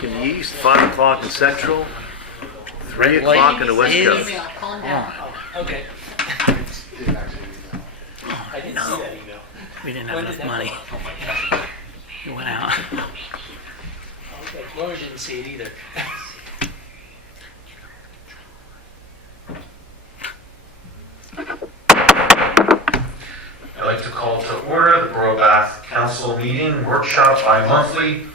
o'clock in the east, 5 o'clock in central, 3 o'clock in the west coast. Calm down. Okay. I didn't see that email. We didn't have When enough did that money. go? Oh my gosh. It went out. Okay, Laura didn't see it either. I'd like to call to order the Borough Bath Council meeting workshop bi-monthly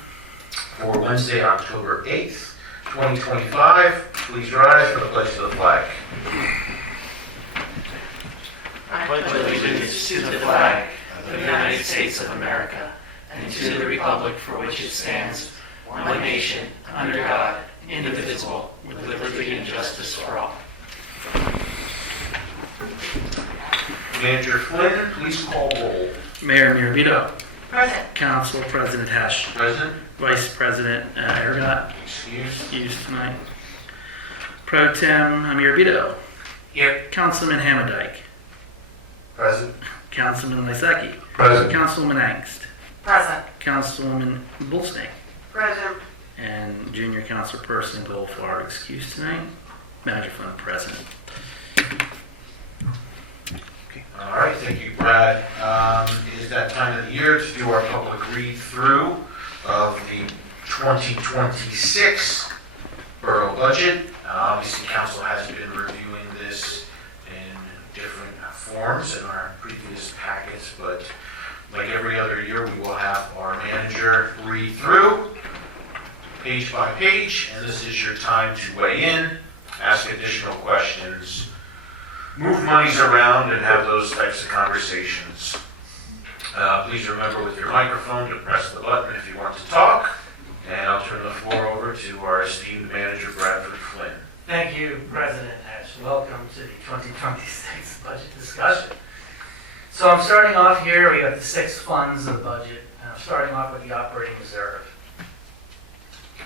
for Wednesday, October 8th, 2025. Please rise for the pledge of the flag. I pledge allegiance to the flag of the United States of America and to the republic for which it stands, one nation, under God, indivisible, with liberty and justice for all. Manager Flynn, please call roll. Mayor Mirabito. Present. Council President Hesh. Present. Vice President Ergot. Excuse. Used tonight. Pro Tem Mirabito. Here. Councilman Hammondike. Present. Councilman Lysacki. Present. Councilwoman Angst. Present. Councilwoman Bullsnake. Present. And Junior Councilperson Goldfarb excused tonight. Manager Flynn present. All right, thank you, Brad. It is that time of the year to do our public read-through of the 2026 borough budget. Obviously, council has been reviewing this in different forms in our previous packets, but like every other year, we will have our manager read through page by page, and this is your time to weigh in, ask additional questions, move monies around, and have those types of conversations. Please remember with your microphone to press the button if you want to talk, and I'll turn the floor over to our esteemed manager, Bradford Flynn. Thank you, President Hesh. Welcome to the 2026 budget discussion. So I'm starting off here, we got the 6 funds of the budget, and I'm starting off with the operating reserve.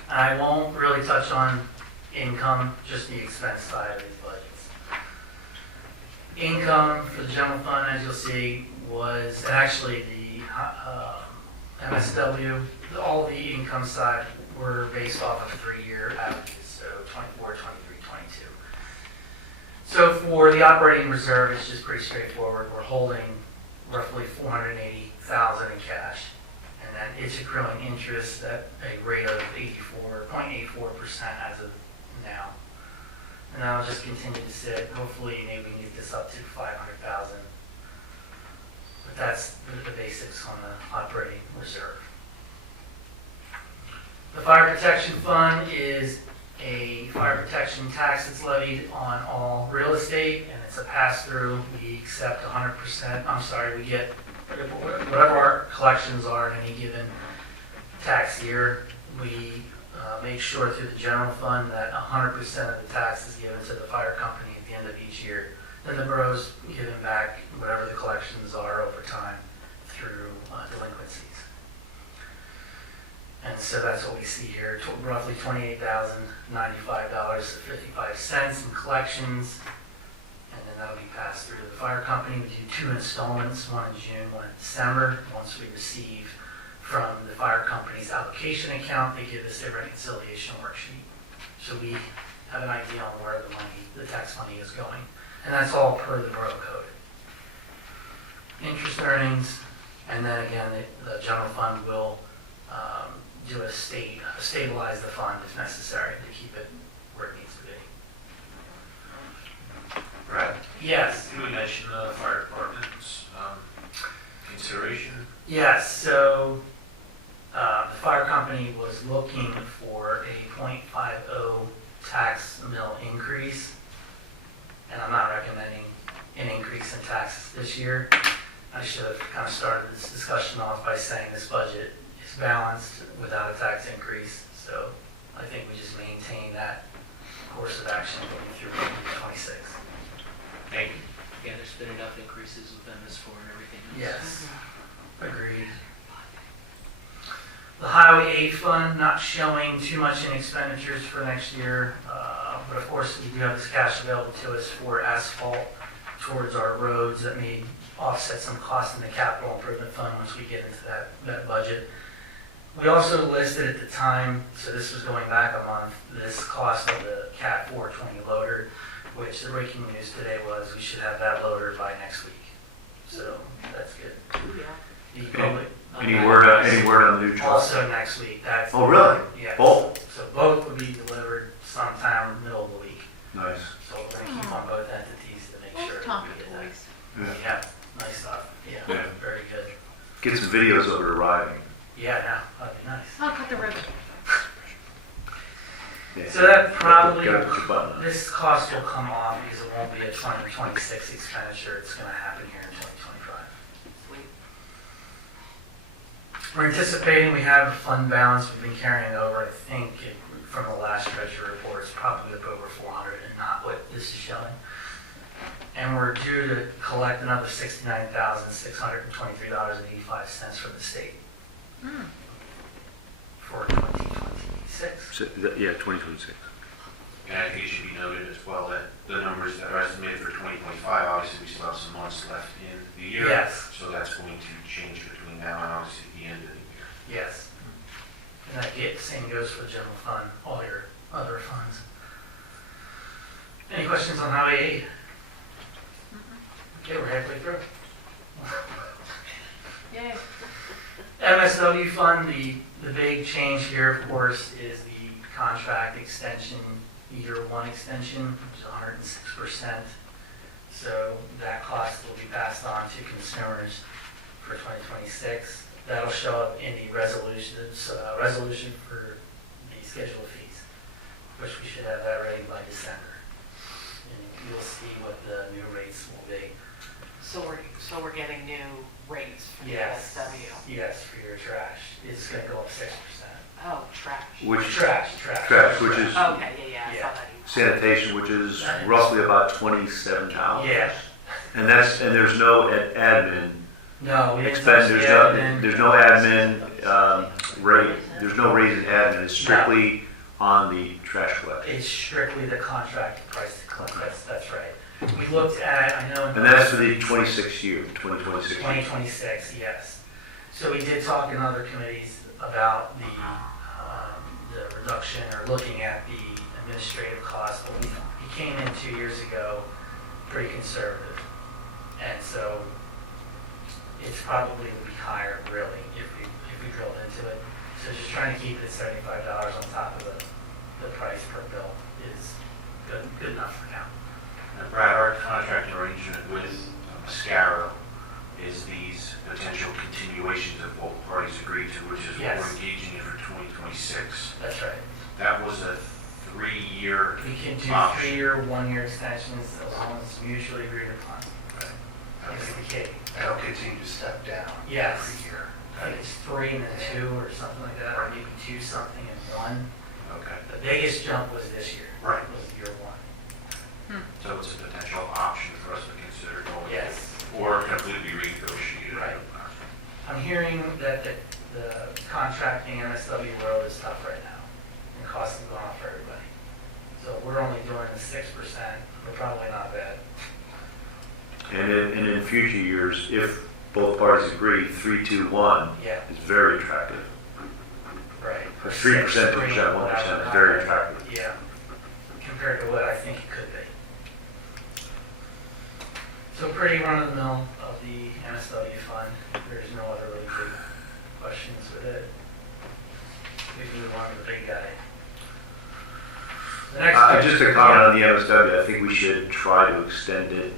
I won't really touch on income, just the expense side of these budgets. Income for the general fund, as you'll see, was, and actually the MSW, all the income side were based off of 3-year averages, so 24, 23, 22. So for the operating reserve, it's just pretty straightforward. We're holding roughly $480,000 in cash, and then it's accruing interest at a rate of 0.84% as of now. And that'll just continue to sit. Hopefully, maybe we can get this up to $500,000. But that's the basics on the operating reserve. The fire protection fund is a fire protection tax that's levied on all real estate, and it's a pass-through. We accept 100%. We get whatever our collections are in any given tax year. We make sure through the general fund that 100% of the tax is given to the fire company at the end of each year. Then the borough's giving back whatever the collections are over time through delinquencies. And so that's what we see here, roughly $28,095.55 in collections, and then that'll be passed through to the fire company. We do 2 installments, one in June, one in December. Once we receive from the fire company's allocation account, they give us a reconciliation worksheet. So we have an idea on where the tax money is going. And that's all per the borough code. Interest earnings, and then again, the general fund will stabilize the fund if necessary to keep it where it needs to be. Brad, Yes. you mentioned the fire department's consideration. Yes, so the fire company was looking for a 0.50 tax mill increase, and I'm not recommending an increase in taxes this year. I should have kind of started this discussion off by saying this budget is balanced without a tax increase, so I think we just maintain that course of action going through 2026. Thank you. Yeah, there's been enough increases with MS4 and everything else. Yes, agreed. The Highway 8 fund, not showing too much in expenditures for next year, but of course we do have this cash available to us for asphalt towards our roads that may offset some cost in the capital improvement fund once we get into that budget. We also listed at the time, so this was going back a month, this cost of the Cat 420 loader, which the breaking news today was we should have that loader by next week. So that's good. The public. Any word on the new truck? Also next week. That's Oh, really? Yes. Both? So both will be delivered sometime middle of the week. Nice. So we're going to keep on both entities to make sure. Let's talk we to get the that. boys. Yeah. Yeah, nice stuff. Yeah, Yeah. very good. Get some videos of it arriving. Yeah, no, that'd be nice. I'll cut the ribbon. Yeah. So that probably, Gotta put your button on. this cost will come off because it won't be a 2026 expenditure. It's going to happen here in 2025. We're anticipating we have a fund balance we've been carrying over. I think from the last treasury report, it's probably up over 400 and not what this is showing. And we're due to collect another $69,623.85 from the state for 2026. Yeah, 2026. And I think it should be noted as well that the numbers that are estimated for 2025, obviously, we still have some months left in the year. Yes. So that's going to change between now and obviously the end of the year. Yes. And that same goes for the general fund, all your other funds. Any questions on Highway 8? Okay, we're halfway through. Yay. MSW fund, the big change here, of course, is the contract extension, year one extension, which is 106%. So that cost will be passed on to consumers for 2026. That'll show up in the resolution for the schedule of fees, which we should have that ready by December. And you'll see what the new rates will be. So we're getting new rates for the Yes. SW. Yes, for your trash. It's going to go up 6%. Oh, trash. Which Trash. trash, which is Okay, yeah, I Yeah. saw that. sanitation, which is roughly about $27. Yeah. And there's no admin No, we didn't expense. touch the There's admin. no admin rate. There's no raise in admin. It's strictly on the trash collection. It's strictly the contracted price to collect. That's right. We looked at, I know. And that's for the 2026 year. 2026, yes. So we did talk in other committees about the reduction or looking at the administrative costs. But we came in 2 years ago pretty conservative. And so it's probably would be higher really if we drilled into it. So just trying to keep it at $75 on top of the price per bill is good enough for now. And Brad, our contract arrangement with Mascaro is these potential continuations of what parties agreed to, which is what Yes. we're engaging in for 2026. That's right. That was a 3-year We can do option. 3-year, 1-year extensions as long as mutually agreed upon. That's the key. That'll continue to step down Yes. every year. I think it's 3 and then 2 or something like that, or maybe 2 something and 1. Okay. The biggest jump was this year. Right. Was year 1. So it's a potential option for us to consider going. Yes. Or completely renegotiate. Right. I'm hearing that the contracting MSW world is tough right now, and costs have gone up for everybody. So we're only doing the 6%. We're probably not bad. And in future years, if both parties agree, 3-2-1 Yeah. is very attractive. Right. 3% to 1% is very attractive. Yeah. Compared to what I think it could be. So pretty run-of-the-mill of the MSW fund. There's no other really big questions with it. We move on to the big guy. The next Just a comment on the MSW, I think we should try to extend it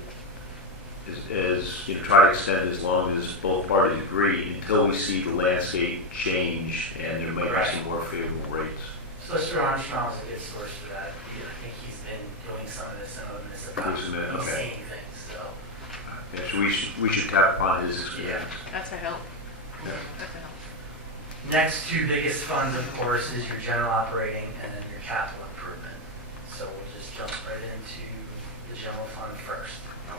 try to extend as long as both parties agree until we see the landscape change and there may be some more favorable rates. Solicitor Armstrong's a good source for that. I think he's been doing some of this in other municipalities. Isn't it? He's Okay. seeing things, so. Yeah, so we should tap upon his experience. That's a help. Yeah. That's a help. Next two biggest funds, of course, is your general operating and then your capital improvement. So we'll just jump right into the general fund first.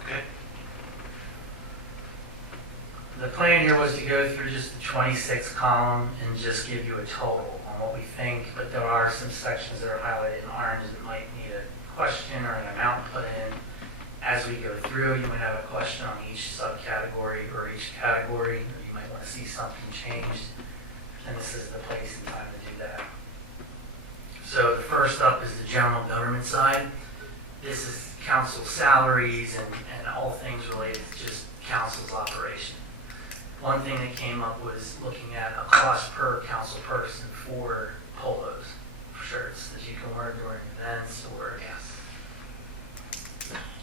Okay. The plan here was to go through just the 26 column and just give you a total on what we think, but there are some sections that are highlighted in orange that might need a question or an amount put in. As we go through, you might have a question on each subcategory or each category, or you might want to see something changed. and this is the place and time to do that. So the first up is the general government side. This is council salaries and all things related to just council's operation. One thing that came up was looking at a cost per council person for polos, for shirts that you can wear during events or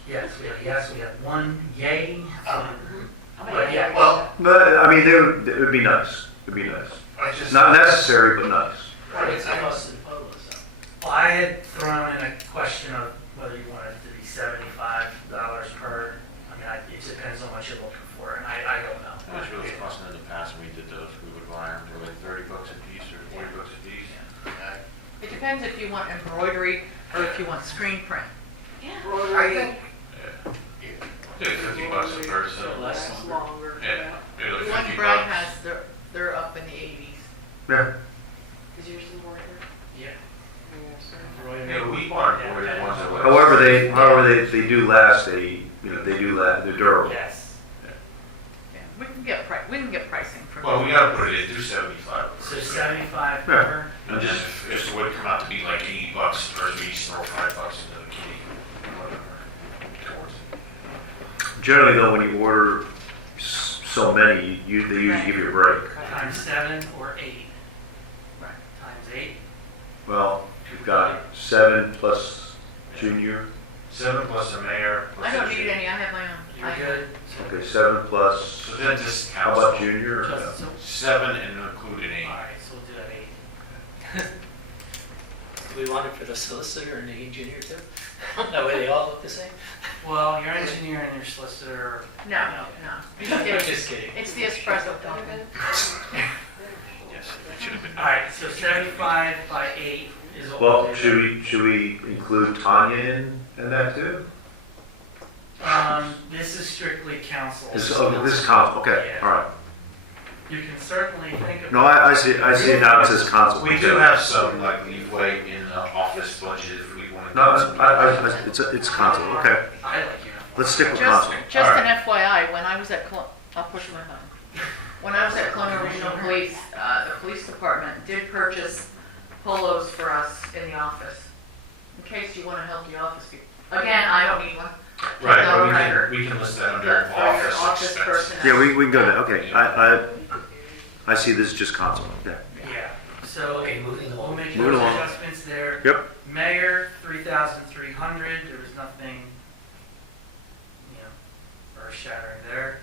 yes, we have one yay. But yeah, Well, But, I mean, it would be nice. It'd be nice. I just, Not necessary, but nice. well, I had thrown in a question of whether you wanted it to be $75 per. I mean, it depends on what you're looking for, and I don't know. How much were those costing in the past when we did those? We would buy them for like $30 a piece or $40 a piece. it depends if you want embroidery or if you want screen print. I think, Yeah, $50 a person. Lasts longer. Yeah, maybe like The one 50 Brad bucks. has, they're up in the 80s. Yeah. Is yours embroidered? Yeah. Yeah, we bought embroidered ones that were. However, they do last. They're durable. Yes. Yeah, we can get pricing from. Well, we gotta put it at $275. So 75 Yeah. per. And then if it would come out to be like $80 per piece, throw $5 into the kitty, whatever, towards it. Generally, though, when you order so many, they usually give you a break. Times 7 or 8. Right. Times 8. Well, you've got 7 plus junior. 7 plus a mayor. Plus I don't a need junior. any, I have my own. You're good. Okay, 7 plus. So then just How count. about junior? Just, so, 7 and include an 8. all right, so we'll do that 8. Do we want it for the solicitor and the engineer too? That way they all look the same? Well, your engineer and your solicitor. No, no. I'm just kidding. It's the espresso company. Yes, it should have been. All right, so 75 by 8 is what Well, we'll do. should we include Tanya in that too? This is strictly council. This is council. Okay, all right. You can certainly think of. No, I see it now. It says council. We do have some like leeway in the office budget if we want to. No, it's council. Okay, I like you. let's stick with Just council. an FYI, when I was at, I'll push my phone. When I was at Colonial Regional Police, the police department did purchase polos for us in the office, in case you want to help the office people. Again, I don't need one. Right, No, but right. we can list that under But for your office office expenses. personnel. Yeah, we can go there. Okay, I see this is just council. Okay. Yeah, so moving we'll make Moving those along. adjustments there. Yep. Mayor, 3,300, there was nothing, earth-shattering there.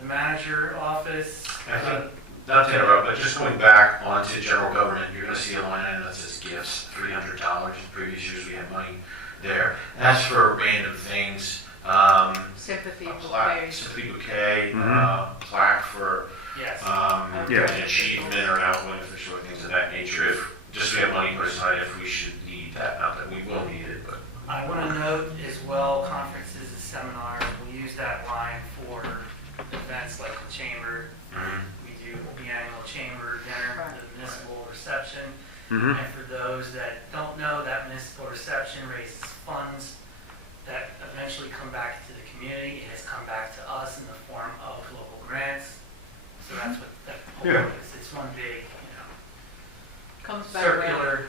The manager office. I think, not to interrupt, but just going back onto general government, you're gonna see a line item that says gifts, $300. In previous years, we had money there. That's for random things, Sympathy, a plaque, bouquet. sympathy bouquet, Mhm. plaque for, Yes. Yeah. an achievement or outgoing official, things of that nature. If, just so we have money put aside if we should need that, not that we will need it, but. I want to note as well, conferences and seminars, we'll use that line for events like the chamber. We do the annual chamber dinner, Right. the municipal reception. Mm-hmm. And for those that don't know, that municipal reception raises funds that eventually come back to the community. It has come back to us in the form of local grants. So that's what that whole Yeah. is. It's one big, Comes back around. circular.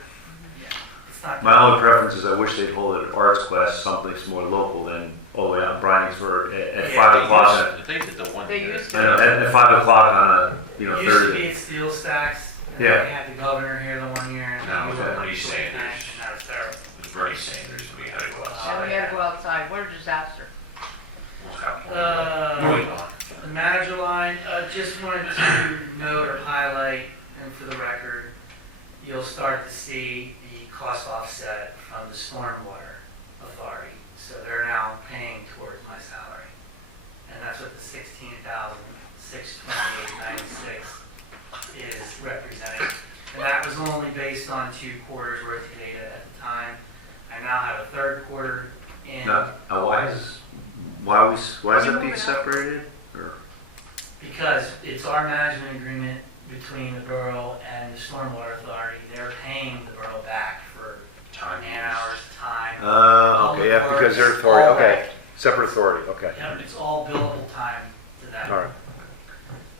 Yeah, it's not. My only preference is I wish they'd hold it at arts class, someplace more local than at Browningsburg at Yeah, 5 o'clock. They did the one. They year. used I know, at 5 o'clock on a It used to Thursday. be at Steel Stacks. And Yeah. They had the governor here the one year. And No, he it was was Bernie like, Sanders. And that was terrible. It was Bernie Sanders, we had to go And outside. we had to go outside. What a disaster. We'll have more. Moving on. The manager line, just wanted to note or highlight, and for the record, you'll start to see the cost offset from the stormwater authority. So they're now paying towards my salary. And that's what the $16,628.96 is representing. And that was only based on 2 quarters worth of data at the time. I now have a 3rd quarter in. Now, why is that being separated? Or? Because it's our management agreement between the borough and the stormwater authority. They're paying the borough back for man-hours, time. Okay, yeah, because they're authority. Okay, separate authority. Okay. Yep, it's all billable time to them. All right.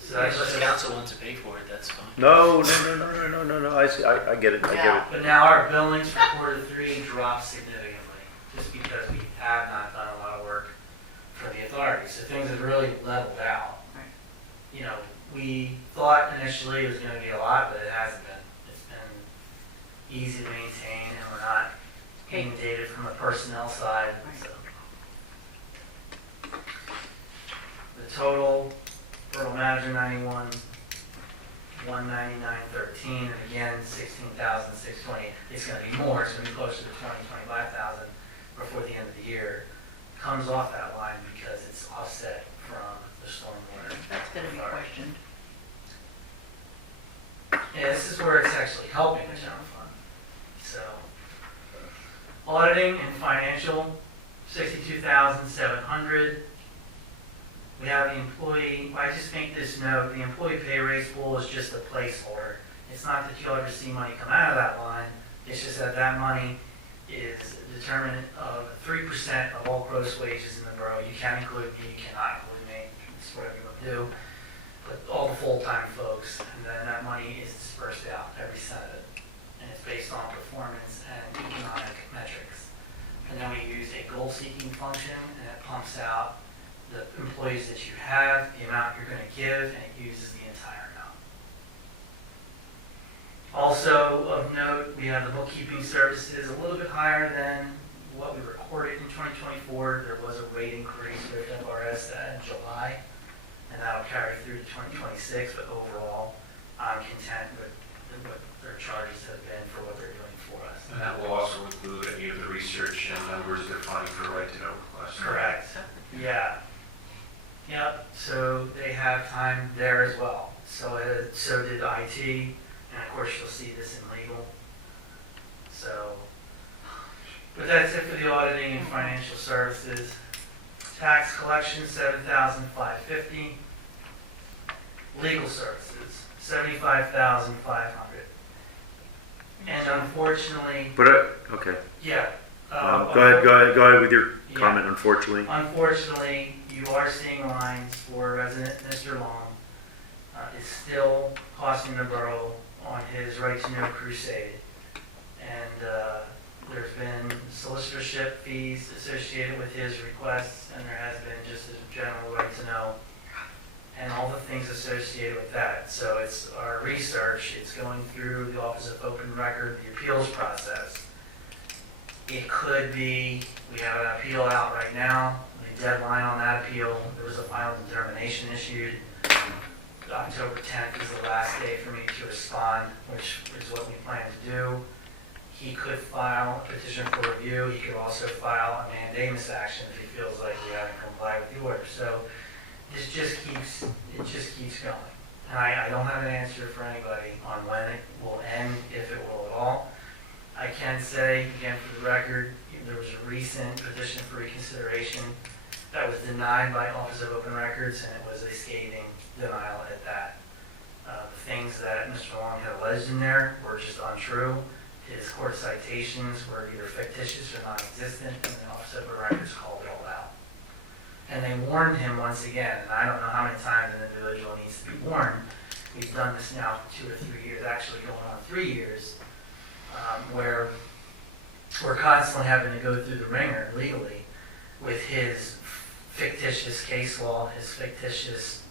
So that's Unless just, the council wants to pay for it, that's fine. No, I see, I get it, I get it. but now our billings for quarter three dropped significantly, just because we have not done a lot of work for the authority. So things have really leveled out. Right. You know, we thought initially it was gonna be a lot, but it hasn't been. It's been easy to maintain, and we're not inundated from the personnel side, so. The total, Borough Manager 91, 199.13, and again, 16,620. It's gonna be more, it's gonna be closer to 25,000 before the end of the year. Comes off that line because it's offset from the stormwater. That's gonna be authority. questioned. Yeah, this is where it's actually helping the general fund. So, auditing and financial, 62,700. We have the employee, I just make this note, the employee pay raise pool is just a placeholder. It's not that you'll ever see money come out of that line, it's just that that money is determinant of 3% of all gross wages in the borough. You can include me, you cannot include me, it's whatever you want to do. But all the full-time folks, and then that money is dispersed out, every cent of it. And it's based on performance and economic metrics. And then we use a goal-seeking function, and it pumps out the employees that you have, the amount you're going to give, and it uses the entire amount. Also of note, we have the bookkeeping services a little bit higher than what we recorded in 2024. There was a rate increase with FRS in July, and that'll carry through to 2026, but overall, I'm content with what their charges have been for what they're doing for us. And that will also include any of the research and numbers they're finding for right to know requests. Correct. Yeah. Yep, so they have time there as well. So did IT, and of course you'll see this in legal. So, but that's it for the auditing and financial services. Tax collection, 7,550. Legal services, 75,500. And unfortunately, But, okay, yeah. go ahead with your comment, unfortunately. Unfortunately, you are seeing lines for resident Mr. Long. Is still costing the borough on his right to know crusade. And there's been solicitorship fees associated with his requests, and there has been just a general right to know, and all the things associated with that. So it's our research, it's going through the Office of Open Record, the appeals process. It could be, we have an appeal out right now, the deadline on that appeal, there was a final determination issued. October 10th is the last day for me to respond, which is what we plan to do. He could file a petition for review, he could also file a mandamus action if he feels like we haven't complied with the order. So it just keeps going. And I don't have an answer for anybody on when it will end, if it will at all. I can say, again for the record, there was a recent petition for reconsideration that was denied by Office of Open Records, and it was a scathing denial at that. The things that Mr. Long had alleged in there were just untrue. His court citations were either fictitious or non-existent, and the Office of Open Records called it all out. And they warned him once again, and I don't know how many times an individual needs to be warned. We've done this now for 2 or 3 years, actually going on 3 years, where we're constantly having to go through the ringer legally with his fictitious case law, his fictitious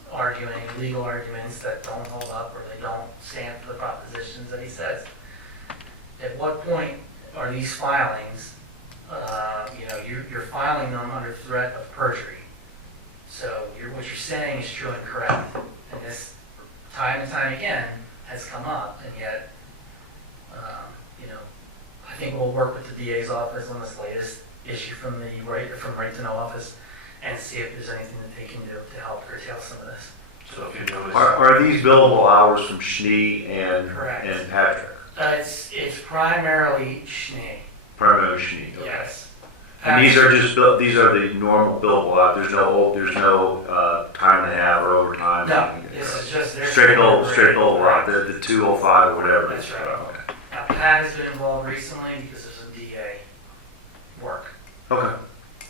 legal arguments that don't hold up or they don't stand for the propositions that he says. At what point are these filings, you're filing them under threat of perjury. So what you're saying is true and correct. And this, time and time again, has come up, and yet, I think we'll work with the DA's office on this latest issue from Right to Know office and see if there's anything that they can do to help curtail some of this. So if you notice. Are these billable hours from Schnee and Correct. Patrick? It's primarily Schnee, Primarily Schnee, okay. yes. And these are the normal billable hours, there's no time and a half or overtime? No, this is just their Straight billable hour, Correct. the 205 or whatever. That's right. Okay. Now, Pat has been involved recently because of some DA work. Okay.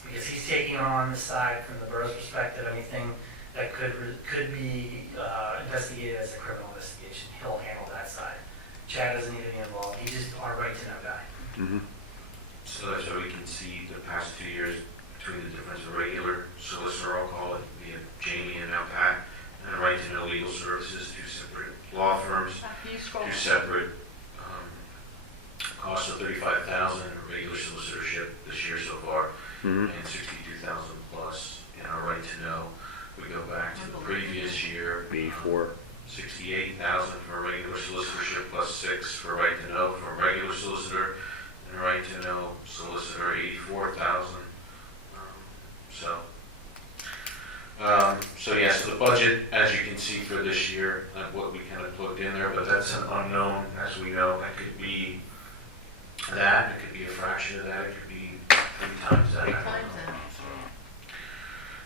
Because he's taking on the side from the borough's perspective, anything that could be investigated as a criminal investigation. He'll handle that side. Chad doesn't need to be involved. He's just our right to know guy. Mm-hmm. So that's why we can see the past 2 years between the difference of regular solicitor, I'll call it, via Jamie and now Pat, and right to know legal services, 2 separate law firms, Can you scroll? 2 separate costs of $35,000 regular solicitorship this year so far, Mm-hmm. and $62,000 plus in our right to know. We go back to the previous year, 84. $68,000 for regular solicitorship plus 6 for right to know for a regular solicitor, and right to know solicitor $84,000. So yeah, so the budget, as you can see for this year, what we kind of plugged in there, but that's an unknown, as we know. That could be that, it could be a fraction of that, it could be 3 times that. 3 times that.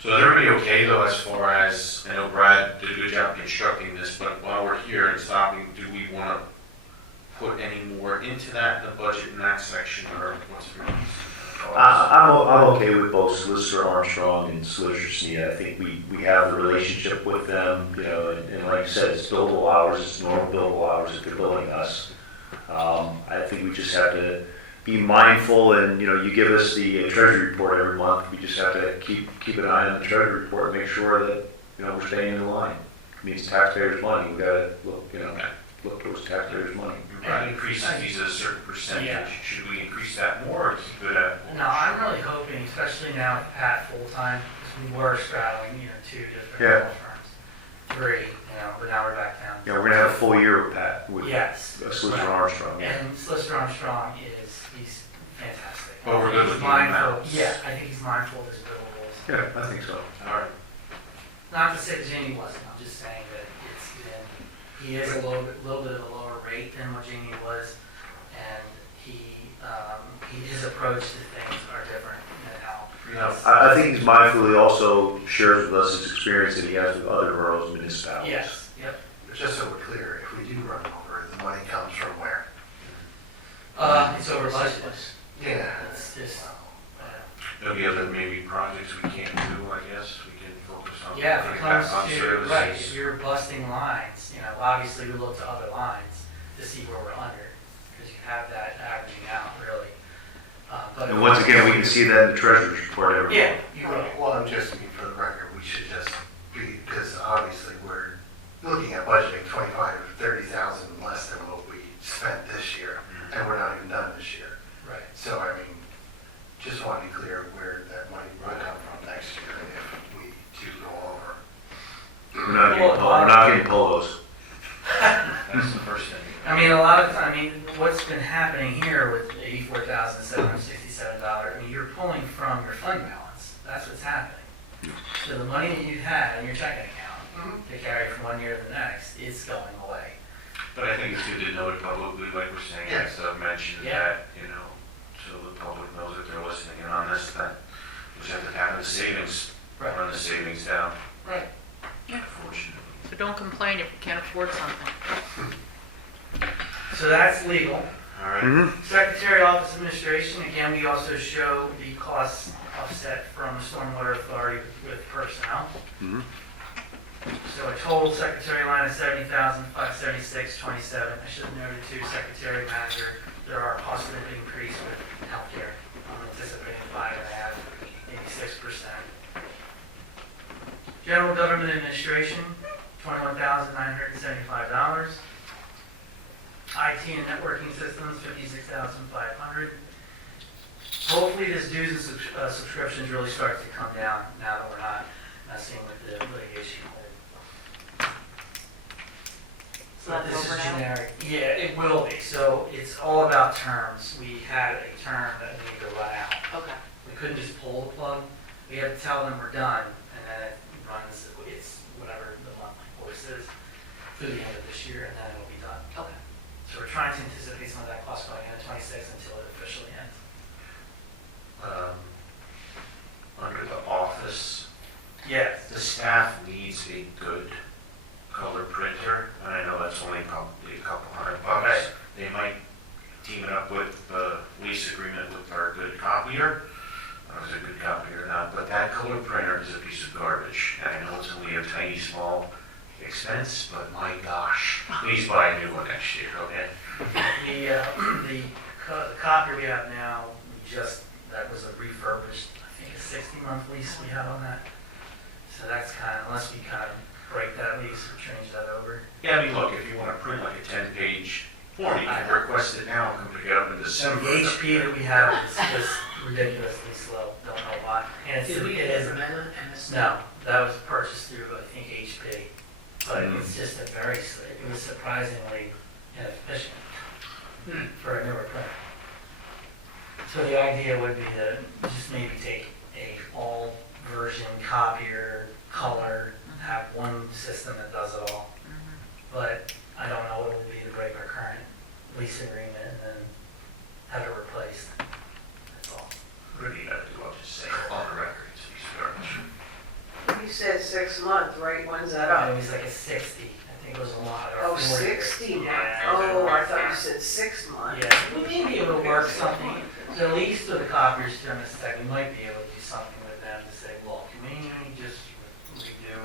So is everybody okay though, as far as, I know Brad did a good job constructing this, but while we're here and stopping, do we want to put any more into that, the budget in that section, or what's your thoughts? I'm okay with both Solicitor Armstrong and Solicitor Sneed. I think we have a relationship with them, you know, and like you said, it's billable hours, it's normal billable hours that they're billing us. I think we just have to be mindful, and, you know, you give us the treasury report every month, we just have to keep an eye on the treasury report and make sure that, you know, we're staying in line. It means taxpayers' money, we gotta look, you know, look towards taxpayers' money. Brad increases fees at a certain percentage. Yeah. Should we increase that more or keep it at? No, I'm really hoping, especially now with Pat full-time, because we were straddling, 2 different Yeah. law firms. 3, but now we're back down. Yeah, we're gonna have a full year with Pat, with Yes. Solicitor Armstrong. Yeah. And Solicitor Armstrong he's fantastic. Well, we're good He's with the mindful. amounts. Yeah, I think he's mindful of his billables. Yeah, I think so. All right. Not to say that Jamie wasn't, I'm just saying that he is a little bit of a lower rate than what Jamie was, and his approach to things are different than how. I think he's mindful, he also shares with us his experience that he has with other boroughs and municipalities. Yes, yep. Just so we're clear, if we do run over, the money comes from where? It's over budget. Yeah. It's just, There'll be other maybe projects we can't do, I guess, we can focus on. yeah, if it like comes back on to, right, services. if you're busting lines, obviously we look to other lines to see where we're under, because you have that averaging out, really. But And once again, we can see that in the treasurer's report every yeah, month. you will. Well, I'm just speaking for the record, we should just be, because obviously we're looking at budgeting 25 or 30,000 less than what we spent this year, and we're not even done this year. Right. So, I mean, just want to be clear where that money will come from next year if we do go over. We're not getting polos. That's the first thing. What's been happening here with $84,767, you're pulling from your fund balance. That's what's happening. So the money that you had in your checking account to carry from one year to the next, it's going away. But I think it's good to know it publicly, like we're saying, Yeah. as I've mentioned, Yeah. that, so the public knows that they're listening in on this, that we just have to have the savings, Right. run the savings down, Right. unfortunately. So don't complain if you can't afford something. So that's legal. All right. Mm-hmm. Secretary Office Administration, again, we also show the costs offset from the Stormwater Authority with personnel. Mhm. So a total secretary line of $70,576.27. I should have noted too, secretary manager, there are costs that have increased with healthcare. I'm anticipating 5.5%, maybe 6%. General Government Administration, $21,975. IT and networking systems, $56,500. Hopefully this dues and subscriptions really start to come down now that we're not messing with the litigation hold. So that's This over is now? generic. Yeah, it will be. So it's all about terms. We had a term that needed to run out. Okay. We couldn't just pull the plug. We had to tell them we're done, and then it runs, it's whatever the monthly course is, through the end of this year, and then it'll be done. Okay. So we're trying to anticipate some of that cost going into 26 until it officially ends. Under the office, Yes. the staff needs a good color printer, and I know that's only probably a couple $100. Right. They might team it up with the lease agreement with our good copier. I don't know if it's a good copier or not, but that color printer is a piece of The copier we have now, that was a refurbished, I think a 60-month lease we have on that. So that's kind of, unless we kind of break that lease or change that over. Yeah, I mean, look, if you want to print like a 10-page form, you can request it now and come pick it up in The December. HP that we have is just ridiculously slow, don't know why. And it is, no, that was purchased through, I think, HP. But it's just it was surprisingly inefficient for a newer printer. So the idea would be to just maybe take a all version copier, color, have one system that does it all. But I don't know what it would be to break our current lease agreement and then have it replaced. That's all. What do you have to do? I'll just say on the record, to be sure. You said 6 months, right? When's that It up? was like a 60. I think it was a lot. Oh, or 40. 60 months. Yeah. Oh, I thought you said 6 months. Yeah, well, maybe it would work something. The lease to the copiers during this time, we might be able to do something with them to say, well, can we just redo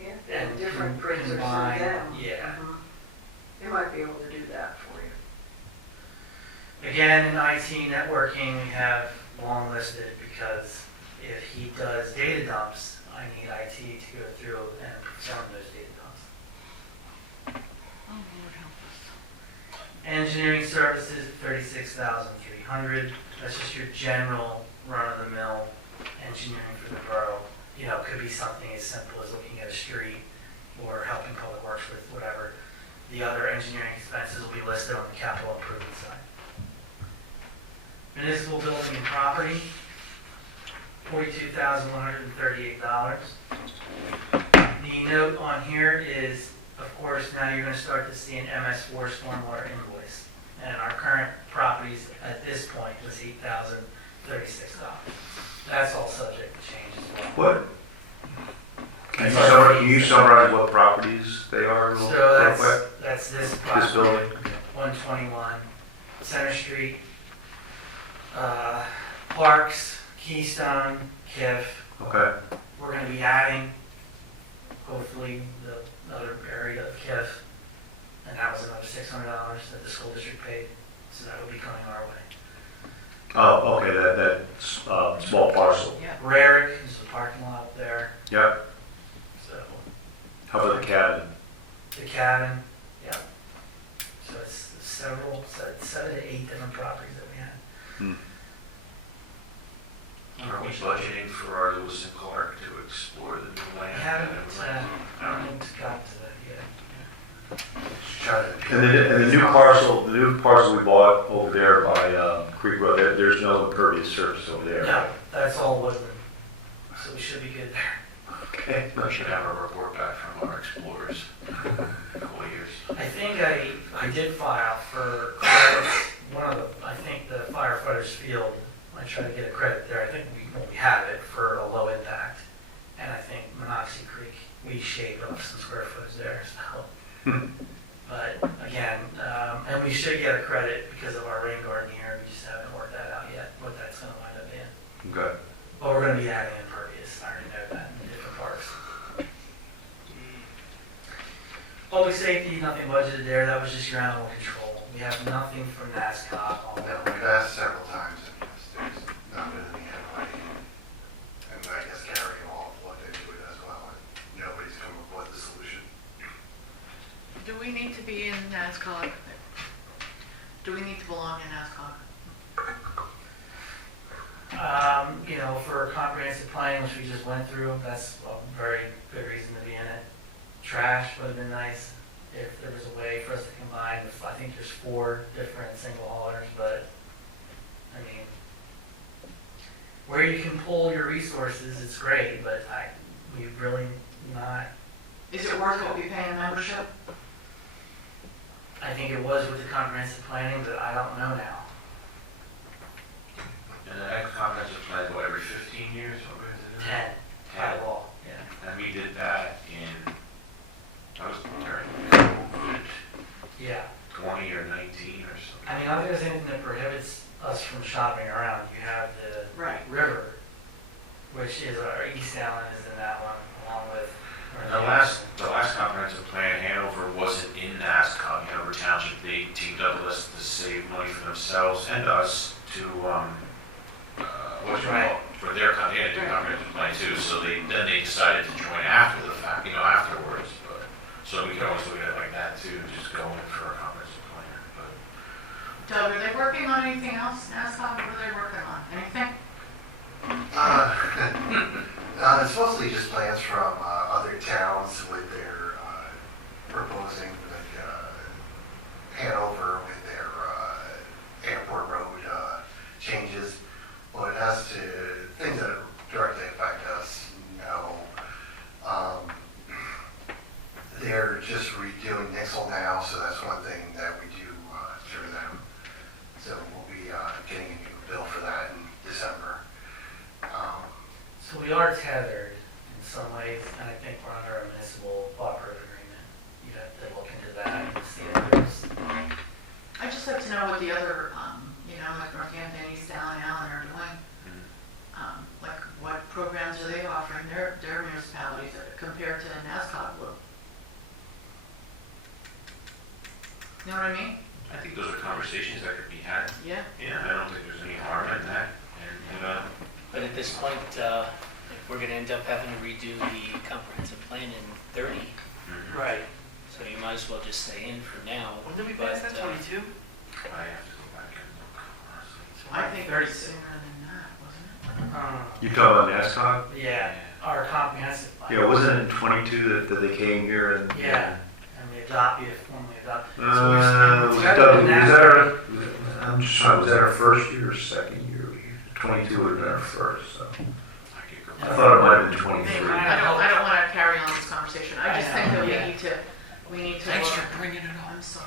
Yeah, and and different printers for combine? them. Yeah. Mhm. They might be able to do that for you. Again, in IT networking, we have long listed because if he does data dumps, I need IT to go through and perform those data dumps. Oh, Lord help us. Engineering services, 36,300. That's just your general run-of-the-mill engineering for the borough. You know, it could be something as simple as looking at a street or helping public works with whatever. The other engineering expenses will be listed on the capital improvement side. Municipal building and property, $42,138. The note on here is, of course, now you're going to start to see an MS4 stormwater invoice. And our current properties at this point was $8,036. That's all subject to change as well. What? Can you summarize what properties they are real So quick? that's this This property, building? 121 Center Street, Parks, Keystone, KIF. Okay. We're going to be adding, hopefully, the other area of KIF, and that was another $600 that the school district paid, so that will be coming our way. Oh, okay, that small parcel. Yeah. Rarick is the parking lot up there, Yep. so How about the cabin? the cabin, yeah. So it's several, so it's 7 to 8 different properties that we had. Are we budgeting for our Lewis and Clark to explore the new We land? haven't got to that yet. Just try to- And the new parcel we bought over there by Creek Road, there's no impervious surface over there. No, that's all woodland, so we should be good there. Okay. We should have a report back from our explorers in a couple of years. I think I did file for credits, I think the firefighters field, I tried to get a credit there, I think we have it for a low impact. And I think Monoxie Creek, we shaved off some square footage there, so. But again, and we should get a credit because of our rain garden here, we just haven't worked that out yet, what that's gonna wind up being. Okay. But we're gonna be adding impervious, I already know that, in different parts. Public safety, nothing budgeted there, that was just your animal control. We have nothing from NASCOG on Now, that. we've asked several times, and there's not been any anybody. And I guess Gary and all have looked into it as well, and nobody's come up with a solution. Do we need to be in NASCOG? Do we need to belong in NASCOG? You know, for comprehensive planning, which we just went through, that's a very good reason to be in it. Trash would have been nice if there was a way for us to combine. I think there's 4 different single haulers, but I mean, where you can pull your resources, it's great, but we really not. Is it worth what we pay in membership? I think it was with the comprehensive planning, but I don't know now. And the next comprehensive plan, what, every 15 years? What was it? 10 by law, yeah. And we did that in, that was during COVID, Yeah. 20 or 19 or something. I mean, I don't think there's anything that prohibits us from shopping around. You have the Right. river, which is our East Allen is in that one, along with The last comprehensive plan, Hanover wasn't in NASCOG. Hanover Township, they teamed up with us to save money for themselves and us to, for their comprehensive plan too. So they decided to join after the fact, afterwards. But so we can always look at it like that too, just go in for a comprehensive plan. But Doug, are they working on anything else, NASCOG? What are they working on? Anything? It's mostly just plans from other towns with their proposing, like Hanover with their airport road changes. Well, it has to, things that directly affect us, they're just redoing Nixle now, so that's one thing that we do through them. So we'll be getting a new bill for that in December. So we are tethered in some ways, and I think we're under a municipal cooperative agreement. You'd have to look into that and see if there's. I'd just like to know what the other, like Northampton, East Allen, are doing. Like what programs are they offering their municipalities compared to NASCOG Blue? You know what I mean? I think those are conversations that could be had. Yeah. Yeah, I don't think there's any harm in that. And But at this point, we're going to end up having to redo the comprehensive plan in 30. Right. So you might as well just stay in for now. When did we pass that, 22? I have to go back and look, honestly. I think 30. sooner than that, wasn't it? You talking about NASCOG? Yeah, our comprehensive plan. Yeah, wasn't it in 22 that they came here and? Yeah, and we formally adopted. I'm just trying, was that our first year or second year? 22 would have been our first, so. I thought it might have been 23. I don't want to carry on this conversation. I just think that we need to. Thanks look- for bringing it up. I'm sorry.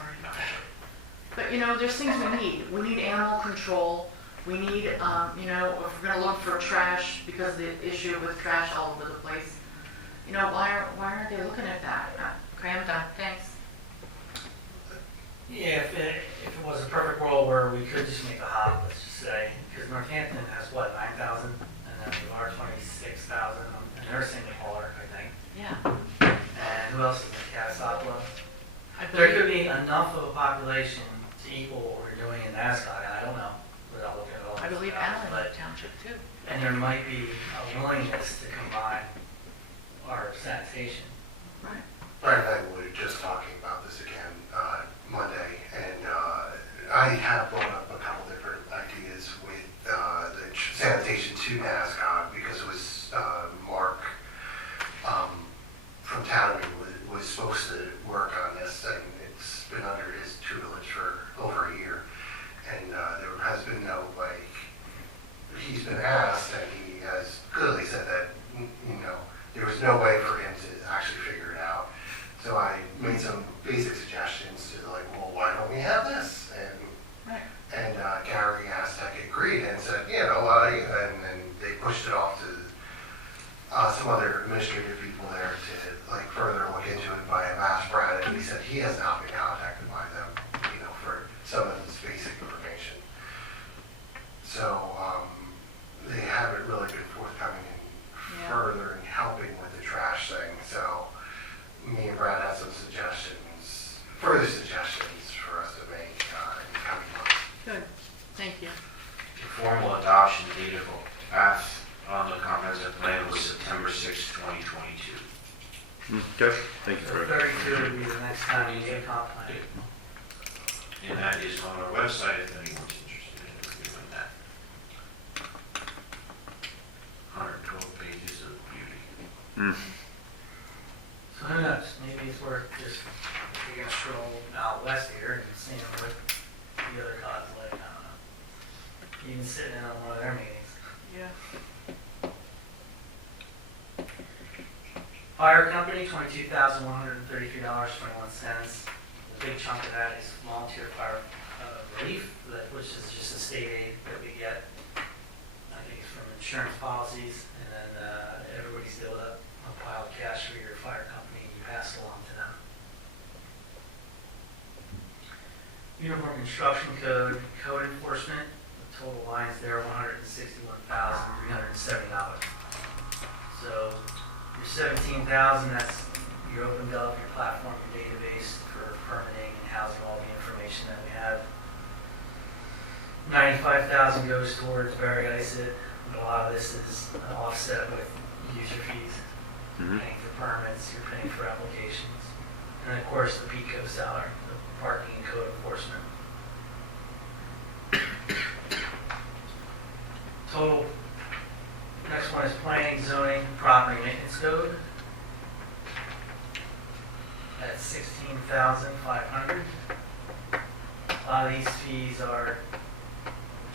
But there's things we need. We need animal control. We need, if we're going to look for trash because of the issue with trash all over the place. Why aren't they looking at that? Okay, I'm done. Thanks. Yeah, if it was a perfect world where we could just make a hop, let's just say, because Northampton has 9,000, and then we are 26,000, and they're a single hauler, I think. Yeah. And who else is in Catasauqua? I There believe, could be enough of a population to equal what we're doing in NASCOG, and I don't know, without looking at all. I believe these Allen but- Township too. And there might be a willingness to combine our sanitation. Right. Brad and I were just talking about this again Monday, and I have brought up a couple different ideas with the sanitation to NASCOG because it was Mark from Townley was supposed to work on this, and it's been under his tutelage for over a year, and there has been no he's been asked, and he has clearly said that there was no way for him to actually figure it out. So I made some basic suggestions to why don't we have this? And Gary Aztec agreed and said, and then they pushed it off to some other administrative people there to further look into it by a Mass Brad, and he said he has not been contacted by them, for some of this basic information. So they haven't really been forthcoming in further in helping with the trash thing. So me and Brad have some further suggestions for us to make in the coming months. Good. Thank you. The formal adoption date of path on the comprehensive plan was September 6, 2022. Okay, thank you So for 32 would be the next time you need a comp plan. And that is on our website if anyone's interested in reviewing that. 112 pages of beauty. So who knows, maybe it's worth just taking a stroll out west here and seeing what the other cons like, I don't know. Even sitting in on one of their meetings. Yeah. Fire company, $22,133.21. The big chunk of that is volunteer fire relief, which is just a state aid that we get. I think it's from insurance policies, and then everybody's built up a pile of cash for your fire company, and you pass it along to them. Uniform construction code enforcement, the total lines there, $161,370. So your $17,000, that's your open development platform, your database for permitting and housing all the information that we have. 95,000 goes towards Barry ISIT, but a lot of this is offset with user fees. Mhm. Paying for permits, you're paying for applications. And of course, the PICO salary, the parking and code enforcement. Total, next one is planning, zoning, property maintenance code. That's 16,500. A lot of these fees are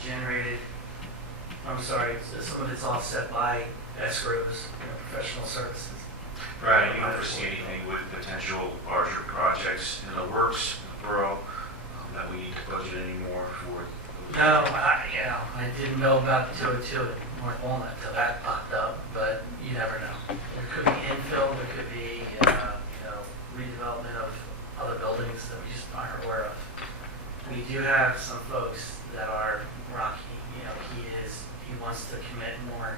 generated, some of it's offset by escrows, professional services. Brad, you don't foresee anything with potential larger projects in the works in the borough that we need to budget anymore for? No, I didn't know about the 202 at North Walnut until that popped up, but you never know. There could be infill, there could be, redevelopment of other buildings that we just aren't aware of. We do have some folks that are rocky, he wants to commit more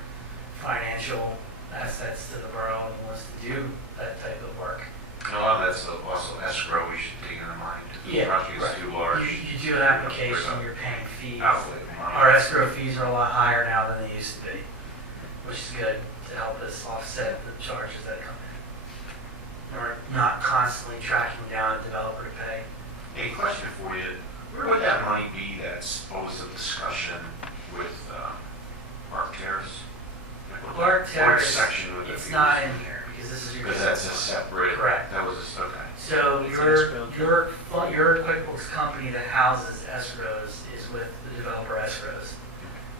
financial assets to the borough and wants to do that type of work. And a lot of that's also escrow we should take into mind. If the project is too large. You do an application, you're paying fees. Outlay of money. Our escrow fees are a lot higher now than they used to be, which is good to help us offset the charges that come in. We're not constantly tracking down a developer to pay. A question for you, where would that money be that's always a discussion with Park Terrace? Park Terrace, What section would it be? it's not in here because this is your. Because that's a separate. Correct. That was okay. So your QuickBooks company that houses escrows is with the developer escrows.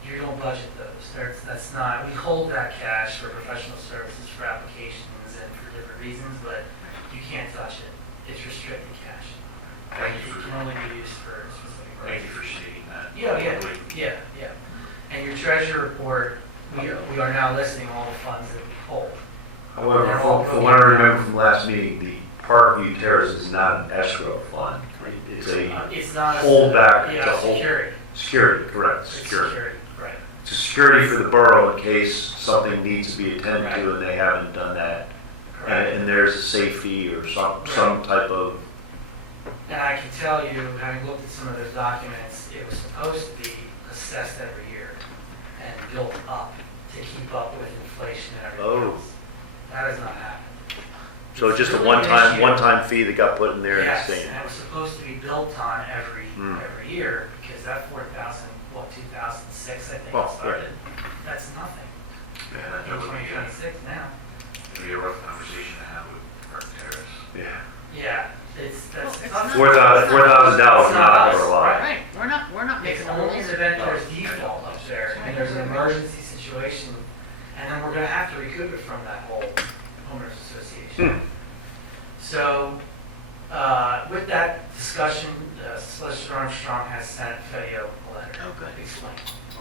You don't budget those. That's not, we hold that cash for professional services, for applications and for different reasons, but you can't touch it. It's restricted cash. Thank you It for, can only be used for specific thank you purposes. for stating that. Yeah. And your treasury report, we are now listing all the funds that we hold. However, from what I remember from last meeting, the Parkview Terrace is not an escrow fund. It's a It's not a. holdback, it's a Yeah, hold. security. Security, correct, It's security. right. It's a security for the borough in case something needs to be attended to and they haven't done that. Correct. And there's a safety or some type of, And I can tell you, having looked at some of those documents, it was supposed to be assessed every year and built up to keep up with inflation and everything Oh. else. That has not happened. so just a Really this year. one-time fee that got put in there and Yes, staying. and it was supposed to be built on every Hmm. year because that 2006, I think Oh, it started. That's nothing. Yeah, In that would be 2026 now. a rough conversation to have with Park Terrace. Yeah. Yeah, that's not- $4,000 It's not not for a us, lot. Right, we're not It's making the only rules. an event there's default up there, and there's an emergency situation, and then we're gonna have to recoup it from that whole homeowners association. So, with that discussion, Solicitor Armstrong has sent Fedio a letter. Oh, good. Explain.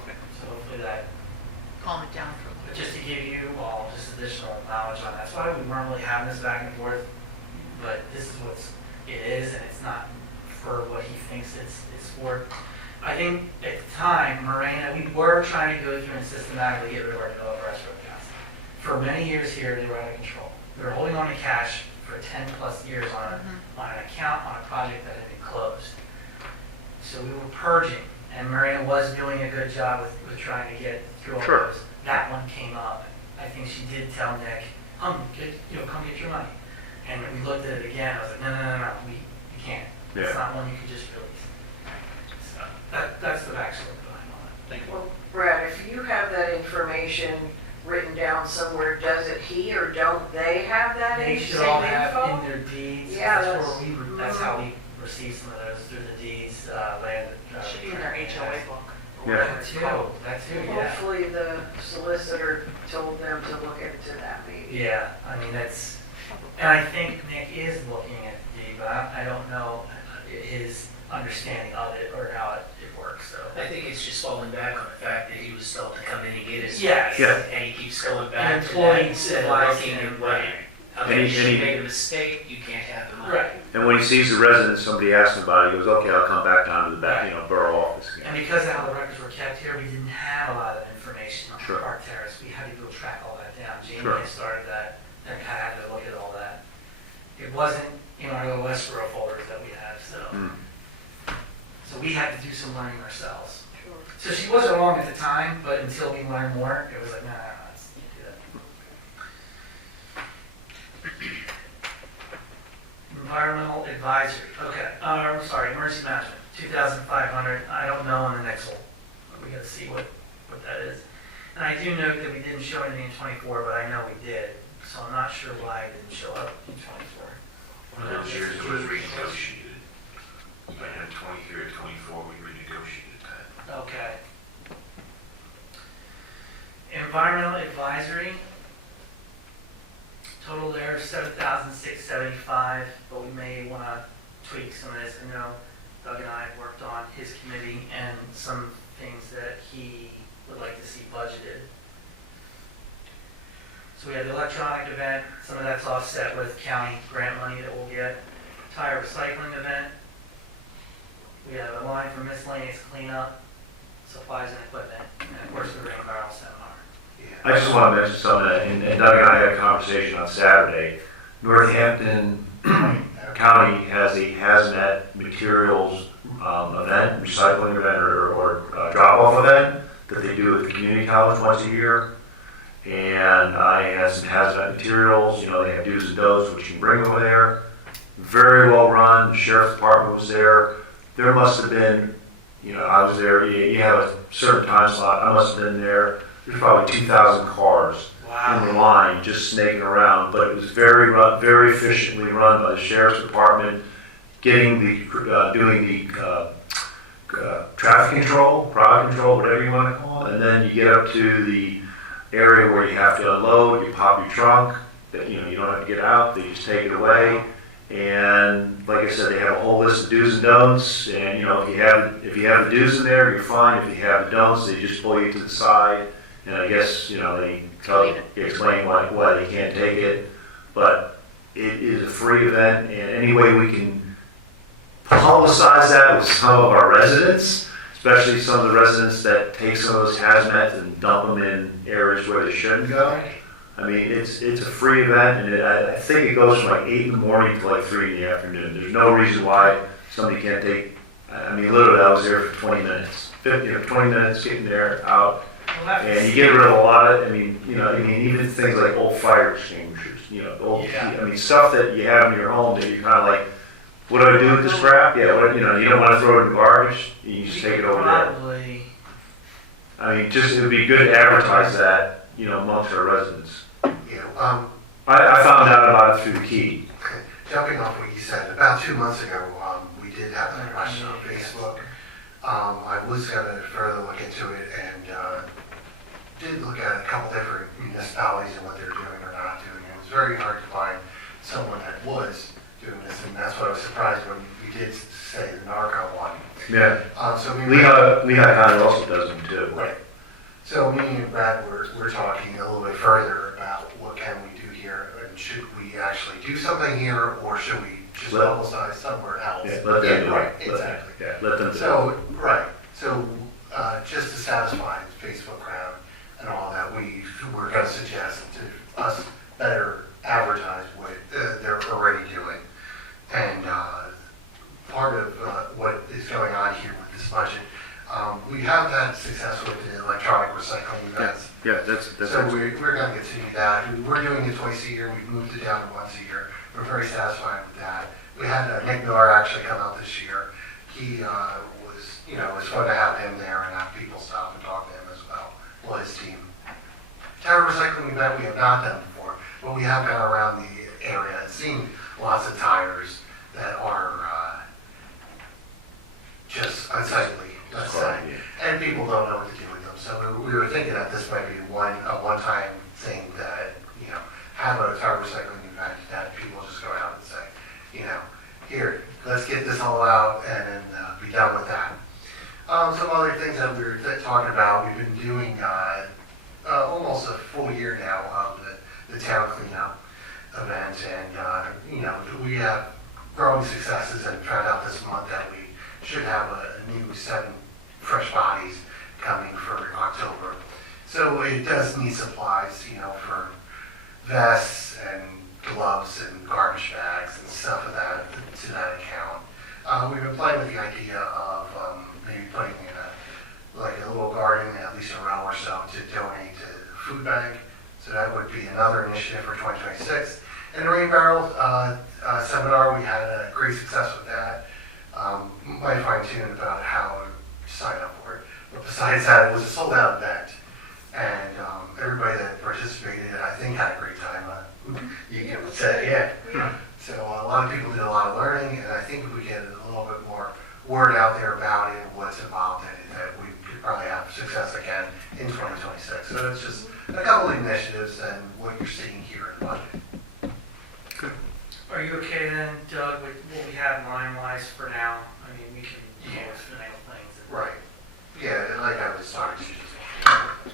Okay. So hopefully that, Calm it down for a little bit. just to give you all just additional knowledge on that. That's why we weren't really having this back and forth, but this is what it is, and it's not for what he thinks it's for. I think at the time, Morena, we were trying to go through and systematically get rid of our developer escrow accounts. For many years here, they were out of control. They were holding on to cash for 10 plus years on an account on a project that had been closed. So we were purging, and Morena was doing a good job with trying to get through all Sure. those. That one came up. I think she did tell Nick, come get your money. And we looked at it again. I was like, no, we can't. It's Yeah. not one you can just release. So that's the backstory behind all that. Thank you. Well, Brad, if you have that information written down somewhere, does it he or don't they have that They same should all have info? in their deeds. Yeah, That's how we receive some of those through the deeds, land. Should be in their HOA book. Yeah. That too, yeah. Hopefully the solicitor told them to look into that maybe. Yeah, I mean, and I think Nick is looking at the deed, but I don't know his understanding of it or how it works, so. I think it's just falling back on the fact that he was told to come in and get his. Yes. Yeah. And he keeps going An back to employee that instead of lies looking in at it, what, right. okay, And she he- made a mistake, you can't have the money. Right. And when he sees the resident, somebody asks him about it, he goes, okay, I'll come back down to the back, borough office And again. because of how the records were kept here, we didn't have a lot of information on Sure. Park Terrace. We had to go track all that down. Jamie Sure. had started that, and had to look at all that. it wasn't in our little escrow folders that we had, so we had to do some learning ourselves. So she wasn't wrong at the time, but until we learned more, it was like, nah, let's can't do that. Environmental advisory, okay, I'm sorry, emergency management, 2,500, I don't know on the next one. We gotta see what that is. And I do note that we didn't show anything in 24, but I know we did, so I'm not sure why it didn't show up in 24. One of those years it was renegotiated. I had 23 or 24, we renegotiated that. Okay. Environmental advisory, total there 7,675, but we may want to tweak some of this. I know Doug and I worked on his committee and some things that he would like to see budgeted. So we have the electronic event, some of that's offset with county grant money that we'll get. Tire recycling event. We have a line for miscellaneous cleanup, supplies and equipment, and of course the rain barrel seminar. I just want to mention something, and Doug and I had a conversation on Saturday. Northampton County has a hazmat materials event, recycling event, or drop-off event that they do at the community college once a year. And I had some hazmat materials, they have do's and don'ts, which you can bring over there. Very well run, the sheriff's department was there. There must have been, I was there, you have a certain time slot, I must have been there. There's probably 2,000 cars in the line just snaking around, but it was very efficiently run by the sheriff's department, getting doing the traffic control, crowd control, whatever you want to call it, and then you get up to the area where you have to unload, you pop your trunk, that you don't have to get out, they just take it away. And like I said, they have a whole list of do's and don'ts, and if you have the do's in there, you're fine. If you have the don'ts, they just pull you to the side. And I guess, they explain why they can't take it. But it is a free event, and any way we can publicize that with some of our residents, especially some of the residents that take some of those hazmats and dump them in areas where they shouldn't go. I mean, it's a free event, and I think it goes from like 8 in the morning to like 3 in the afternoon. There's no reason why somebody can't take, literally I was there for 20 minutes. 20 minutes getting there, out. And you get rid of a lot of, even things like old fire extinguishers, stuff that you have in your home that you're kind of like, what do I do with this crap? Yeah, you don't want to throw it in the garbage, you just take it over there. It would be good to advertise that, amongst our residents. I found out about it through the key. Jumping off what you said, about 2 months ago, we did have that question on Facebook. I was going to further look into it and did look at a couple different municipalities and what they're doing or not doing. It was very hard to find someone that was doing this, and that's why I was surprised when you did say the narco one. Yeah. Lehigh County also does them too. Right. So me and Brad we're talking a little bit further about what can we do here, and should we actually do something here, or should we just publicize somewhere else? Yeah, let them do it. Right, exactly. Let them do it. So, right. So just to satisfy the Facebook crowd and all that, we're going to suggest to us better advertise what they're already doing. And part of what is going on here with this budget, we have had success with the electronic recycling events. Yeah, that's so we're going to continue that. We're doing it twice a year. We've moved it down to once a year. We're very satisfied with that. We had Nick Miller actually come out this year. He was, it was fun to have him there and have people stop and talk to him as well, his team. Tire recycling event we have not done before, but we have gone around the area and seen lots of tires that are just unsightly, let's say, and people don't know what to do with them. So we were thinking that this might be a one-time thing that, have a tire recycling event that people just go out and say, here, let's get this all out and then be done with that. Some other things that we were talking about, we've been doing almost a full year now of the town cleanup event, and we have growing successes, and found out this month that we should have a new 7 fresh bodies coming for October. So it does need supplies, for vests and gloves and garbage bags and stuff of that to that account. We've been playing with the idea of maybe putting in a little garden, at least a row or so, to donate to the food bank. So that would be another initiative for 2026. And the rain barrel seminar, we had a great success with that. Might fine-tune about how to sign up for it. But besides that, it was a sold-out event. And everybody that participated, I think, had a great time. You could say, yeah. So a lot of people did a lot of learning, and I think if we get a little bit more word out there about it, what's involved in it, that we could probably have success again in 2026. So it's just a couple of initiatives and what you're seeing here in the budget. Are you okay then, Doug, with what we have line-wise for now? I mean, we can deal with financial things. Right. Yeah, like I was starting to just,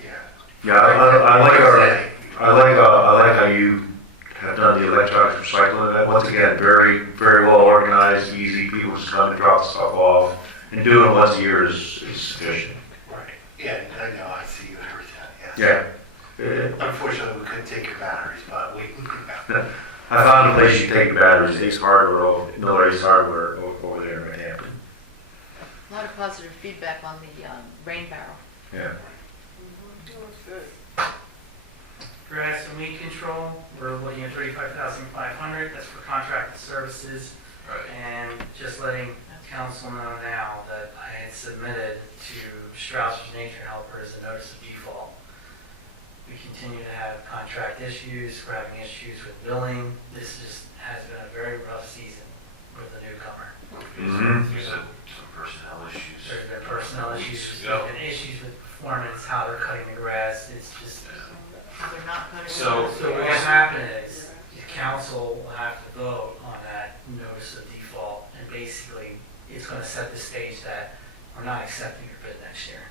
yeah. Yeah, I like how you have done the electronic recycling event. Once again, very, very well organized, easy. People just come and drop stuff off. And doing it once a year is sufficient. Right. Yeah, I know, I see you every time, yes. Yeah. Unfortunately, we couldn't take your batteries, but we can. I found a place you take the batteries, Ace Hardware, Miller Ace Hardware over there in Manhattan. A lot of positive feedback on the rain barrel. Yeah. Grass and weed control, we're looking at $35,500. That's for contracted services. And just letting council know now that I had submitted to Strausser's Nature Helpers a notice of default. We continue to have contract issues, we're having issues with billing. This just has been a very rough season with the newcomer. There's some personnel issues. There's been personnel issues, there's been issues with performance, how they're cutting the grass. It's just, They're not cutting. So what will happen is the council will have to vote on that notice of default, and basically it's going to set the stage that we're not accepting your bid next year.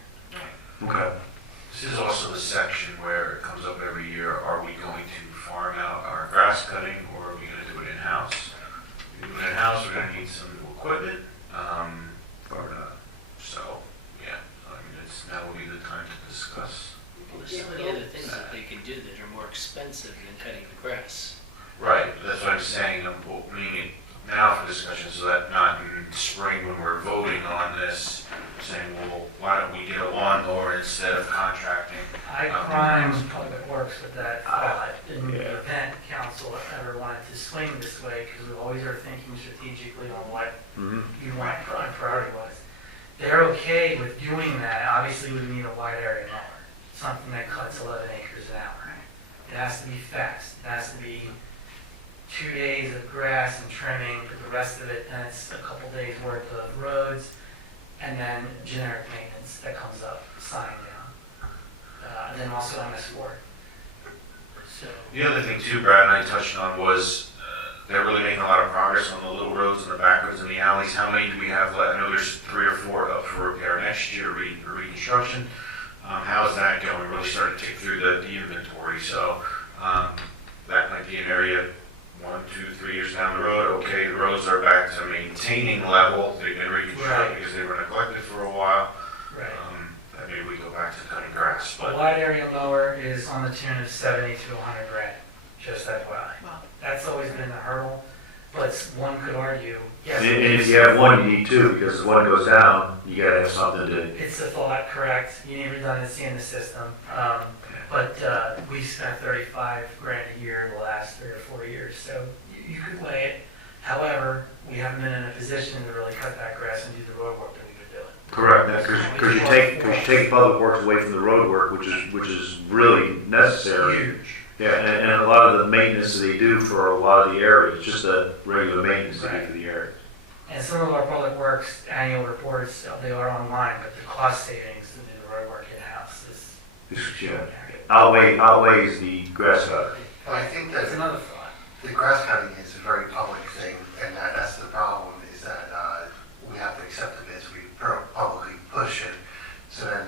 Okay. This is also the section where it comes up every year. Are we going to farm out our grass cutting, or are we going to do it in-house? If we do it in-house, we're going to need some new equipment. So, yeah, I mean, now will be the time to discuss. Well, there's so many other things that they can do that are more expensive than cutting the grass. Right, that's what I'm saying. I'm meaning now for discussion, so that not in spring when we're voting on this, saying, well, why don't we get a lawnmower instead of contracting? I crimed Public Works with that thought. Didn't the event council ever wanted to swing this way, because we always are thinking strategically on what you want on priority was. They're okay with doing that. Obviously, we need a wide area mower, something that cuts 11 acres an hour. It has to be fast. It has to be 2 days of grass and trimming, but the rest of it, then it's a couple days worth of roads, and then generic maintenance that comes up, sign down. And then also MS4. So, The other thing too, Brad and I touched on was they're really making a lot of progress on the little roads and the back roads and the alleys. How many do we have left? I know there's 3 or 4 up for repair next year, reconstruction. How is that going? We're really starting to tick through the inventory. So that might be an area 1, 2, 3 years down the road. Okay, the roads are back to maintaining level. They've been reconstructed because they were neglected for a while. right. That maybe we go back to cutting grass. A But wide area mower is on the tune of 70 to 100 grand, just FYI. Wow. That's always been the hurdle, but one could argue, yes. And if you have one, you need 2, because if one goes down, you gotta have something to. It's a thought, correct. You need redundancy in the system. But we spent 35 grand a year the last 3 or 4 years, so you could weigh it. However, we haven't been in a position to really cut that grass and do the road work that we've been doing. Correct, because you take public works away from the road work, which is really necessary. Huge. Yeah, and a lot of the maintenance that they do for a lot of the areas, just the regular maintenance they do for the area. And some of our public works annual reports, they are online, but the cost savings to do the road work in-house is Yeah, outweighs the grass cutter. But I think that That's another thought. the grass cutting is a very public thing, and that's the problem, is that we have to accept the bids, we publicly push it, so then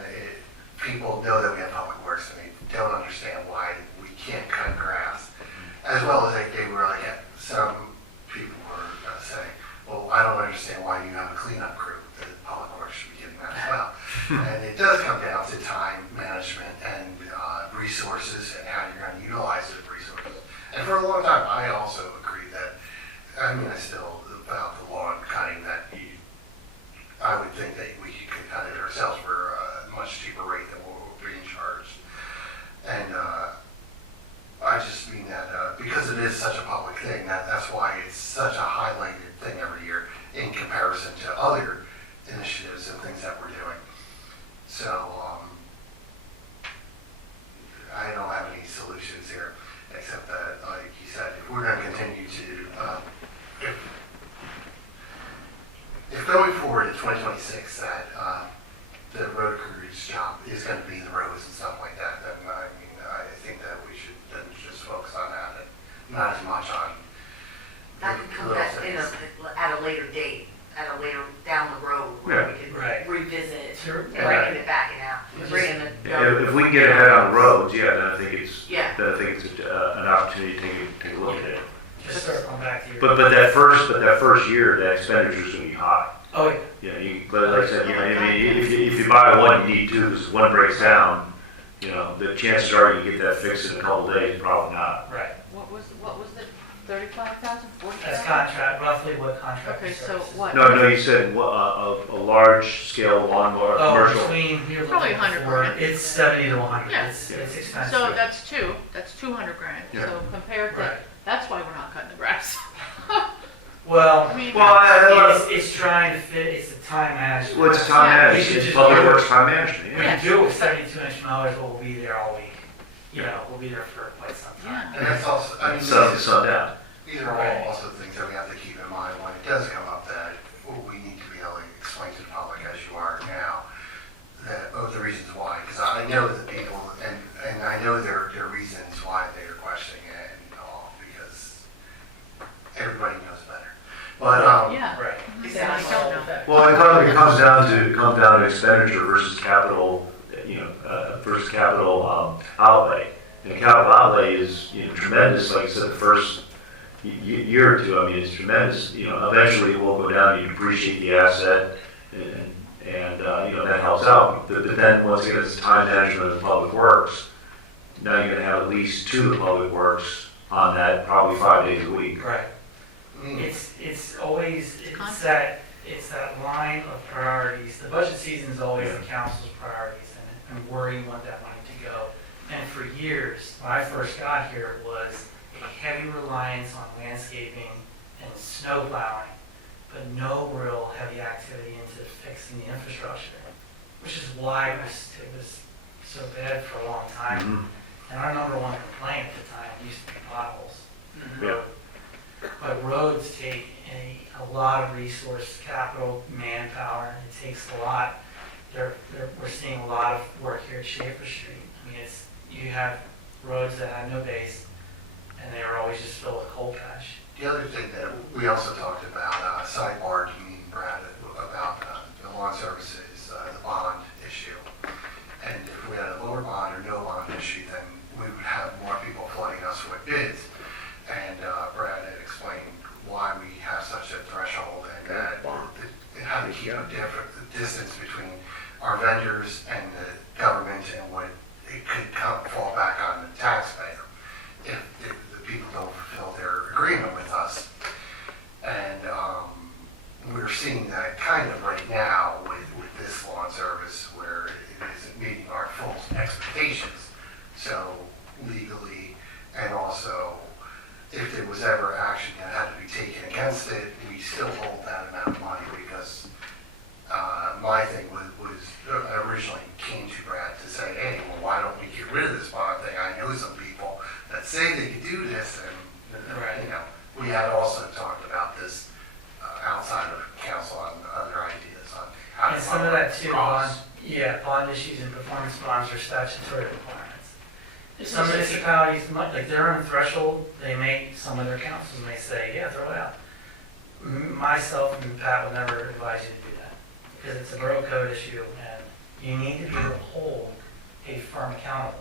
people know that we have public works, and they don't understand why we can't cut grass. As well as they were like, some people were saying, well, I don't understand why you have a cleanup crew, the public works should be getting that as well. And it does come down to time management and resources and how you're going to utilize those resources. And for a long time, I also we could cut it ourselves for a much cheaper rate than what we're being charged. And I just mean that because it is such a public thing, that's why it's such a highlighted thing every year in comparison to other initiatives and things that we're doing. So I don't have any solutions here, except that, like you said, if we're going to continue to, if going forward in 2026 that the road crew's job is going to be the roads and stuff like that, then I mean, I think that we should then just focus on that and not as much on That could come back at a later date, down the road, where we can Right. revisit, Sure. breaking it back out, bringing the. If we can get ahead on the roads, yeah, then I think it's, Yeah. an opportunity to take a look at it. Just circling back to your. But that first year, that expenditure's gonna be high. Oh, yeah. You know, like I said, you know, I mean, if you buy one, you need two, because one breaks down, you know, the chances are you get that fixed in a couple of days, probably not. Right. What was the 35,000, 40,000? That's contract, roughly what contract. Okay, so services. what? No, you said a large scale lawnmower, Oh, commercial. between, you're Probably looking 100 for, grand. it's 70 to 100, Yeah. it's expensive. So that's 200 grand. Yeah. So compared to, Right. that's why we're not cutting the grass. Well, I mean, it's trying to fit, it's a time management. Well, it's time Yeah. management, We it's should public just- works time management, We yeah. can do it with 72-inch mowers, but we'll be there all week. You know, we'll be there for quite some time. Yeah. and that's also, I mean, Sun to sundown. these are all also things that we have to keep in mind when it does come up that we need to be able to explain to the public, as you are now, that the reasons why. Because I know that people, and I know there are reasons why they are questioning it and all, because everybody knows better. But, Yeah. Right. I don't know. Well, it comes down to expenditure versus capital, versus capital outlay. And capital outlay is, tremendous, like I said, the first year or two, I mean, it's tremendous. Eventually we'll go down and depreciate the asset and that helps out. But then once it gets to time management of public works, now you're gonna have at least two of the public works on that, probably 5 days a week. Right. It's always, it's that line of priorities. The budget season is always the council's priorities and where you want that money to go. And for years, when I first got here, it was a heavy reliance on landscaping and snow plowing, but no real heavy activity into fixing the infrastructure, which is why it was so bad for a long time. Mhm. And our number one complaint at the time used to be potholes. Yeah. But roads take a lot of resource, capital, manpower. It takes a lot. We're seeing a lot of work here at Schaefer Street. I mean, you have roads that have no base, and they are always just filled with coal patch. the other thing that we also talked about, sidebar to me, Brad, about the lawn services, the bond issue. And if we had a lower bond or no bond issue, then we would have more people flooding us with bids. And Brad had explained why we have such a threshold and that it had to keep the distance between our vendors and the government and what it could fall back on the taxpayer if the people don't fulfill their agreement with us. And we're seeing that kind of right now with this lawn service where it isn't meeting our full expectations. So legally, and also if there was ever action that had to be taken against it, we still hold that amount of money because my thing was originally came to Brad to say, hey, well, why don't we get rid of this bond thing? I know some people that say they could do this, and we had also talked about this outside of council on other ideas on how to. And some of that too, costs. bond issues and performance bonds are statutory requirements. Some municipalities might, like their own threshold, some of their councils may say, yeah, throw it out. Myself and Pat would never advise you to do that, because it's a borough code issue, and you need to be able to hold a firm accountable.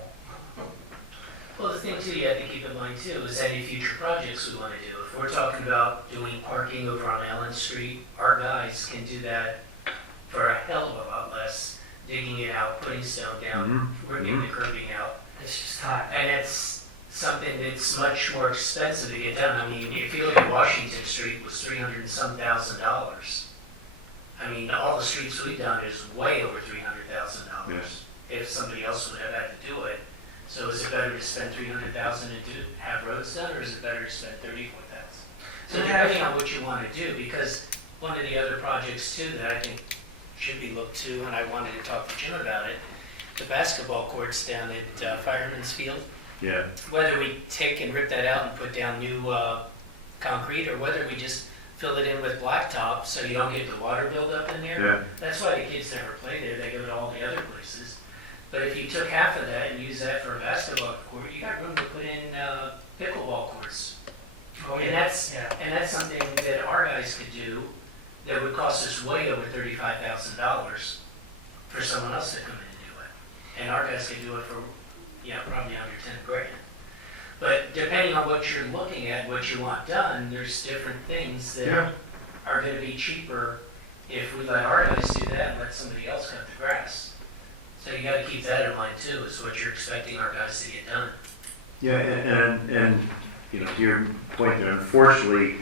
Well, the thing too, you have to keep in mind too, is any future projects we want to do. If we're talking about doing parking over on Elm Street, our guys can do that for a hell of a lot less, digging it out, putting stone down, working the curbing out. It's just time. And it's something that's much more expensive to get done. I mean, if you look at Washington Street, it was $300 and some thousand. I mean, all the streets we've done is way over $300,000. Yes. If somebody else would have had to do it. So is it better to spend $300,000 and have roads done, or is it better to spend $34,000? So depending on what you want to do, because one of the other projects too that I think should be looked to, and I wanted to talk to Jim about it, the basketball courts down at Fireman's Field. Yeah. Whether we take and rip that out and put down new concrete, or whether we just fill it in with blacktop so you don't get the water buildup in there. Yeah. That's why the kids never play there. They go to all the other places. But if you took half of that and use that for a basketball court, you got room to put in pickleball courts. Oh, And that's something that our guys could do that would cost us way over $35,000 for someone else to come in and do it. And our guys could do it for, probably under 10 grand. But depending on what you're looking at, what you want done, there's different things that are going to be cheaper if we let our guys do that and let somebody else cut the grass. So you got to keep that in mind too, is what you're expecting our guys to get done. Yeah, and to your point there, unfortunately,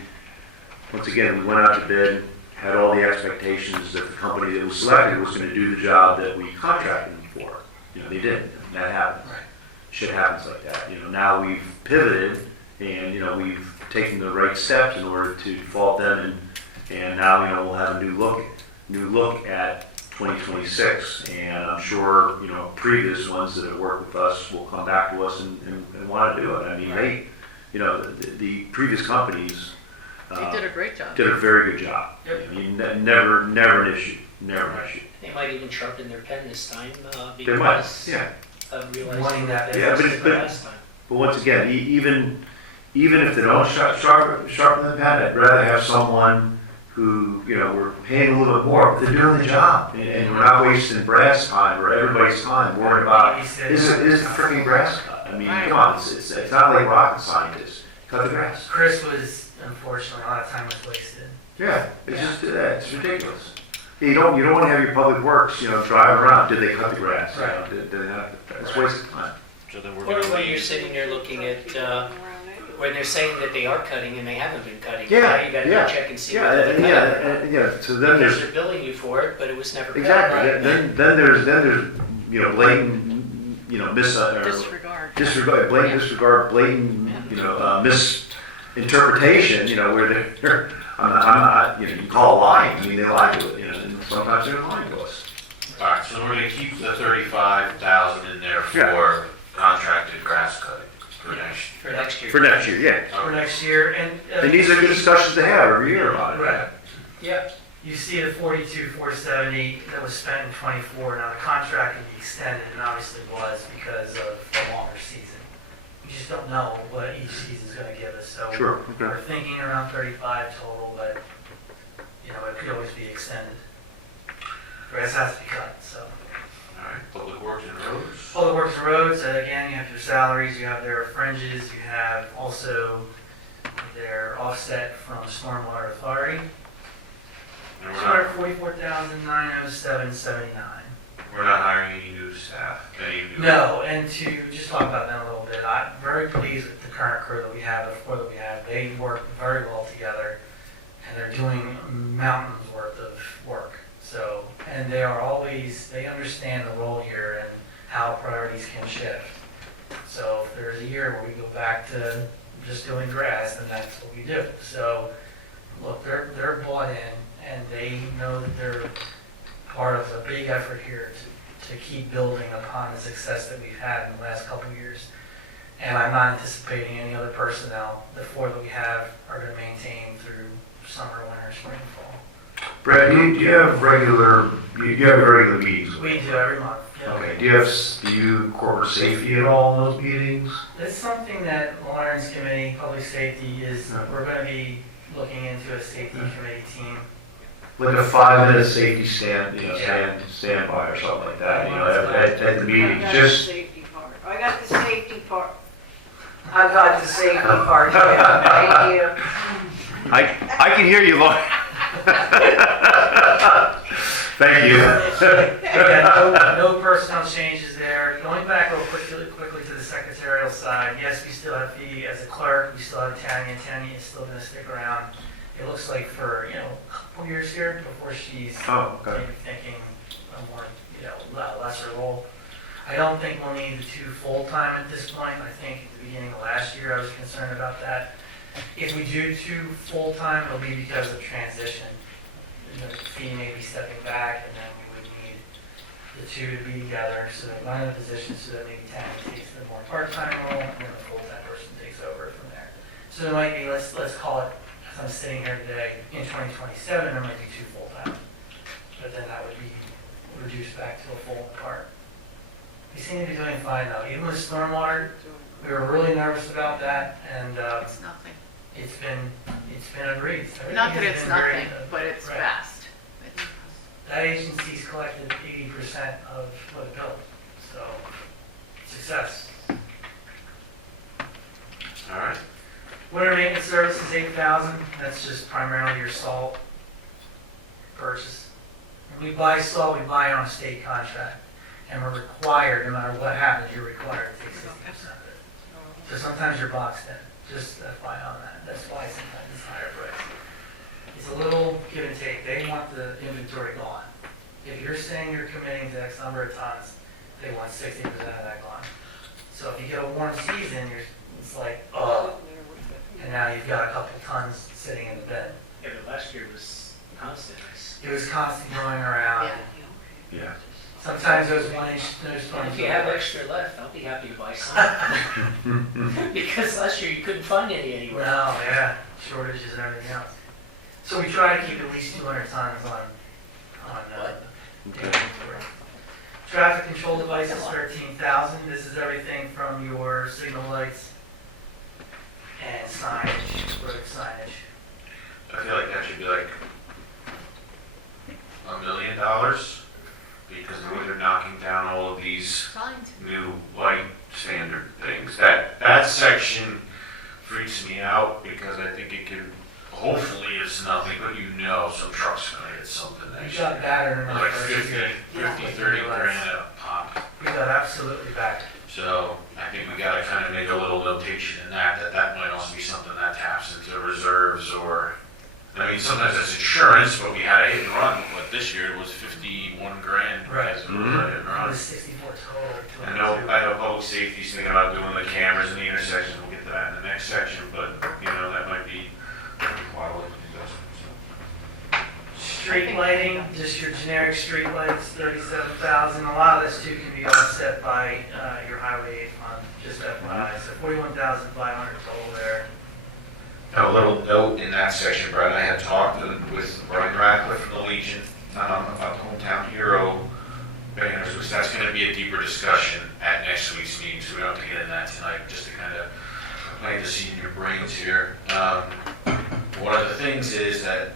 once again, we went out to bid, had all the expectations that the company that was selected was going to do the job that we contracted them for. They didn't. And that happened. Right. Shit happens like that. Now we've pivoted and, we've taken the right steps in order to default them and now, we'll have a new look at 2026, and I'm sure, previous ones that have worked with us will come back to us and want to do it. I mean, the previous companies They did a great job. did a very good job. Yep. I mean, never an issue, never an issue. They might even sharpen their pen this time They might, because yeah. of realizing Wanting that they Yeah, missed but- it but- last time. But once again, even if they don't sharpen the pen, I'd rather have someone who, we're paying a little bit more, but they're doing the job. And we're not wasting Brad's time or everybody's time worrying about, is the freaking grass cut? I mean, come on, it's not like rocket scientists. Cut the grass. Chris was, unfortunately, a lot of time was wasted. Yeah, it's ridiculous. You don't want to have your public works, drive around, did they cut the grass? Right. Did they not? It's a waste of time. So then we're Or gonna when you're leave. sitting there looking at, when they're saying that they are cutting and they haven't been cutting. Yeah, Now you gotta yeah, go check and see Yeah, whether they're and cutting. so then Because there's, they're billing you for it, but it was never cut. exactly, Right. then there's, blatant, Disregard. blatant disregard, blatant, misinterpretation, where they're, I'm not, you call lying, I mean, they lie to it, and sometimes they're lying to us. All right, so we're gonna keep the 35,000 in there Yeah. for contracted grass cutting for next For next year. For next year, yeah. For next year, And these are good discussions to have every year about it. Right. Yep. You see the 42,470 that was spent in '24. Now the contract can be extended, and obviously was because of the longer season. We just don't know what each season's going to give us. So Sure, we're okay. thinking around 35 total, but it could always be extended. Grass has to be cut. So All right, public works and roads. Public Works and Roads. Again, you have your salaries, you have their fringes, you have also their offset from Stormwater Authority. And we're $244,907.79. not hiring any new staff, No, and to just talk about them a little bit, I'm very pleased with the current crew that we have, the four that we have. They work very well together, and they're doing mountains worth of work. So, and they understand the role here and how priorities can shift. So if there's a year where we go back to just doing grass, then that's what we do. So, look, they're bought in, and they know that they're part of a big effort here to keep building upon the success that we've had in the last couple of years. And I'm not anticipating any other personnel. The four that we have are going to maintain through summer, winter, spring, fall. Brad, do you have regular meetings? We do every month. Yeah. Okay, do you corporate safety at all in those meetings? It's something that the Lawrence Committee, Public Safety, Yeah. we're going to be looking into a safety committee team. Like a 5-minute safety standby or something like that, at the meeting, just. Safety part. I got the safety part. I got the safety part, yeah, thank you. I can hear you, Lauren. Thank you. Again, no personnel changes there. Going back real quickly to the secretarial side, yes, we still have Phoebe as a clerk, we still have Tanya. Tanya is still going to stick around. It looks like for, couple years here before she's Oh, okay. maybe thinking a more, lesser role. I don't think we'll need the 2 full-time at this point. I think at the beginning of last year, I was concerned about that. If we do 2 full-time, it'll be because of transition. The fee may be stepping back, and then we would need the 2 to be together, so that one of the positions, so that maybe Tammy takes the more part-time role, and then the full-time person takes over from there. So there might be, let's call it, as I'm sitting here today, in 2027, there might be 2 full-time. But then that would be reduced back to a full part. We seem to be doing fine though. Even with stormwater, we were really nervous about that, and It's nothing. it's been a breeze. Not that Everything has it's been very, nothing, but it's right. fast. That agency's collected 80% of what it built, so success. All right. Winter maintenance service is $8,000. That's just primarily your salt purchase. When we buy salt, we buy it on a state contract, and we're required, no matter what happens, you're required to take 60% of it. So sometimes you're boxed in. Just FYI on that. That's why sometimes it's higher price. It's a little give and take. They want the inventory gone. If you're saying you're committing to X number of tons, they want 60% of that gone. So if you get a warm season, it's like, oh, and now you've got a couple tons sitting in the bin. Yeah, but last year was constant ice. It was constantly going around. Yeah. Sometimes there's 1 inch, there's 1 If inch. you have extra left, I'll be happy to buy some. Because last year you couldn't find any anywhere. Well, yeah, shortages and everything else. So we try to keep at least 200 tons on inventory. Traffic control devices, 13,000. This is everything from your signal lights and signage, road signage. I feel like that should be like $1 million, because the way they're knocking down all of these Signs. new light standard things. That section freaks me out, because I think it can, hopefully it's nothing, but some truck's gonna hit something We next got year. battered in the Like first 50, year. 30 grand a pop. We got absolutely battered. So I think we gotta kind of make a little notation in that might also be something that taps into reserves, or, I mean, sometimes it's insurance, but we had a hit and run, but this year it was 51 grand. Right. Because it was a hit and It run. was 64 total. I know public safety's thinking about doing the cameras in the intersections, we'll get to that in the next section, but, that might be wildly investment. Street lighting, just your generic street lights, 37,000. A lot of this too can be offset by your highway aid fund, just FYI. So 41,500 total there. Now, a little note in that section, Brad and I had talked with Brian Radcliffe from the Legion about the Hometown Hero banners, which that's going to be a deeper discussion at next week's meeting, so we don't have to get into that tonight, just to kind of plant the seed in your brains here. One of the things is that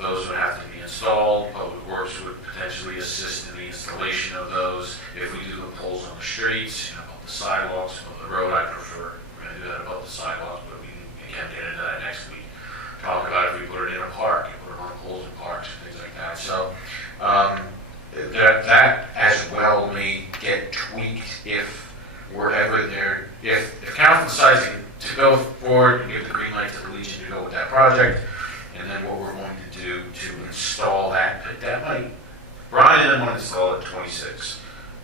those would have to be installed. Public Works would potentially assist in the installation of those. If we do the poles on the streets, above the sidewalks, above the road, I prefer we're going to do that above the sidewalks, but we can get into that next week. Talk about if we put it in a park, and put it on poles in parks and things like that. So that as well may get tweaked if we're ever there. If council decides to go forward and give the green light to the Legion to go with that project, and then what we're going to do to install that might, Brian didn't want to install it at 26.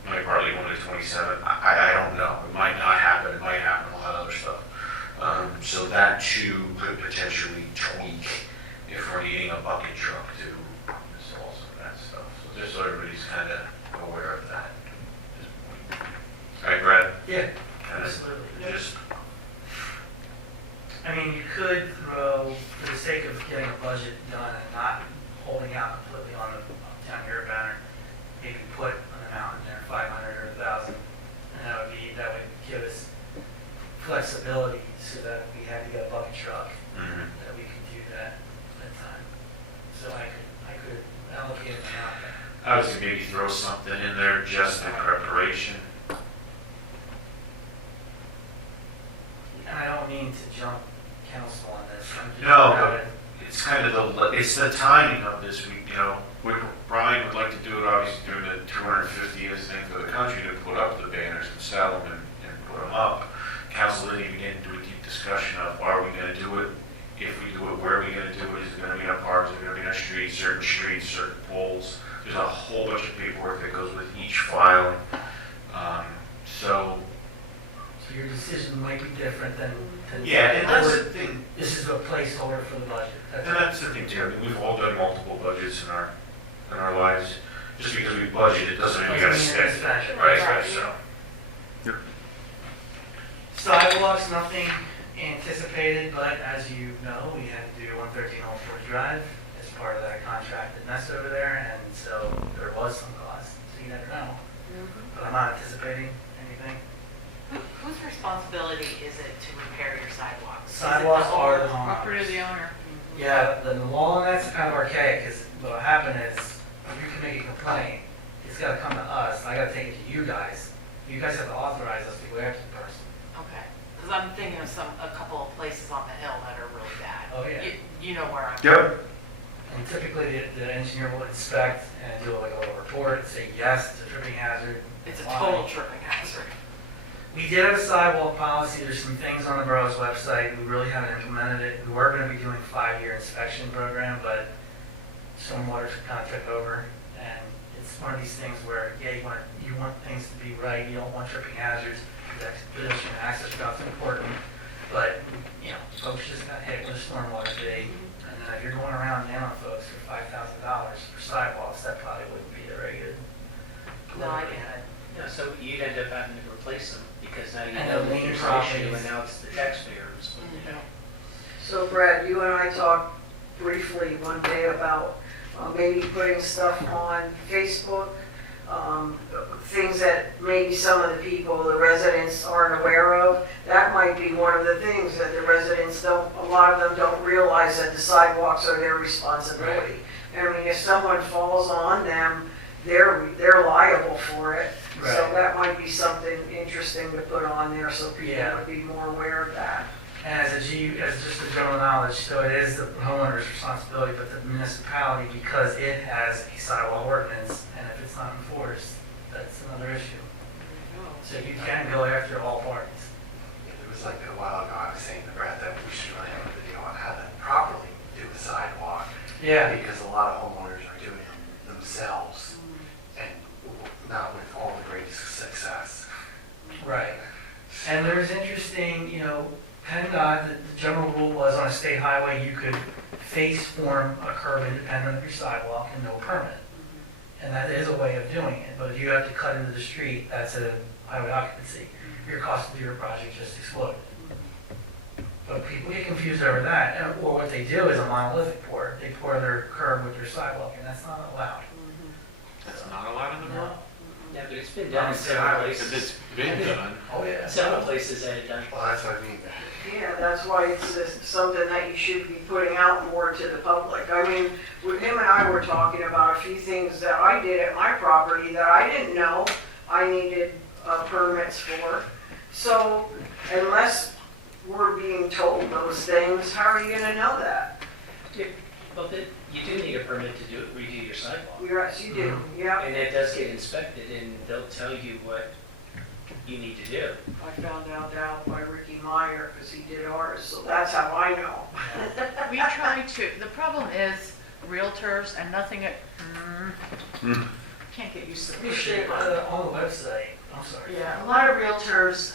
Might partly want it at 27. I don't know. It might not happen. It might happen. A lot of other stuff. So that too could potentially tweak if we're needing a bucket truck to install some of that stuff. So just so everybody's kind of aware of that at this point. All right, Brad? Yeah, Kind of absolutely. just, I mean, you could throw, for the sake of getting a budget done and not holding out completely on the Town Hero banner, maybe put an amount in there, 500 or 1,000, and that would give us flexibility so that if we had to get a bucket truck, that we could do that at time. So I could allocate an amount there. I was gonna maybe throw something in there just in preparation. And I don't mean to jump council on this. I'm just No, about but it. it's kind of it's the timing of this week, Brian would like to do it, obviously, during the 250th thing for the country to put up the banners and sell them and put them up. Council didn't even get into a deep discussion of, are we gonna do it? If we do it, where are we gonna do it? Is it gonna be in a park? Is it gonna be in streets, certain poles. There's a whole bunch of paperwork that goes with each filing. So, So your decision might be different than. yeah, and that's the thing. This is a placeholder for the budget. And that's the thing too. I mean, we've all done multiple budgets in our lives. Just because we budget, it doesn't mean we gotta spend it. Right, so. Sidewalks, nothing anticipated, but as you know, we had to do 113 Old Ford Drive as part of that contracted mess over there, and so there was some cost, so you never know. But I'm not anticipating anything. Whose responsibility is it to repair your sidewalks? Sidewalks are the Property of homeowners. the owner. Yeah, the law on that's kind of archaic, because what'll happen is, if you can make a complaint, it's gotta come to us, I gotta take it to you guys. You guys have to authorize us to go after the person. Okay, because I'm thinking of a couple of places on the hill that are really bad. Oh, yeah. You know where I'm. Yep. And typically, the engineer will inspect and do like a little report, say, yes, it's a tripping hazard. It's a Why? total tripping hazard. We did have a sidewalk policy, there's some things on the borough's website, we really haven't implemented it. We were gonna be doing a 5-year inspection program, but stormwater's kind of took over. And it's one of these things where, yeah, you want things to be right, you don't want tripping hazards, pedestrian access stuff's important. But, you know, folks just got hit with a stormwater fee, and if you're going around nailing folks for $5,000 for sidewalks, that probably wouldn't be a very good. No, I get it. Yeah, so you'd end up having to replace them because now you And know the that lien there's an issue properties. and now it's the taxpayer who's. So Brad, you and I talked briefly one day about maybe putting stuff on Facebook, things that maybe some of the people, the residents aren't aware of. That might be one of the things that the residents don't, a lot of them don't realize that the sidewalks are their responsibility. I mean, if someone falls on them, they're liable for it. So Right. that might be something interesting to put on there so people Yeah. would be more aware of that. And as just a general knowledge, so it is the homeowner's responsibility, but the municipality, because it has a sidewalk ordinance, and if it's not enforced, that's another issue. So you can go after all parties. It was like a while ago, I was saying to Brad that we should really have a video on how to properly do a sidewalk. Yeah. Because a lot of homeowners are doing it themselves and not with all the greatest success. Right. And there's interesting, PennDOT, the general rule was on a state highway, you could face form a curb independent of your sidewalk and no permit. And that is a way of doing it, but if you have to cut into the street, that's a highway occupancy. Your cost of your project just exploded. But people get confused over that, or what they do is a monolithic pour. They pour their curb with their sidewalk, and that's not allowed. That's not allowed in the borough? Yeah, but it's been done in several places. It's been done. Oh, yeah. Several places that have done. Well, that's what I mean. Yeah, that's why it's something that you should be putting out more to the public. I mean, him and I were talking about a few things that I did at my property that I didn't know I needed permits for. So unless we're being told those things, how are you gonna know that? Well, you do need a permit to review your sidewalk. Yes, you do, yeah. And it does get inspected and they'll tell you what you need to do. I found out that by Ricky Meyer, because he did ours, so that's how I know. We try to, the problem is realtors and nothing, can't get used to We it. should, on the website, I'm sorry. Yeah, a lot of realtors,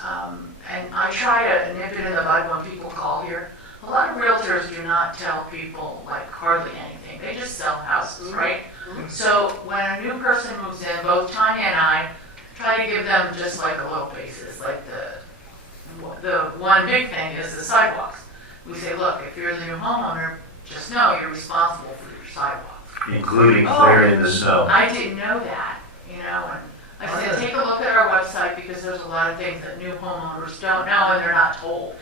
and I try to nip it in the bud when people call here. A lot of realtors do not tell people like hardly anything. They just sell houses, right? So when a new person moves in, both Tanya and I try to give them just like a little basis. Like the one big thing is the sidewalks. We say, look, if you're the new homeowner, just know you're responsible for your sidewalks. Including clearing the snow. I didn't know that, and I said, take a look at our website because there's a lot of things that new homeowners don't know and they're not told.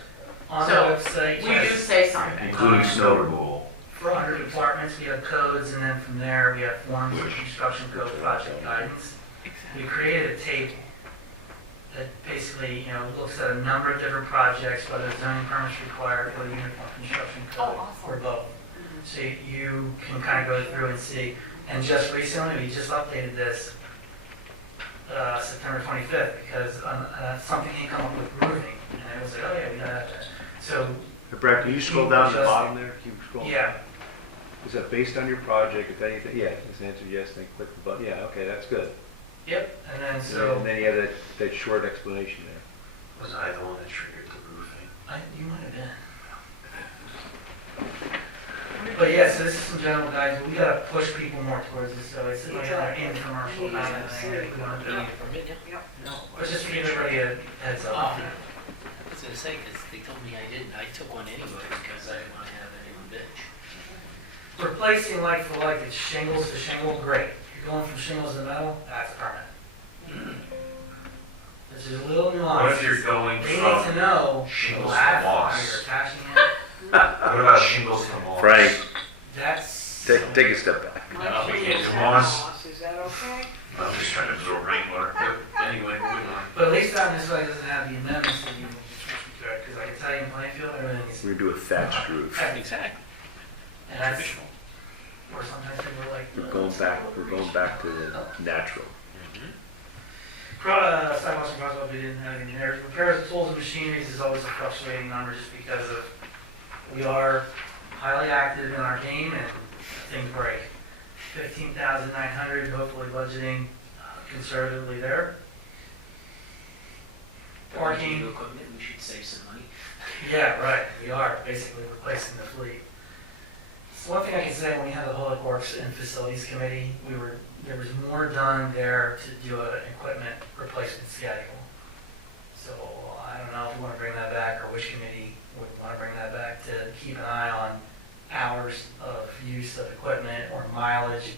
On the So, website, We yes. do say something. Including snow removal. For 100 departments, we have codes, and then from there, we have forms of construction code project guidance. We created a table that basically, looks at a number of different projects, whether zoning permits required or the uniform construction code, or both. So you can kind of go through and see. And just recently, we just updated this September 25th, because something had come up with roofing, and it was like, oh yeah, we got that. So Brett, can you scroll down to the bottom there? Can you scroll? yeah. Is that based on your project, if anything? Yeah, just answer yes, then click the button. Yeah, okay, that's good. Yep, and then And so, then you have that short explanation there. Was I the one that triggered the roofing? you might have been. But yeah, so this is some general guides, but we gotta push people more towards this, so it's like in commercial, not in anything that we wanna do. But just to give everybody a heads up. I was gonna say, because they told me I didn't, I took one anyway because I didn't want to have anyone bitch. Replacing like for like, it's shingles to shingle, great. If you're going from shingles to metal, that's permanent. There's just a little nuance. What if you're going They need to from, know shingles to how moss? you're attaching it. what about shingles to moss? Frank, That's. take a step back. No, we can't do moss. Is that okay? I'm just trying to absorb rainwater, but anyway, moving on. But at least that this way doesn't have the amendments that you need to to it, because I can tell you in Plainfield, everything is. We're gonna do a thatched roof. Exactly. And that's, or sometimes people are like. We're going back to the natural. Sidewalks and crosswalks, we didn't have any there. Repairs of tools and machineries is always a fluctuating number just because of, we are highly active in our game and things break. 15,900, hopefully budgeting conservatively there. Parking. New equipment, we should save some money. Yeah, right, we are basically replacing the fleet. So one thing I can say, when we had the Public Works and Facilities Committee, there was more done there to do an equipment replacement schedule. So I don't know if we want to bring that back or which committee would want to bring that back to keep an eye on hours of use of equipment or mileage.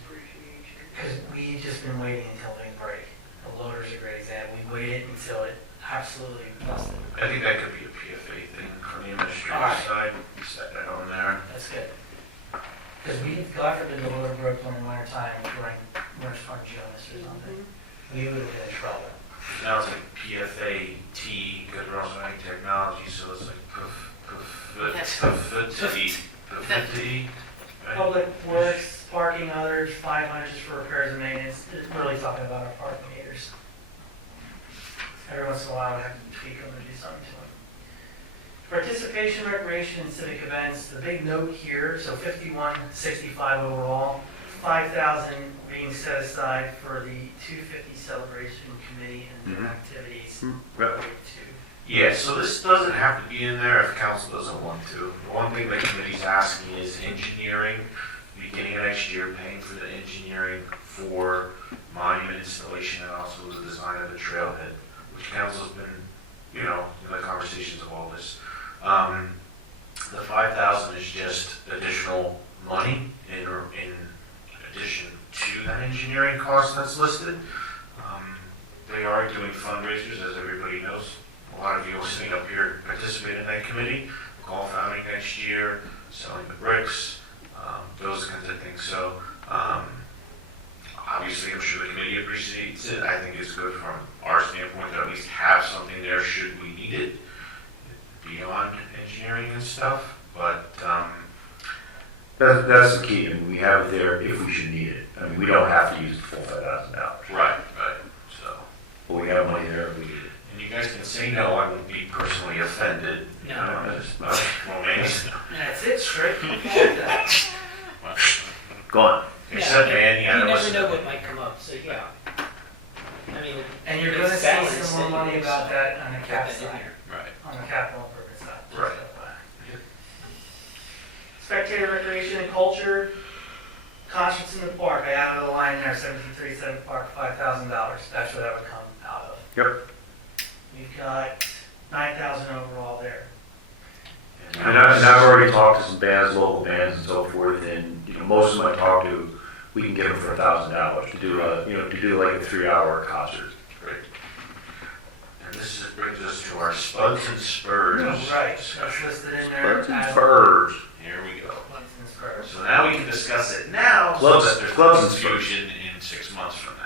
Because we've just been waiting until things break. The loader's a great example. We waited until it absolutely busted. I think that could be a PFA thing from the administrative Alright. side. We set that on there. That's good. Because we, God forbid, the loader broke during winter time, during winter storm Jonas or something. We would have been in trouble. Now it's like PFA-T, because we're also adding technology, so it's like PFT. Public Works, parking, others, 500 just for repairs and maintenance. It's really talking about our parking meters. Every once in a while, we have to tweak them or do something to them. Participation, recreation, and civic events. The big note here, so 5165 overall, 5,000 being set aside for the 250 celebration committee and their activities. Right. Yeah, so this doesn't have to be in there if council doesn't want to. The one thing the committee's asking is engineering, beginning of next year, paying for the engineering for monument installation and also the design of the trailhead, which council's been, in the conversations of all this. The 5,000 is just additional money in addition to that engineering cost that's listed. They are doing fundraisers, as everybody knows. A lot of you sitting up here participate in that committee. Golf outing next year, selling the bricks, those kinds of things. So obviously, I'm sure the committee appreciates it. I think it's good from our standpoint to at least have something there should we need it beyond engineering and stuff. But That's the key. I mean, we have it there if we should need it. I mean, we don't have to use the full $5,000. right. So, But we have money there if we need it. and you guys can say no. I won't be personally offended. No. That's not romantic. That's it, straight. Go on. Except Manny, I You don't never listen. know what might come up, so yeah. I mean, And you're it's going to see balanced some more money anyway, about so that on the put cap that in side, there. Right. on the capital improvement side. just Right. FYI. Spectator recreation and culture, concerts in the park, I added a line there, 1737 Park, $5,000. That's where that would come out of. Yep. We've got 9,000 overall there. And I've already talked to some bands, local bands and so forth, and most of them I talk to, we can get them for $1,000 to do like a 3-hour concert. Great. And brings us to our spuds and spurs. Right, that's listed in there. Spuds and as- spurs. Here we go. Spuds and spurs. So now we can discuss it now, Clubs- so that there's clubs no and spurs. confusion in 6 months from now.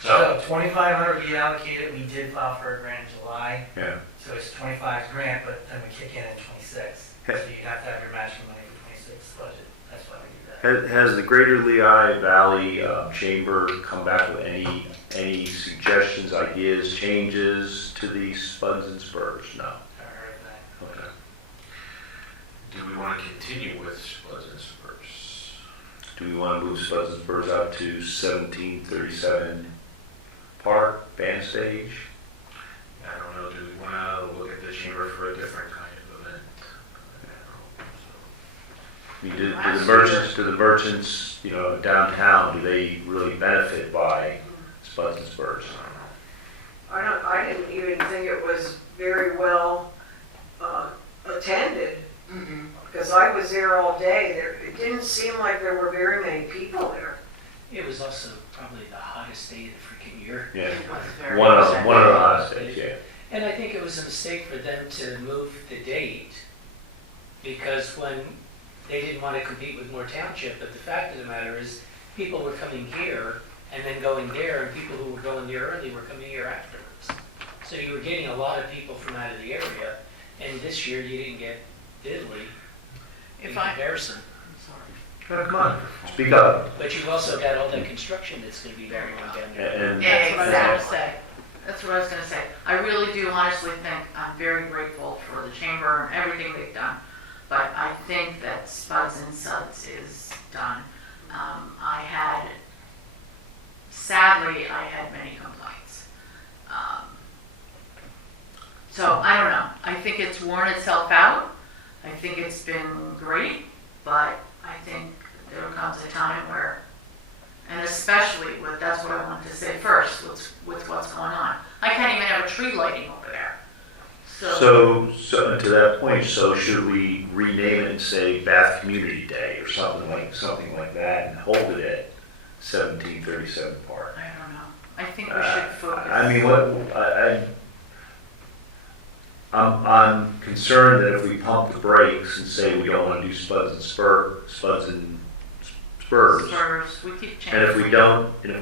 So, So 2,500 we allocated, we did file for a grant in July, Yeah. so it's 25's grant, but then we kick in at 26. So you'd have to have your matching money for 26 budget, that's why we do that. Has the Greater Lehigh Valley Chamber come back with any suggestions, ideas, changes to these spuds and spurs? No. Haven't heard of that. Okay. do we want to continue with spuds and spurs? do we want to move Spuds and Spurs out to 1737 Park, band stage? I don't know, do we want to look at the chamber for a different kind of event? I mean, do the merchants, you know, downtown, do they really benefit by Spuds and Spurs? I didn't even think it was very well attended, because I was there all day. It didn't seem like there were very many people there. It was also probably the hottest day of the freaking year. Yeah, It was very one of upsetting. the hottest days, yeah. And I think it was a mistake for them to move the date, because when they didn't want to compete with Moore Township, but the fact of the matter is, people were coming here and then going there, and people who were going there early were coming here afterwards. So you were getting a lot of people from out of the area, and this year you didn't get diddly in If I, comparison. Oh, come on, speak up. But you've also got all that construction that's going to be going on down there. And yeah, that's what I was gonna say. That's what I was gonna say. I really do honestly think, I'm very grateful for the chamber and everything they've done. But I think that Spuds and Suds is done. Sadly, I had many complaints. So I don't know. I think it's worn itself out. I think it's been great, but I think there comes a time where, and especially with, that's what I wanted to say first, with what's going on. I can't even have a tree lighting over there. so to that point, so should we rename it and say Bath Community Day or something like that and hold it at 1737 Park? I don't know. I think we should focus. I mean, I'm concerned that if we pump the brakes and say we don't want to do Spuds and Spurs, Spurs, we keep changing. and if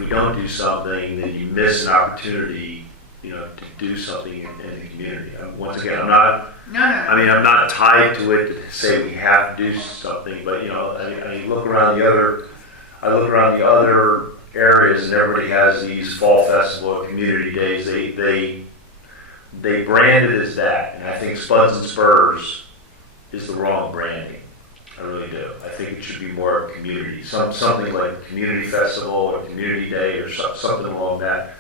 we don't do something, then you miss an opportunity, you know, to do something in the community. Once again, I'm not. No. I'm not tied to it to say we have to do something, but you know, I look around the other areas, and everybody has these fall festival or community days. They brand it as that, and I think Spuds and Spurs is the wrong branding. I really do. I think it should be more community, something like community festival or community day or something along that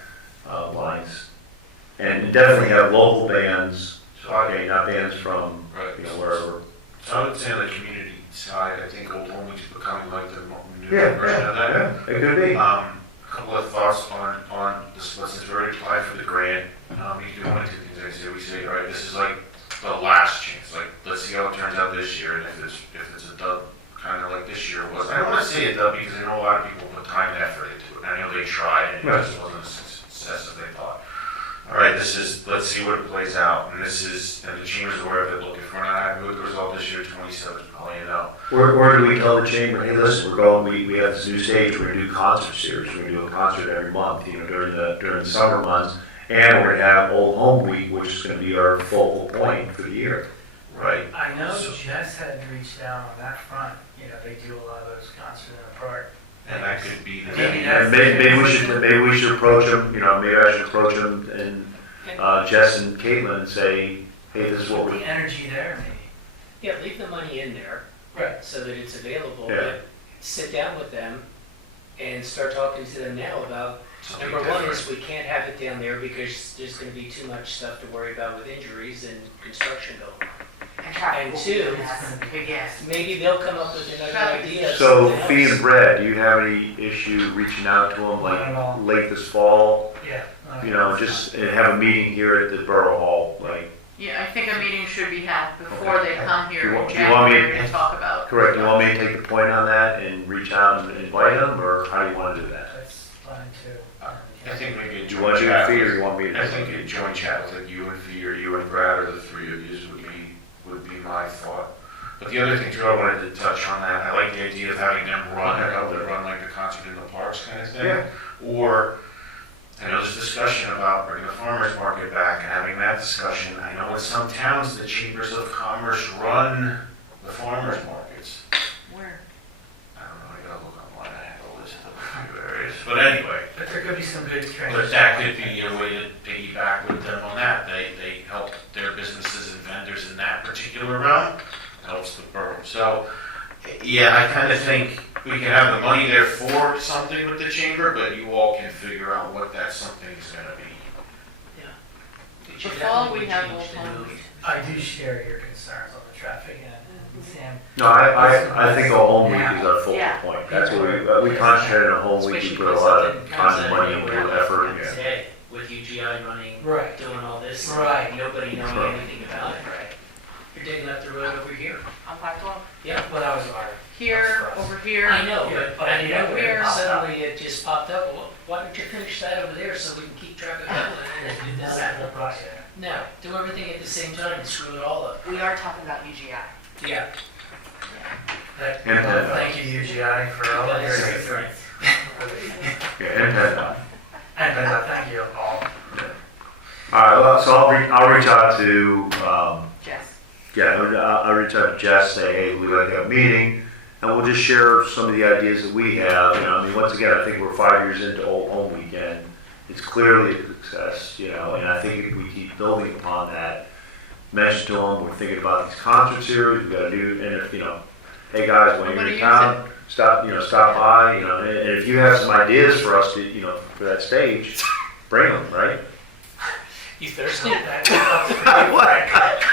lines, and definitely have local bands. Okay, not bands from wherever. So I would say on the community side, I think Old Home Week's becoming like the new Yeah, version of that. yeah, it could be. A couple of thoughts on the splits. Since we already applied for the grant, we can do one of two things. We say, all right, this is like the last chance. Like, let's see how it turns out this year, and if it's a dub, kind of like this year was. I don't want to say a dub because I know a lot of people put time and effort into it. I know they tried, and it just wasn't a success as they thought. All right, let's see what it plays out, and the chamber's aware of it. Look, if we're not happy with the result this year, 27, I'll let you know. Or do we tell the chamber, hey, listen, we have this new stage, we're gonna do concert series, we're gonna do a concert every month, you know, during the summer months, and we're gonna have Old Home Week, which is gonna be our focal point for the year. Right. I know Jess had reached out on that front. You know, they do a lot of those concerts in the park. And that could be the Maybe And maybe we should approach them, you know, maybe I should approach them and Jess and Caitlin and say, hey, this is what The we. energy there, maybe. Yeah, leave the money in there. Right. So that it's available, Yeah. but sit down with them and start talking to them now about, something number one different. is we can't have it down there because there's gonna be too much stuff to worry about with injuries and construction going. And two, Big ass. maybe they'll come up with another idea. of So, something Fee else. and Brad, do you have any issue reaching out to them Not at all. like late this fall? Yeah. You know, just have a meeting here at the Borough Hall, like, Yeah, I think a meeting should be had before they come here Do you in want- do you want me- January to talk about. correct, you want me to take the point on that and reach out and invite them, or how do you want to do that? That's fine too. I think maybe a Do you want joint you and chat. Fee, or you want me to? I think a joint chat with like you and Fee or you and Brad or the three of you would be my thought. But the other thing too, I wanted to touch on that. I like the idea of having them run like the concert in the parks kind of thing. Yeah. Or I know there's discussion about bringing the farmers market back and having that discussion. I know in some towns the chambers of commerce run the farmers markets. Where? I don't know. I gotta look online. I have a list of a few areas. But anyway. But there could be some good training. But that could be a way to piggyback with them on that. They help their businesses and vendors in that particular realm, helps the borough. So, yeah, I kind of think we can have the money there for something with the chamber, but you all can figure out what that something is gonna be. It should The fall we definitely have change the Old Home move. Week. I do share your concerns on the traffic and Sam. No, I think a home week is our focal Yeah. point. That's what we concentrate on a home week, we put a lot of time and money and effort. Yeah. Today, with UGI running, Right. doing all this, Right. nobody knowing Right. anything about it. Right. You're digging up the road over here. On 512. Yeah, Well, that was our. Here, over here. I know, Yeah, but I you know know, where- suddenly it just popped up. Well, why don't you finish that over there so we can keep track of that? And That's that. the project. No, do everything at the same time and screw it all up. We are talking about UGI. Yeah. And Thank you, UGI, for all of your That's efforts. Yeah, and PennDOT. And thank you all. All right, well, so I'll reach out to, Jess. I'll reach out to Jess, say, hey, we'd like to have a meeting, and we'll just share some of the ideas that we have. You know, I mean, once again, I think we're 5 years into Old Home Weekend. It's clearly a success, you know, and I think if we keep building upon that, mention to them, we're thinking about these concert series, we gotta do, and if, you know, hey guys, when you're in town, stop by, you know, and if you have some ideas for us to, you know, for that stage, bring them, right? You thirsty? What?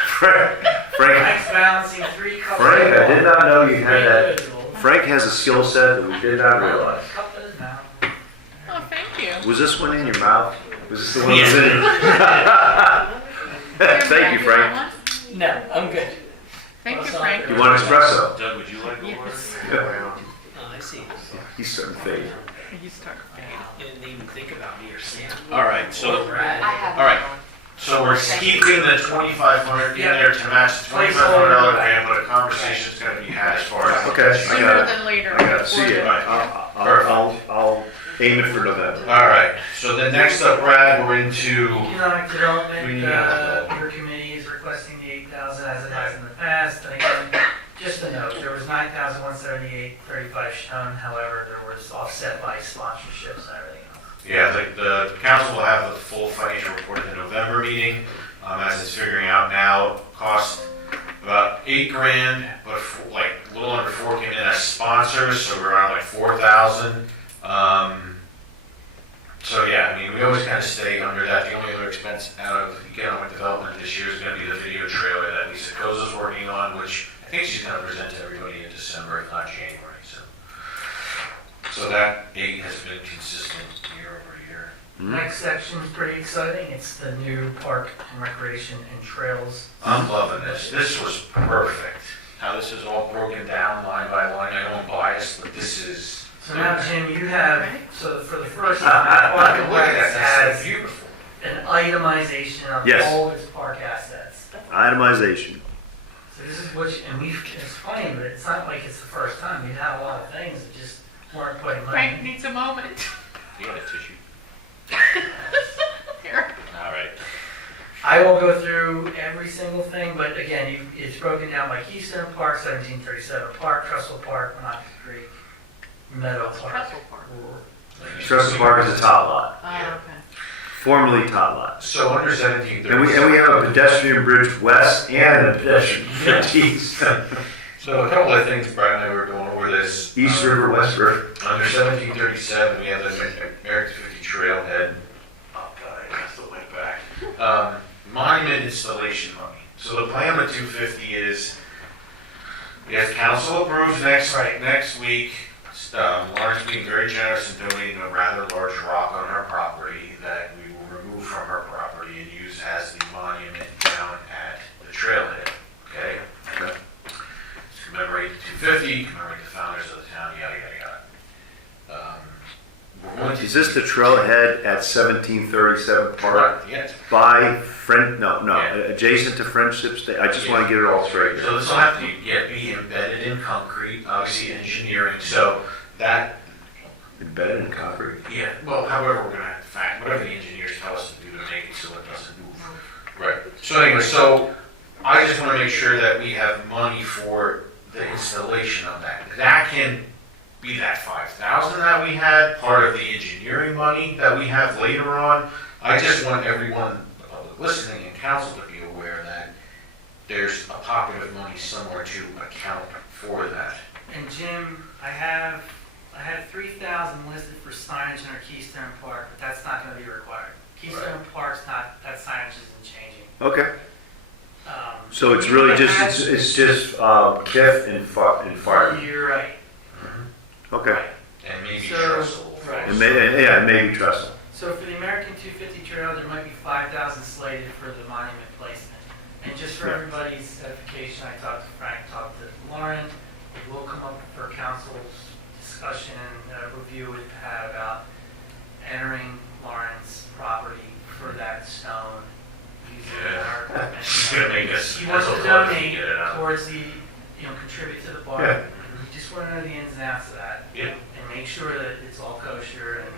Frank, Frank's balancing 3 cups. Frank, I did not know you had that. Frank has a skill set that we did not realize. Cup is now. Oh, thank you. Was this one in your mouth? Was this the one that was in it? Thank you, Frank. No, I'm good. Thank you, Frank. You want espresso? Doug, would you like a word? Yes. Oh, I see. He's starting to fade. He's talking. You didn't even think about me or Sam. All right, so, Or Brad. I have. All right. so we're keeping the 2,500 in there to match the $2,500 grant, but a conversation's gonna be had as far as. Okay, I Sooner got it. than later. I got it. See ya. I'll aim it for November. All right, so then next up, Brad, we're into, Economic We development, need your committee is requesting the 8,000 as it has in the past. And again, just a note, there was 9,178.35 shown, however, there was offset by sponsorships and everything else. yeah, the council will have the full financial report at the November meeting. As it's figuring out now, cost about $8,000, but like a little under 4 came in as sponsors, so we're around like 4,000. So yeah, I mean, we always kind of stay under that. The only other expense out of economic development this year is going to be the video trailer that Lisa Koza's working on, which I think she's going to present to everybody in December, if not January. So that 8 has been consistent year over year. Next section is pretty exciting. It's the new park and recreation and trails. I'm loving this. This was perfect. How this is all broken down line by line. I don't bias, but this is. So now, Jim, you have, so for the first time, Park and Look at Recs that. That's has beautiful. an itemization of Yes. all its park assets. Itemization. So this is which, and it's funny, but it's not like it's the first time. We've had a lot of things that just weren't putting money. Frank needs a moment. You got a tissue. Here. All right. I will go through every single thing, but again, it's broken down by Keystone Park, 1737 Park, Trestle Park, Monocacy Creek, Meadow Park. Trestle Park. Trestle Park is a tot lot, Oh, okay. formerly tot lot. So under 1737. And we have a pedestrian bridge west and a pedestrian bridge east. So a couple of things, Brad and I were going over this. East River, West River. Under 1737, we have the American 50 Trailhead. Oh, God, I must have went back. Monument installation money. So the plan with 250 is, if council approves next week, Lawrence being very generous in donating a rather large rock on her property that we will remove from her property and use as the monument down at the trailhead. Okay? Okay. To commemorate the 250, commemorate the founders of the town, yada, yada, yada. We're going to Is this the trailhead at 1737 Park? Correct, yes. By Yeah. adjacent to Friendship State? I just want to get it all straight. So this will have to be embedded in concrete, obviously engineering, so that, Embedded in concrete. yeah, well, however we're gonna have to fact, whatever the engineers tell us to do to make it so it doesn't move. Right. So anyway, so I just wanna make sure that we have money for the installation of that. That can be that 5,000 that we had, part of the engineering money that we have later on. I just want everyone, the public listening and council to be aware that there's a pocket of money somewhere to account for that. And Jim, I had 3,000 listed for signage in our Keystone Park, but that's not gonna be required. Keystone Park's not, that signage isn't changing. Okay. So it's we really would've just, had- it's just TIF and fire. You're right. Okay. And maybe So- trestle. right. And maybe trestle. So for the American 250 Trail, there might be 5,000 slated for the monument placement. And just for Yeah. everybody's edification, I talked to Frank, talked to Lauren, it will come up for council's discussion and review with Pat about entering Lauren's property for that stone. Using our equipment. It's gonna make us. He wants to that's a lot donate get it out. towards the, contribute to the bar. Yeah. We just want to know the ins and outs of that. Yeah. And make sure that it's all kosher and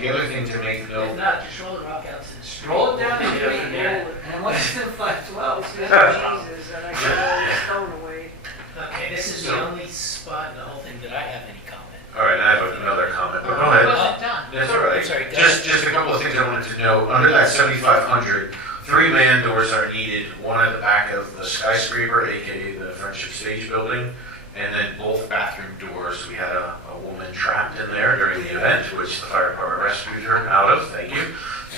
The other thing to make If note, not, just roll the rock out to the street. roll it down the Yeah, street, yeah. and once it's in 512, it's good. Jesus, and I got all the stone away. Okay, this is the only spot in the whole thing that I have any comment. all right, I have another comment, but go It ahead. wasn't done. That's all right. Sorry, go Just a couple of things I wanted to know. Under that 7,500, 3 man doors are needed. One at the back of the skyscraper, AKA the Friendship Stage building, and then both bathroom doors. We had a woman trapped in there during the event, which the fire department rescued her out of. Thank you.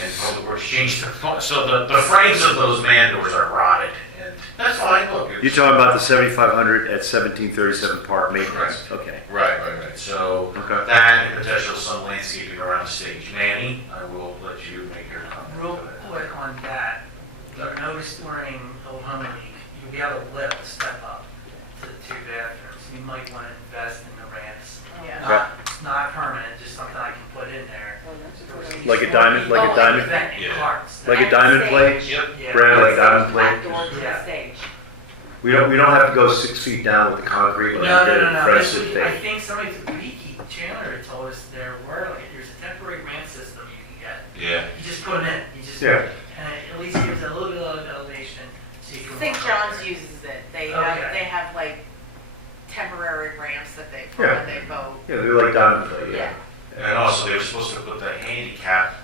And Public Works changed the so the frames of those man doors are rotted, and that's fine. Look, You're talking about the 7,500 at 1737 Park maintenance? Correct. Okay. Right. So Okay. that and potential some landscaping around the stage. Manny, I will let you make your comment. Real quick on that, you noticed during Old Home Week, you'll be able to lift, step up to the 2 bathrooms. You might want to invest in the ramps. Yeah. Not permanent, just something I can put in there. Oh, that's a good idea. Like a diamond, like a Oh, diamond, event Yeah. carts. like a diamond plate? Yep. Yeah. Brad, like a diamond Back plate? door to Yeah. the stage. We don't have to go 6 feet down with the concrete. when No, we no, did no, it. no. Fresh This and week, I baked. think somebody at the Beaky Chandler had told us there were, like, there's a temporary ramp system you can get. Yeah. You just put it in, you just, Yeah. and it at least gives it a little bit of elevation so you can. St. walk John's up there. uses it. They Okay. have like temporary ramps that they put Yeah. when they vote. Yeah, they're like diamond plate, yeah. And also, they were supposed to put the handicap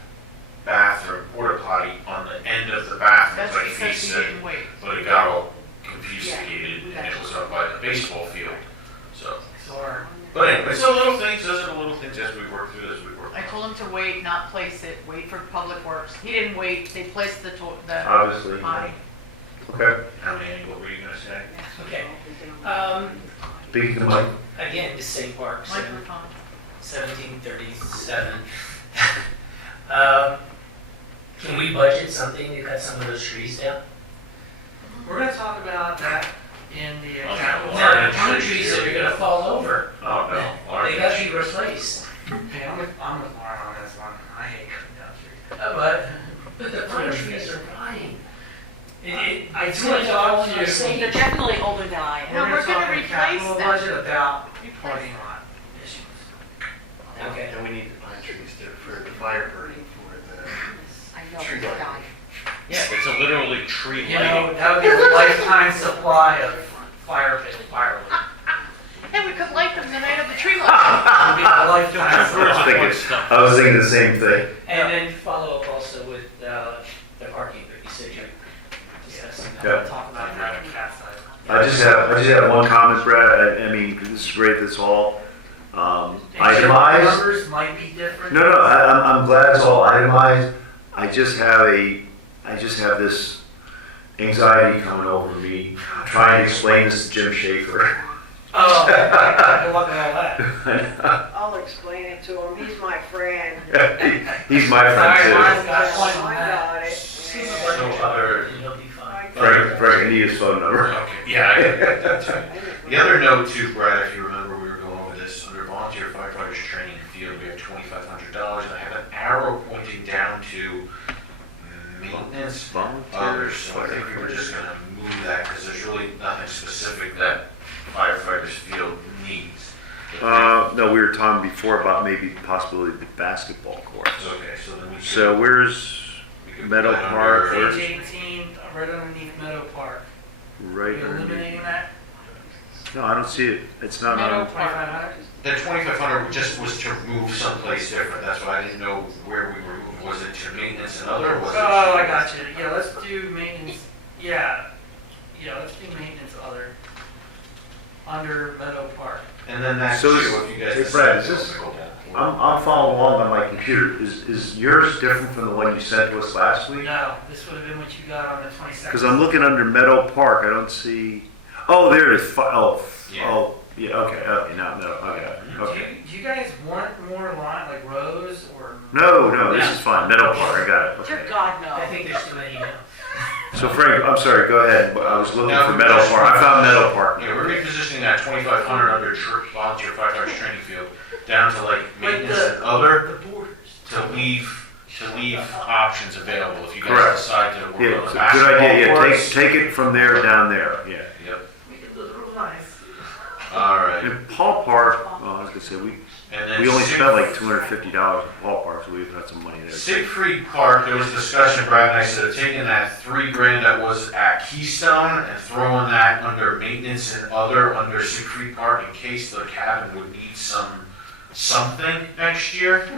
bathroom porta potty on the end of the bathroom, That's like he because you said, didn't wait. but it got all confuscated and it was up by the baseball field. So, Or, but anyway, so little things, those are the little things as we work through this, we work. I told him to wait, not place it, wait for Public Works. He didn't wait, they placed the Obviously. potty. Okay. How many, what were you gonna say? Okay, Speaking of Mike. again, the same park, Microphone. 1737. Can we budget something to cut some of those trees down? we're gonna talk about that in the Okay. capital. Now, the pine trees that are gonna fall over, Oh, no. they gotta be replaced. Okay, I'm with Lauren on this one. I hate cutting down trees. But the pine trees are dying. I It's do gonna want to talk fall to on you. the same. They're definitely older than I am. No, we're gonna talk in replace capital them. budget about parking lot issues. Okay. And we need the pine trees for the fire burning for the I know, Tree they're lighting. dying. Yeah, it's a literally tree You know, that would be a lifetime supply of firewood. And we could light them the night of the tree lighting. It would be a lifetime I was supply. thinking, I was thinking the same thing. And then follow up also with the parking, but you said you're discussing that. Yeah. Talk about that on cat side. I just have one comment, Brad. I mean, this is great, this all itemized. Numbers might be different. No, I'm glad it's all itemized. I just have this anxiety coming over me, trying to explain this to Jim Schaefer. Oh, good luck with all that. I'll explain it to him, he's my friend. He's my Sorry, friend mine's too. got one on I that. got it. See Yeah. the budget, No other- and you'll be fine. Frank, I need his phone number. Okay, yeah, I get that too. The other note too, Brad, if you remember, we were going over this, under volunteer firefighters training field, we have $2,500, and I have an arrow pointing down to maintenance others, so I think we were just gonna move that, because there's really nothing specific that firefighters field needs. No, we were talking before about maybe possibility of the basketball courts. Okay, so then we could. So where's we could put Meadow that Park? under- Page 18, right underneath Meadow Park. right? You're eliminating that? No, I don't see it. It's not Meadow on. Park. 2,500? The 2,500 just was to move someplace different, that's why I didn't know where we were moving, was it to maintenance and other, or was it? Oh, I got you. Yeah, let's do maintenance, yeah, let's do maintenance other, under Meadow Park. And then next So year, is- if you guys hey, decide Brad, is to this- go down. I'm following along on my computer. Is yours different from the one you sent to us last week? No, this would have been what you got on the 22nd. Because I'm looking under Meadow Park, I don't see, oh, there it is, Yeah. yeah, okay, now, okay, okay. Do you guys want more line, like rows or? No, this is fine, Meadow Park, I got it, Dear okay. God, I no. think there's too many now. So Frank, I'm sorry, go ahead, I was looking No, for Meadow that's Park, I fine. found Meadow Park. Yeah, we're repositioning that 2,500 under volunteer firefighters training field down to like maintenance and other, The borders. to leave options available if you guys Correct. decide to work Yeah, on it's the a good idea, yeah, basketball courts. take it from there down there, yeah. Yep, Make it look nice. all right. And Paul Park, well, I was gonna say, And then we only spent like $250 at Paul Park, so we've got some money there. Siegfried Park, there was a discussion, Brad and I said, taking that $3,000 that was at Keystone and throwing that under maintenance and other under Siegfried Park in case the cabin would need something next year.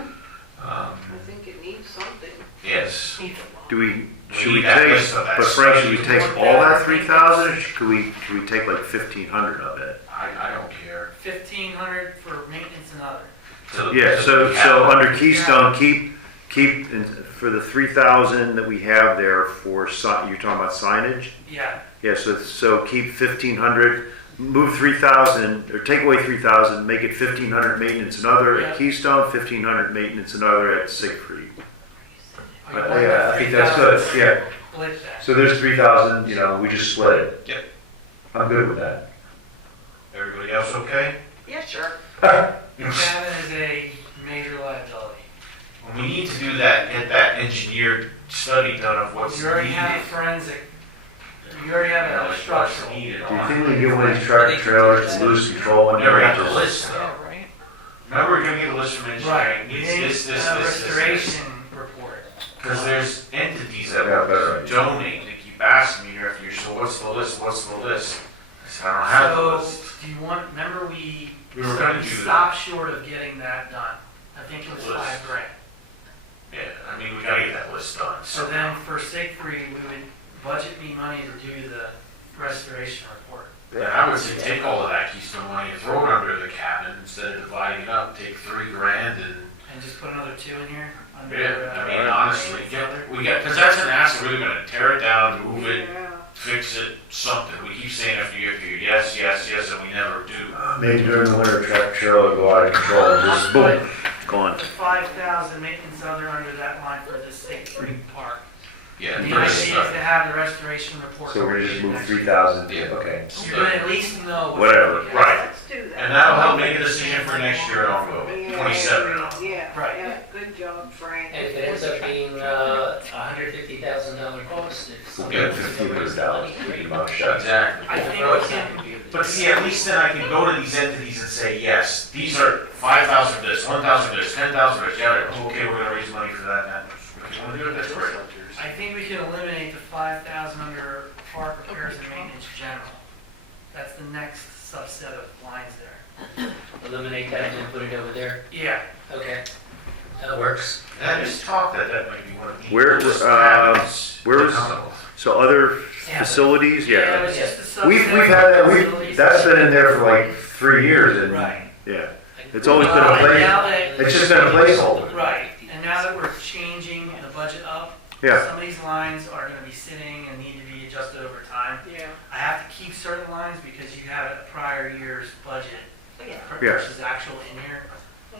I think it needs something. Yes. Should we need take, that list of that but Frank, should we study. take all that 3,000, or should we take like 1,500 of it? I don't care. 1,500 for maintenance and other. Yeah, so under Keystone, keep, for the 3,000 that we have there for, you're talking about signage? Yeah, Yeah, so keep 1,500, move 3,000, or take away 3,000, make it 1,500 maintenance and other Yeah. at Keystone, 1,500 maintenance and other at Siegfried. Are you wanting Yeah, that I think that's good, 3,000? yeah. Split that. So there's 3,000, we just split it. Yep. I'm good with that. Everybody else okay? Yeah, sure. Cabin is a major liability. We need to do that, get that engineered study done of what's You already have a needed. forensic, you already have Yeah, a what's structural. needed. Do you think we can get one of these tractor trailers to lose control We and never had the just- list though. Yeah, right? Remember, we're gonna get a list from engineering, You needs need this. a restoration report. Because there's entities that Yeah, will that's right. donate, they keep asking me after year, so what's the list, what's the list? I said, I don't have the So, list. do you want, remember we We were gonna we do that. stopped short of getting that done. I think it was List. $5,000. Yeah, I mean, we gotta get that list done, So so. then for Siegfried, we would budget me money to do the restoration report. Yeah, I would say take all of that Keystone money and throw it under the cabin instead of dividing it up, take $3,000 And just put another 2 in here? Under, yeah, I mean, uh, honestly, because that's an asset, we're gonna tear it down, move it, Yeah. fix it, something. We keep saying after year, yes, and we never do. Maybe during the winter, tractor trailer will go out of control and just boom, gone. The 5,000 maintenance other under that line for the Siegfried Park. Yeah, The for idea this is stuff. to have the restoration report. So we're gonna just completed move next 3,000, Yeah. okay. You're gonna at least know. what's Whatever. gonna be- Right. Let's do that. And that'll help make a decision for next year, and I'll go, Yeah, 27. Yeah, Right. yeah, good job, Frank. And if it ends up being $150,000 cost, it's. We'll get $1,500. We can shut. Exactly. I think we can, But see, at least then I can go to these entities and say, yes, these are 5,000 for this, 1,000 for this, 10,000 for this, yeah, okay, we're gonna raise money for that, and if you wanna do it, that's great. I think we can eliminate the 5,000 under park repairs and maintenance general. That's the next subset of lines there. Eliminate that and then put it over there. Yeah, Okay. That works. And I just talked that might be one of the. Where, where is, so other facilities, yeah, it yeah. was just a subset. We've had that, that's been in there for like 3 years and, Right. yeah. It's always been a And place, now that- it's just been a placeholder. Right, and now that we're changing the budget up, Yeah, some of these lines are gonna be sitting and need to be adjusted over time. Yeah. I have to keep certain lines because you have a prior year's budget Yeah. versus actual in here.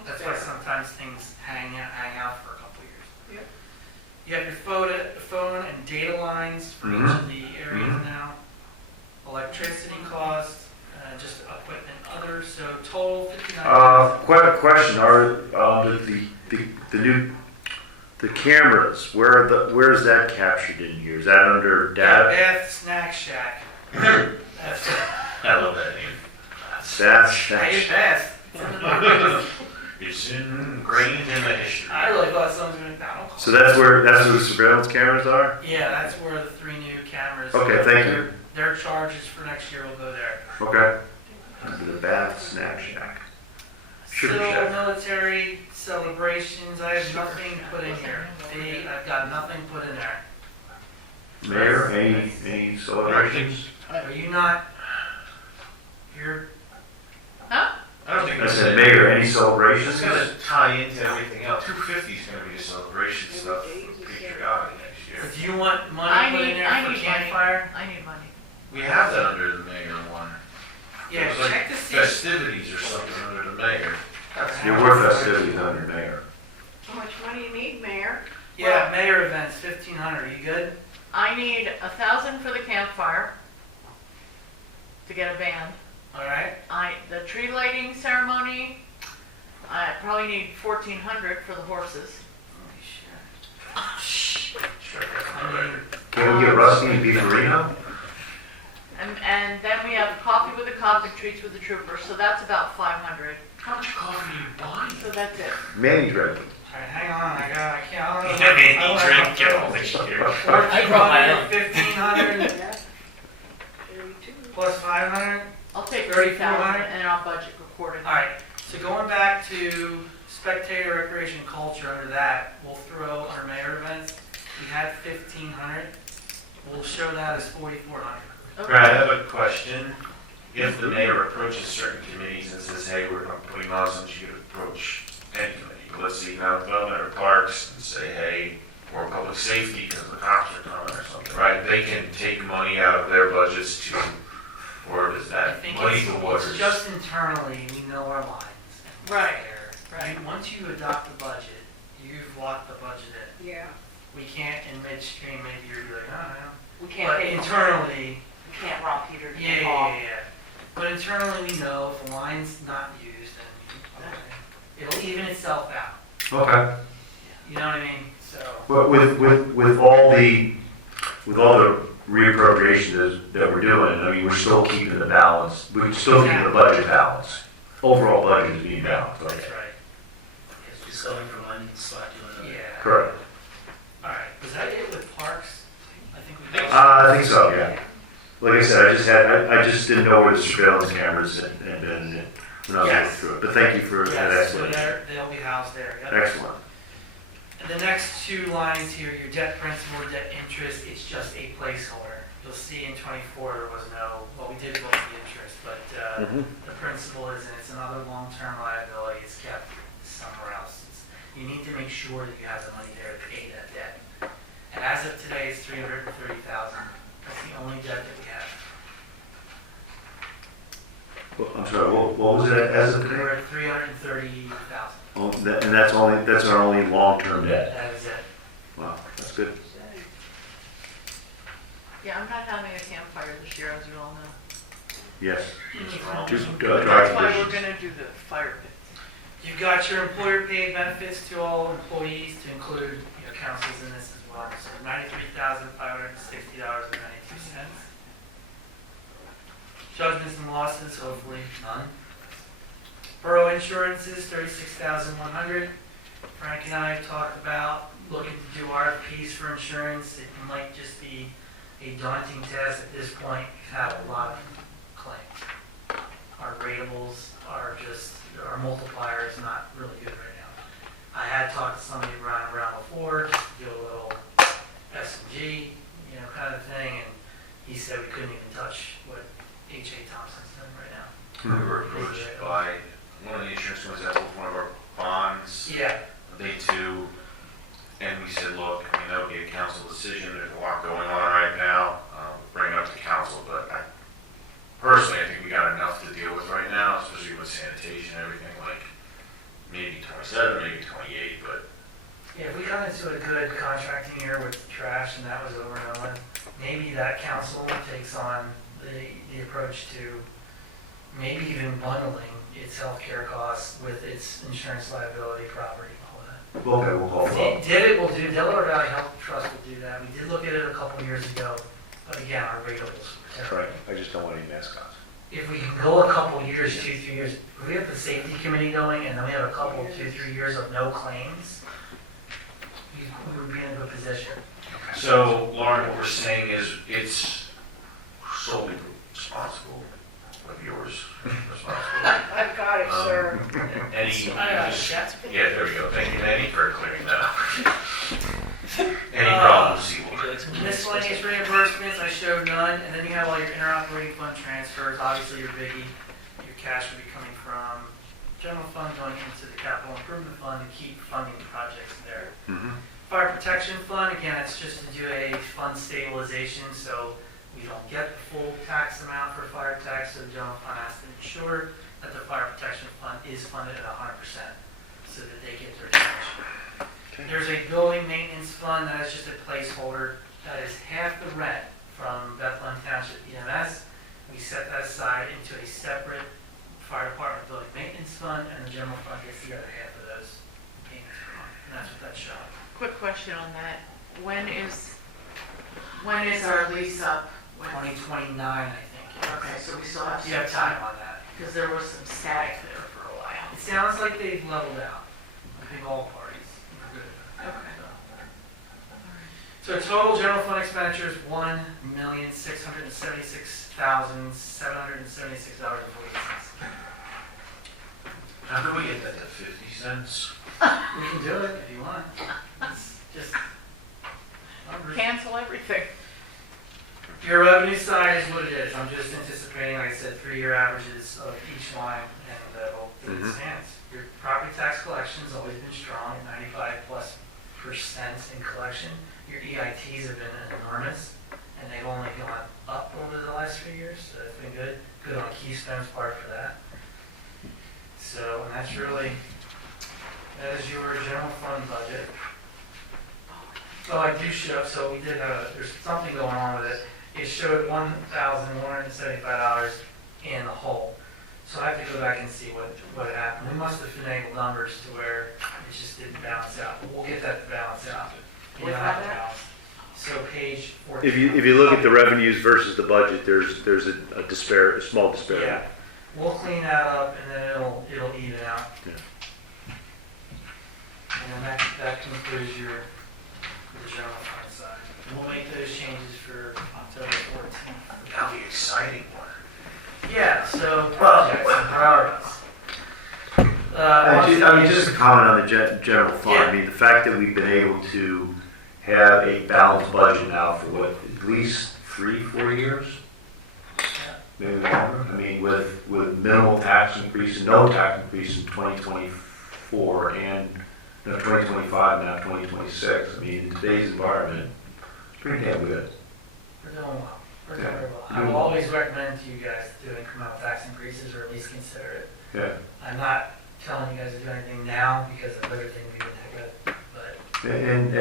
That's why sometimes things hang out for a couple years. Yep. You have your phone and data lines for each of the areas now. Electricity costs, just equipment, others, so total 59. quite a question, are, the new, the cameras, where is that captured in here? Is that under data? Bath Snack Shack. That's I love that name. That's, Hey, Bath. It's ingrained in the history. I really thought someone was gonna, no. so that's where the surveillance cameras are? Yeah, that's where the 3 new cameras. Okay, thank you. Their charges for next year will go there. Okay. Under the Bath Snack Shack. Sugar Still Shack. military celebrations, I have nothing put in here. I've got nothing put in there. Mayor, any celebrations? Are you not, you're, Huh? I don't think I that's said, it. Mayor, any It's celebrations? gonna tie into everything else. 250 is gonna be the celebration stuff for patriotic next year. But do you want I money put in need- there I for need campfire? I need money. We have that under the mayor one. Yeah, It was like check to see. festivities or something under the mayor. Your word festivities under Mayor. How much money you need, Mayor? Yeah, mayor events, 1,500, you good? I need 1,000 for the campfire to get a band. All right. The tree lighting ceremony, I probably need 1,400 for the horses. Holy shit. I mean, Can we get Rusty and Beaverino? And then we have coffee with the cop and treats with the troopers, so that's about 500. How much coffee are you buying? So that's it. Manny Drake. all right, hang on, I can't, I don't know. Yeah, man, I don't he have drank my it all phone. this year. I brought my own. 1,500 Yeah. 32. plus 500. I'll take 3,400. 3,000 and I'll budget accordingly. All right, so going back to spectator recreation and culture, under that, we'll throw our mayor events. We had 1,500. We'll show that as 4,400. Okay. Brad, I have a question. If the mayor approaches certain committees and says, hey, we're putting on some, you could approach any committee. Let's see, economic development or parks, and say, hey, or public safety because the cops are coming or something, right? They can take money out of their budgets to, or is I that think money it's, the waters? it's just internally, we know our lines. and what's Right, there. right. Once you adopt the budget, you've locked the budget in. Yeah. We can't in midstream, maybe you're like, oh, We no. can't But pay, internally, we can't rob Peter to yeah, pay yeah, Paul. yeah, yeah. But internally, we know if the line's not used, then it'll even itself out. Okay. You know what I mean? So, But with all the reappropriation that we're doing, I mean, we're still keeping the balance, we're still keeping the budget balance. Overall budget is being balanced, that's right? right. Just going from one spot to another. Yeah. Correct. All right. Was that it with parks? I think we. I think so, yeah. Like I said, I just didn't know where the surveillance cameras had been when I was going through it. But thank you for that Yes, so explanation. they'll be housed there. Yep. Excellent. And the next two lines here, your debt principal, debt interest, it's just a placeholder. You'll see in 24 there was no, well, we did vote the interest, but the principal isn't. It's another long-term liability. It's kept somewhere else. You need to make sure that you have the money there to pay that debt. And as of today, it's $330,000. That's the only debt that we have. Well, I'm sorry, what was it as of We're today? at $330,000. Oh, and that's our only long-term debt. That is it. Wow, that's good. Yeah, I'm not having a campfire this year, as you all know. Yes. Just That's dry why we're conditions. gonna do the fire pit. You've got your employer paid benefits to all employees, to include, councils in this as well. So $93,560.92. Judgments and losses, hopefully none. Borough insurances, $36,100. Frank and I have talked about looking to do RFPs for insurance. It might just be a daunting task at this point. We've had a lot of claims. Our ratables are just, our multiplier is not really good right now. I had talked to somebody around before, just to do a little S&G, kind of thing, and he said we couldn't even touch what H.A. Thompson's doing right now. We were approached by one of the insurance companies that holds one of our bonds. Yeah, They too, and we said, look, that would be a council decision. There's a lot going on right now. Bring it up to council, but personally, I think we got enough to deal with right now, especially with sanitation and everything, like maybe 27, maybe 28, but yeah, if we got into a good contracting year with trash and that was over and over, maybe that council takes on the approach to maybe even bundling its healthcare costs with its insurance liability, property, all that. Okay, we'll call it. Delaware Valley Health Trust will do that. We did look at it a couple years ago, but again, our ratables were That's terrible. right. I just don't want any mascots. If we can go a couple years, 2-3 years, if we have the safety committee going and then we have a couple, 2-3 years of no claims, we would be in a good position. so Lauren, what we're saying is it's solely responsible of yours. Responsible. I've got it, sir. Any, yeah, there we go. Thank you, Eddie, for clearing that up. Any problems, you will. Miscellaneous reimbursements, I showed none, and then you have all your interoperating fund transfers, obviously your biggie, your cash would be coming from general fund going into the capital improvement fund to keep funding projects there. Mhm. Fire protection fund, again, it's just to do a fund stabilization, so we don't get the full tax amount for fire tax, so the general fund has to ensure that the fire protection fund is funded at 100%, so that they get their tax. There's a building maintenance fund that is just a placeholder, that is half the rent from Bethlehem Township EMS. We set that aside into a separate fire department building maintenance fund, and the general fund gets the other half of those payments per month, and that's what that's showing. Quick question on that. When is our lease up? 2029, I think. Okay, so we still have You have some time time, on that. because there was some static there for a while. It sounds like they've leveled out. I think all parties are good. Okay. So total general fund expenditures, $1,676,776.48. How can we get that to 50 cents? We can do it if you want. It's just numbers. Cancel everything. Your revenue side is what it is. I'm just anticipating, like I said, 3-year averages of each line, and that'll do the stands. Your property tax collection's always been strong, at 95+% in collection. Your EITs have been enormous, and they've only gone up over the last few years, so that's been good. Good on Keystone's part for that. So, and that is your general fund budget. So I do show, so we did have, there's something going on with it. It showed $1,175 in the hole. So I have to go back and see what happened. We must have finagled numbers to where it just didn't balance out, but we'll get that to balance out. You don't have to balance. So page 14. If you look at the revenues versus the budget, there's a small disparity. Yeah, we'll clean that up and then it'll even out. Yeah. And then that concludes the general fund side. And we'll make those changes for October 14th. That'll be exciting one. Yeah, so projects and priorities. Just a comment on the general fund. Yeah. I mean, the fact that we've been able to have a balanced budget now for what, at least 3-4 years? Maybe longer. I mean, with minimal tax increase and no tax increase in 2024 and 2025 now 2026. I mean, in today's environment, it's pretty damn good. We're doing well. We're doing Yeah. very well. I will always recommend to you guys to do incremental tax increases or at least consider it. Yeah. I'm not telling you guys to do anything now because of everything we've been taking, but And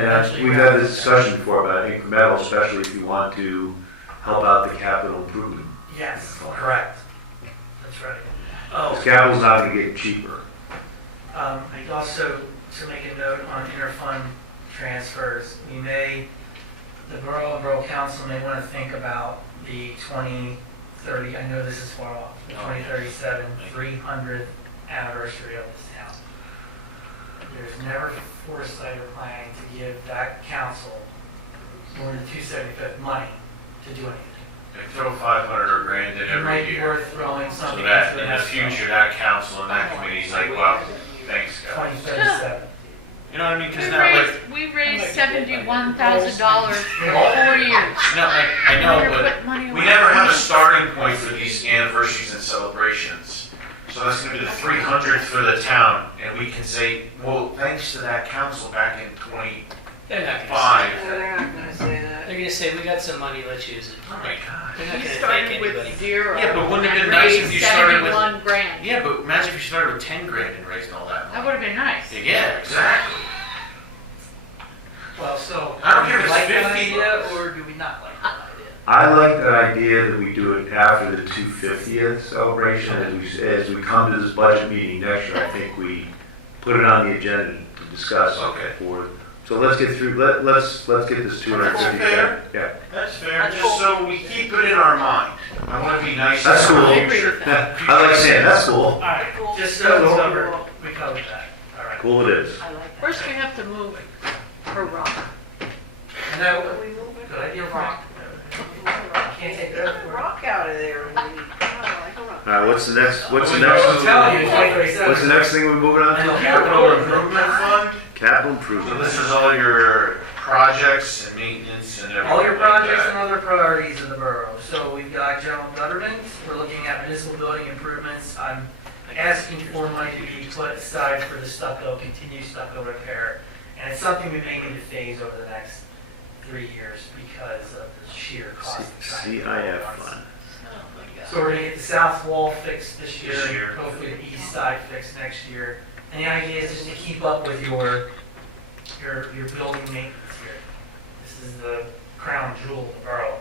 we've had this discussion before about incremental, especially if you want to help out the capital improvement. yes, correct. That's right. Oh, Because capital's not going to get cheaper. I also, to make a note on interfund transfers, the Borough and Borough Council may want to think about the 2030, I know this is far off, the 2037 300th anniversary of this town. There's never foresight or planning to give that council more than 275th money to do anything. They throw 500 or grand in It might every be year. worth throwing So something that, into in the next future, that council and that committee's like, wow, thanks, guys. 2037. You know what I mean? Because now, like, We raised $71,000 for 4 years. no, I know, We're but putting money we away. never have a starting point for these anniversaries and celebrations. So that's gonna be the 300th for the town, and we can say, well, thanks to that council back in 25. They're not gonna They're not gonna say say, that. they're gonna say, we got some money, let's use it. Oh my God. They're not We gonna thank started anybody. with 0. Yeah, but wouldn't it have and been nice if raised you started with- 71 grand. Yeah, but imagine if you started with 10 grand and raised all that That money. would have been nice. Yeah, exactly. Well, so, I don't care do if we it's like that 50 idea bucks. or do we not like that idea? I like that idea that we do it after the 250th celebration. As we come to this budget meeting next year, I think we put it on the agenda to discuss. Okay. So let's get through, let's get this 250. That's fair. Yeah. That's fair, just so we keep it in our mind. I want to be nice. That's to cool. our I agree future. with that. I like saying, that's cool. All right, just so it's covered, we covered that. All right. Cool it is. I like that. First, we have to move her rock. And that, Are we moving? good idea, Rock. Can't take that for it. Rock out of there. All right, what's the next, I'm telling you, 2037. what's the next thing we're moving on And the to? Capital Improvement Fund, Capital so improvement. this is all your projects and maintenance and everything. All your like projects that. and other priorities of the borough. So we've got general government, we're looking at municipal building improvements. asking for money to be put aside for the stucco, continued stucco repair. And it's something we may need to phase over the next 3 years because of the sheer cost of trying to do it CIF once. fund. So we're gonna get the south wall fixed this year, This year. and hopefully the east side fixed next year. And the idea is just to keep up with your building maintenance here. This is the crown jewel of the borough.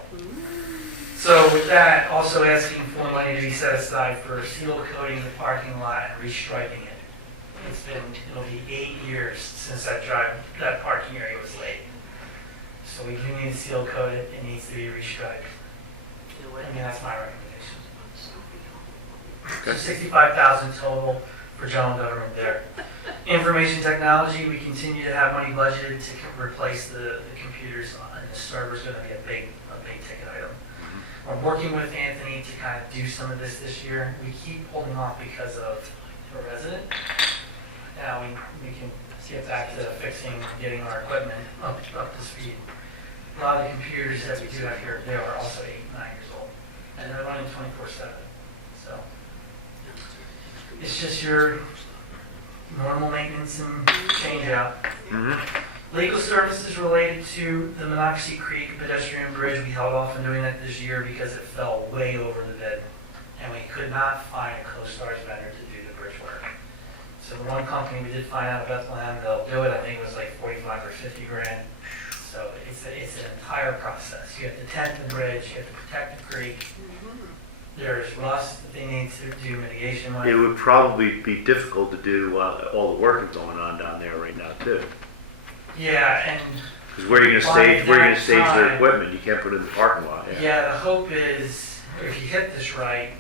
So with that, also asking for money to be set aside for seal coating the parking lot and restriping it. It'll be 8 years since that parking area was laid. So we do need to seal coat it, it needs to be restriped. I mean, that's my recommendation. So 65,000 total for general government there. Information technology, we continue to have money budgeted to replace the computers, and the server's gonna be a big ticket item. We're working with Anthony to kind of do some of this year. We keep holding off because of a resident. Now we can get back to fixing, getting our equipment up to speed. A lot of the computers that we do have here, they are also 8, 9 years old, and they're running 24/7. So it's just your normal maintenance and change out. Legal services related to the Monocacy Creek pedestrian bridge, we held off on doing that this year because it fell way over the bid, and we could not find a co-stars vendor to do the bridge work. So the one company we did find out of Bethlehem, they'll do it. I think it was like 45 or 50 grand. So it's an entire process. You have to tent the bridge, you have to protect the creek. There's rust that they need to do mitigation with. It would probably be difficult to do all the work that's going on down there right now too. Yeah, and Because where are you gonna stage their equipment? You can't put it in the parking lot. yeah, the hope is if you hit this right,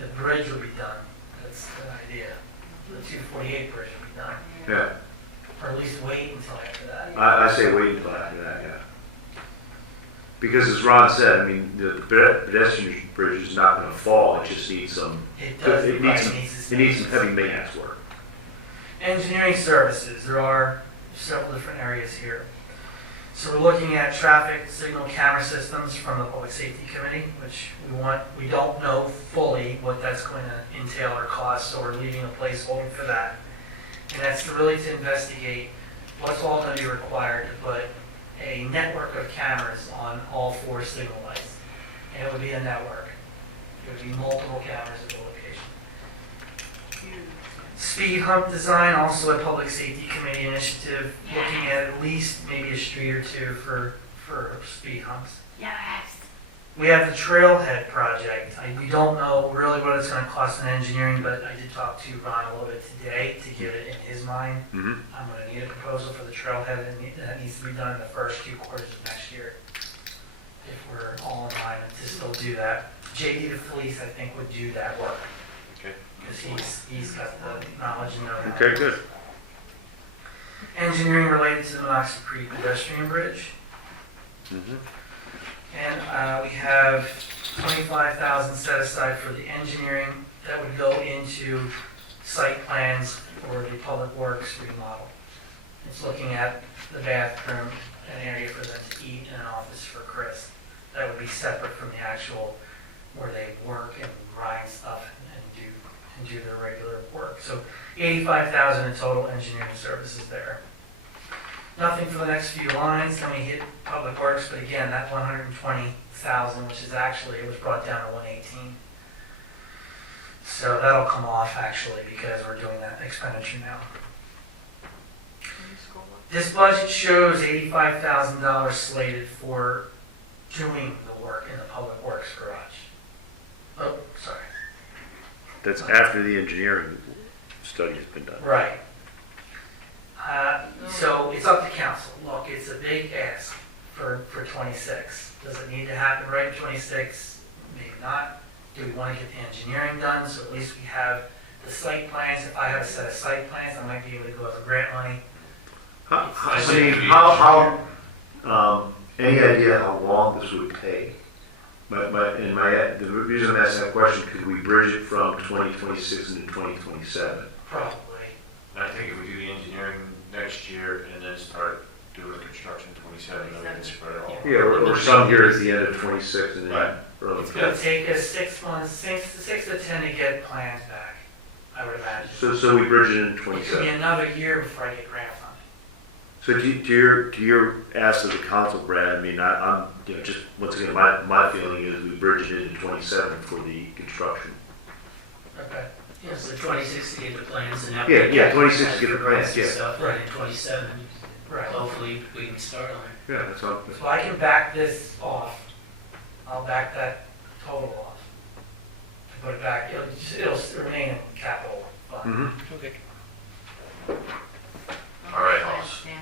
the bridge will be done. That's the idea. The 248 bridge will be done. Yeah. Or at least wait until after that. I say wait until after that, yeah. Because as Ron said, I mean, the pedestrian bridge is not gonna fall, it just needs some, It does, it needs some heavy maintenance work. Engineering services, there are several different areas here. So we're looking at traffic signal camera systems from the Public Safety Committee, which we don't know fully what that's going to entail or cost, so we're leaving a placeholder for that. And that's really to investigate what's all going to be required to put a network of cameras on all 4 signal lights. And it would be a network. It would be multiple cameras at the location. Speed hump design, also a Public Safety Committee initiative, looking at least maybe a street or 2 for speed humps. Yes. We have the Trailhead project. We don't know really what it's going to cost in engineering, but I did talk to Ron a little bit today to get it in his mind. I'm going to need a proposal for the Trailhead, and that needs to be done in the first 2 quarters of next year. If we're all in line to still do that. JP the Police, I think, would do that work. Okay. Because he's got the knowledge and know-how. Okay, good. Engineering related to the Monocacy Creek pedestrian bridge. And we have 25,000 set aside for the engineering that would go into site plans for the public works remodel. It's looking at the bathroom, an area for them to eat, and an office for Chris. That would be separate from the actual where they work and grind stuff and do their regular work. So 85,000 in total engineering services there. Nothing for the next few lines, then we hit public works, but again, that 120,000, which is actually, it was brought down to 118. So that'll come off actually because we're doing that expenditure now. This budget shows $85,000 slated for doing the work in the public works garage. Oh, sorry. That's after the engineering study has been done. Right. So it's up to council. Look, it's a big ask for 26. Does it need to happen right in 26? Maybe not. Do we want to get the engineering done so at least we have the site plans? If I have a set of site plans, I might be able to go for grant money. Any idea how long this would take? The reason I'm asking that question, could we bridge it from 2026 into 2027? Probably. I think if we do the engineering next year and then start doing the construction in 27, then we can spread it all. Yeah, or some here at the end of 26 and then. Right. early? It's gonna take us 6 months, 6 to 10 to get plans back, I would imagine. So we bridge it in It could be 27. another year before I get grant funding. So to your ask of the council, Brad, I mean, I'm, you know, just, once again, my feeling is we bridge it in 27 for the construction. Okay. Yeah, so 26 to get the plans and. Yeah, 26 to get the plans, yeah. Stuff, and then 27, Right. hopefully we can start on it. Yeah, that's all. So I can back this off. I'll back that total off. To put it back, it'll remain in capital fund. Mm-hmm. Okay. All right, I Hollis. understand.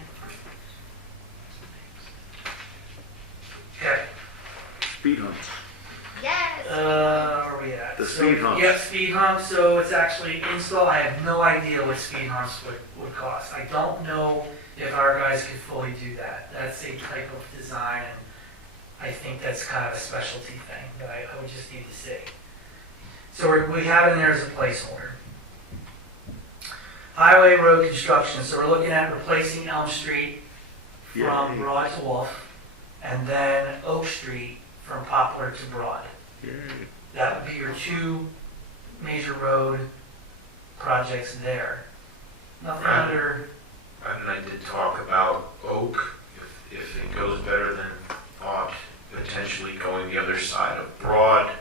Okay. Speed humps. Yes. Where are we at? The speed humps. Yeah, speed humps, so it's actually install, I have no idea what speed humps would cost. I don't know if our guys could fully do that. That's a type of design, and I think that's kind of a specialty thing that I would just need to see. So we have in there as a placeholder. Highway road construction, so we're looking at replacing Elm Street Yeah. from Broad to Wolf, and then Oak Street from Poplar to Broad. That would be your two major road projects there. Nothing Right. under, Brad and I did talk about Oak, if it goes better than thought, potentially going the other side of Broad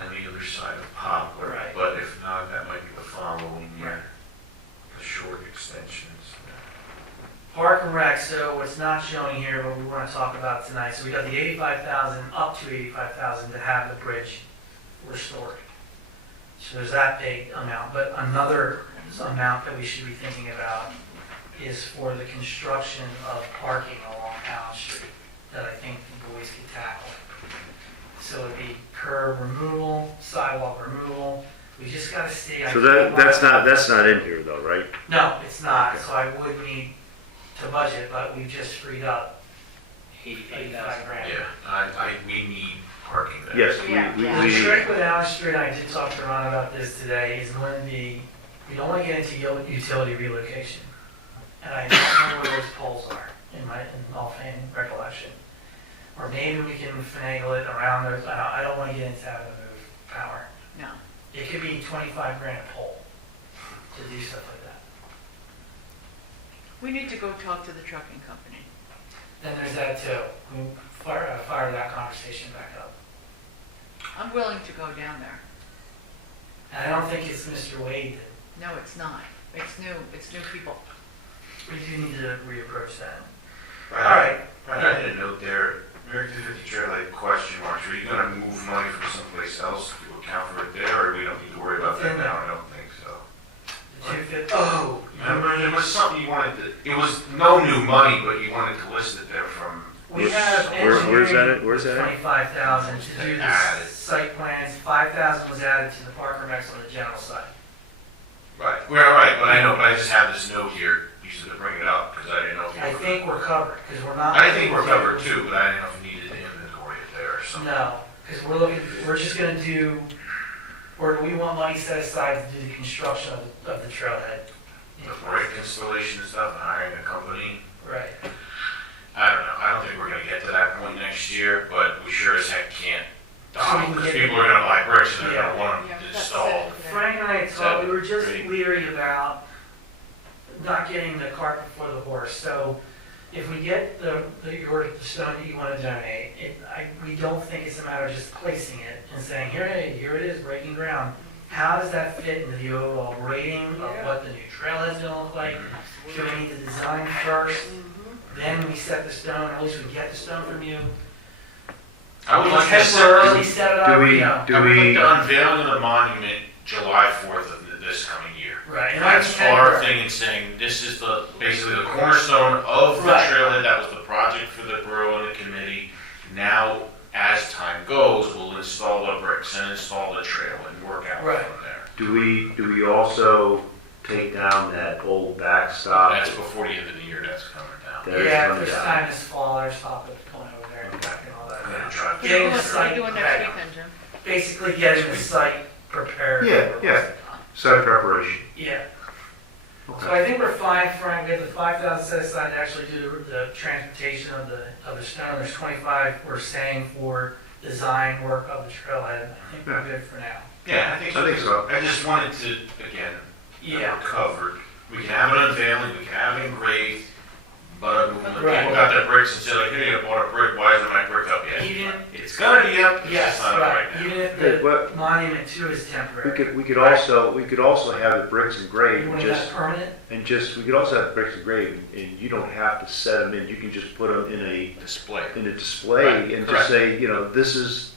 and the other side of Poplar. Right. But if not, that might be the following year, the short extensions. Park and Rec, so what's not showing here, but we want to talk about tonight. So we got the 85,000, up to 85,000 to have the bridge restored. So there's that big amount, but another amount that we should be thinking about is for the construction of parking along Allen Street that I think the boys could tackle. So it'd be curb removal, sidewalk removal. We just got to stay. So that's not in here though, right? No, it's not. So I would need to budget, but we just freed up 85 grand. Yeah, we need parking there. Yes, Yeah. we The need. trick with Allen Street, I did talk to Ron about this today, is when we don't want to get into utility relocation. And I don't know where those poles are in offhand recollection. Or maybe we can finagle it around those, I don't want to get into having to move power. No. It could be 25 grand a pole to do stuff like that. We need to go talk to the trucking company. Then there's that too. We fire that conversation back up. I'm willing to go down there. And I don't think it's Mr. Wade. No, it's not. It's new people. We do need to reapproach that. All right. I had a note there, American 50 Trailhead question marks. Are you gonna move money from someplace else to account for it there, or we don't need to worry about that now? I don't think so. The 250, oh, Remember, there was something you wanted to, it was no new money, but you wanted to list it there from. we have Where's that engineering at? Where's that at? 25,000 to do the Added. site plans. 5,000 was added to the Parker Mex on the general side. Right, well, right, but I know, but I just have this note here, you said to bring it up, because I didn't know if you I were. think we're covered, because we're not. I think we're covered too, but I didn't know if you needed to inventory it there or something. No, because we're just gonna do, or we want money set aside to do the construction of the trailhead. The brake installation and stuff, and hiring a company, Right. I don't know, I don't think we're gonna get to that point next year, but we sure as heck can't So we stop, can because get- people are gonna buy bricks and they're Yeah. gonna want Yeah, them that's installed. it. Frank and I talked, we were just Great. leery about not getting the cart before the horse. So if we get the stone that you want to donate, we don't think it's a matter of just placing it and saying, here it is, breaking ground. How does that fit into the overall rating of what the new trailhead's gonna look like? Do we need to design first? Then we set the stone, or at least we get the stone from you. I would like to Temporarily set, set it up, Do we, you know. do I would like we, the unveiling of the monument July 4th of this coming year. Right. and That's I- our thing in saying, this is basically the cornerstone of the Right. trailhead, that was the project for the borough and the committee. Now, as time goes, we'll install the bricks and install the trail and work out Right. from there. do we also take down that old backstop? That's before the end of the year, that's coming down. That is Yeah, coming if there's down. time this fall, there's talk of going over there and cracking all that. I'm gonna try to. Getting the What are site you doing next ready. weekend, Jim? Basically getting the site prepared. Yeah, for yeah. what's to come. Site preparation. Yeah, so Okay. I think we're fine, Frank, we have the 5,000 set aside to actually do the transportation of the stone. There's 25 we're saying for design work of the trailhead. I think we're good for now. Yeah, I think so. I just wanted to, again, Yeah. covered. We can have it unveiling, we can have it engraved, but when Right. people got their bricks and said like, hey, I bought a brick, why isn't my brick up yet? Even, It's gonna be up, it's yes, just not up right, right now. even if Hey, the what- monument too is temporary. We could also have the bricks You engraved, want just, that permanent? we could also have the bricks engraved, and you don't have to set them in, you can just put them in a Display. display Right, and correct. just say, you know, this is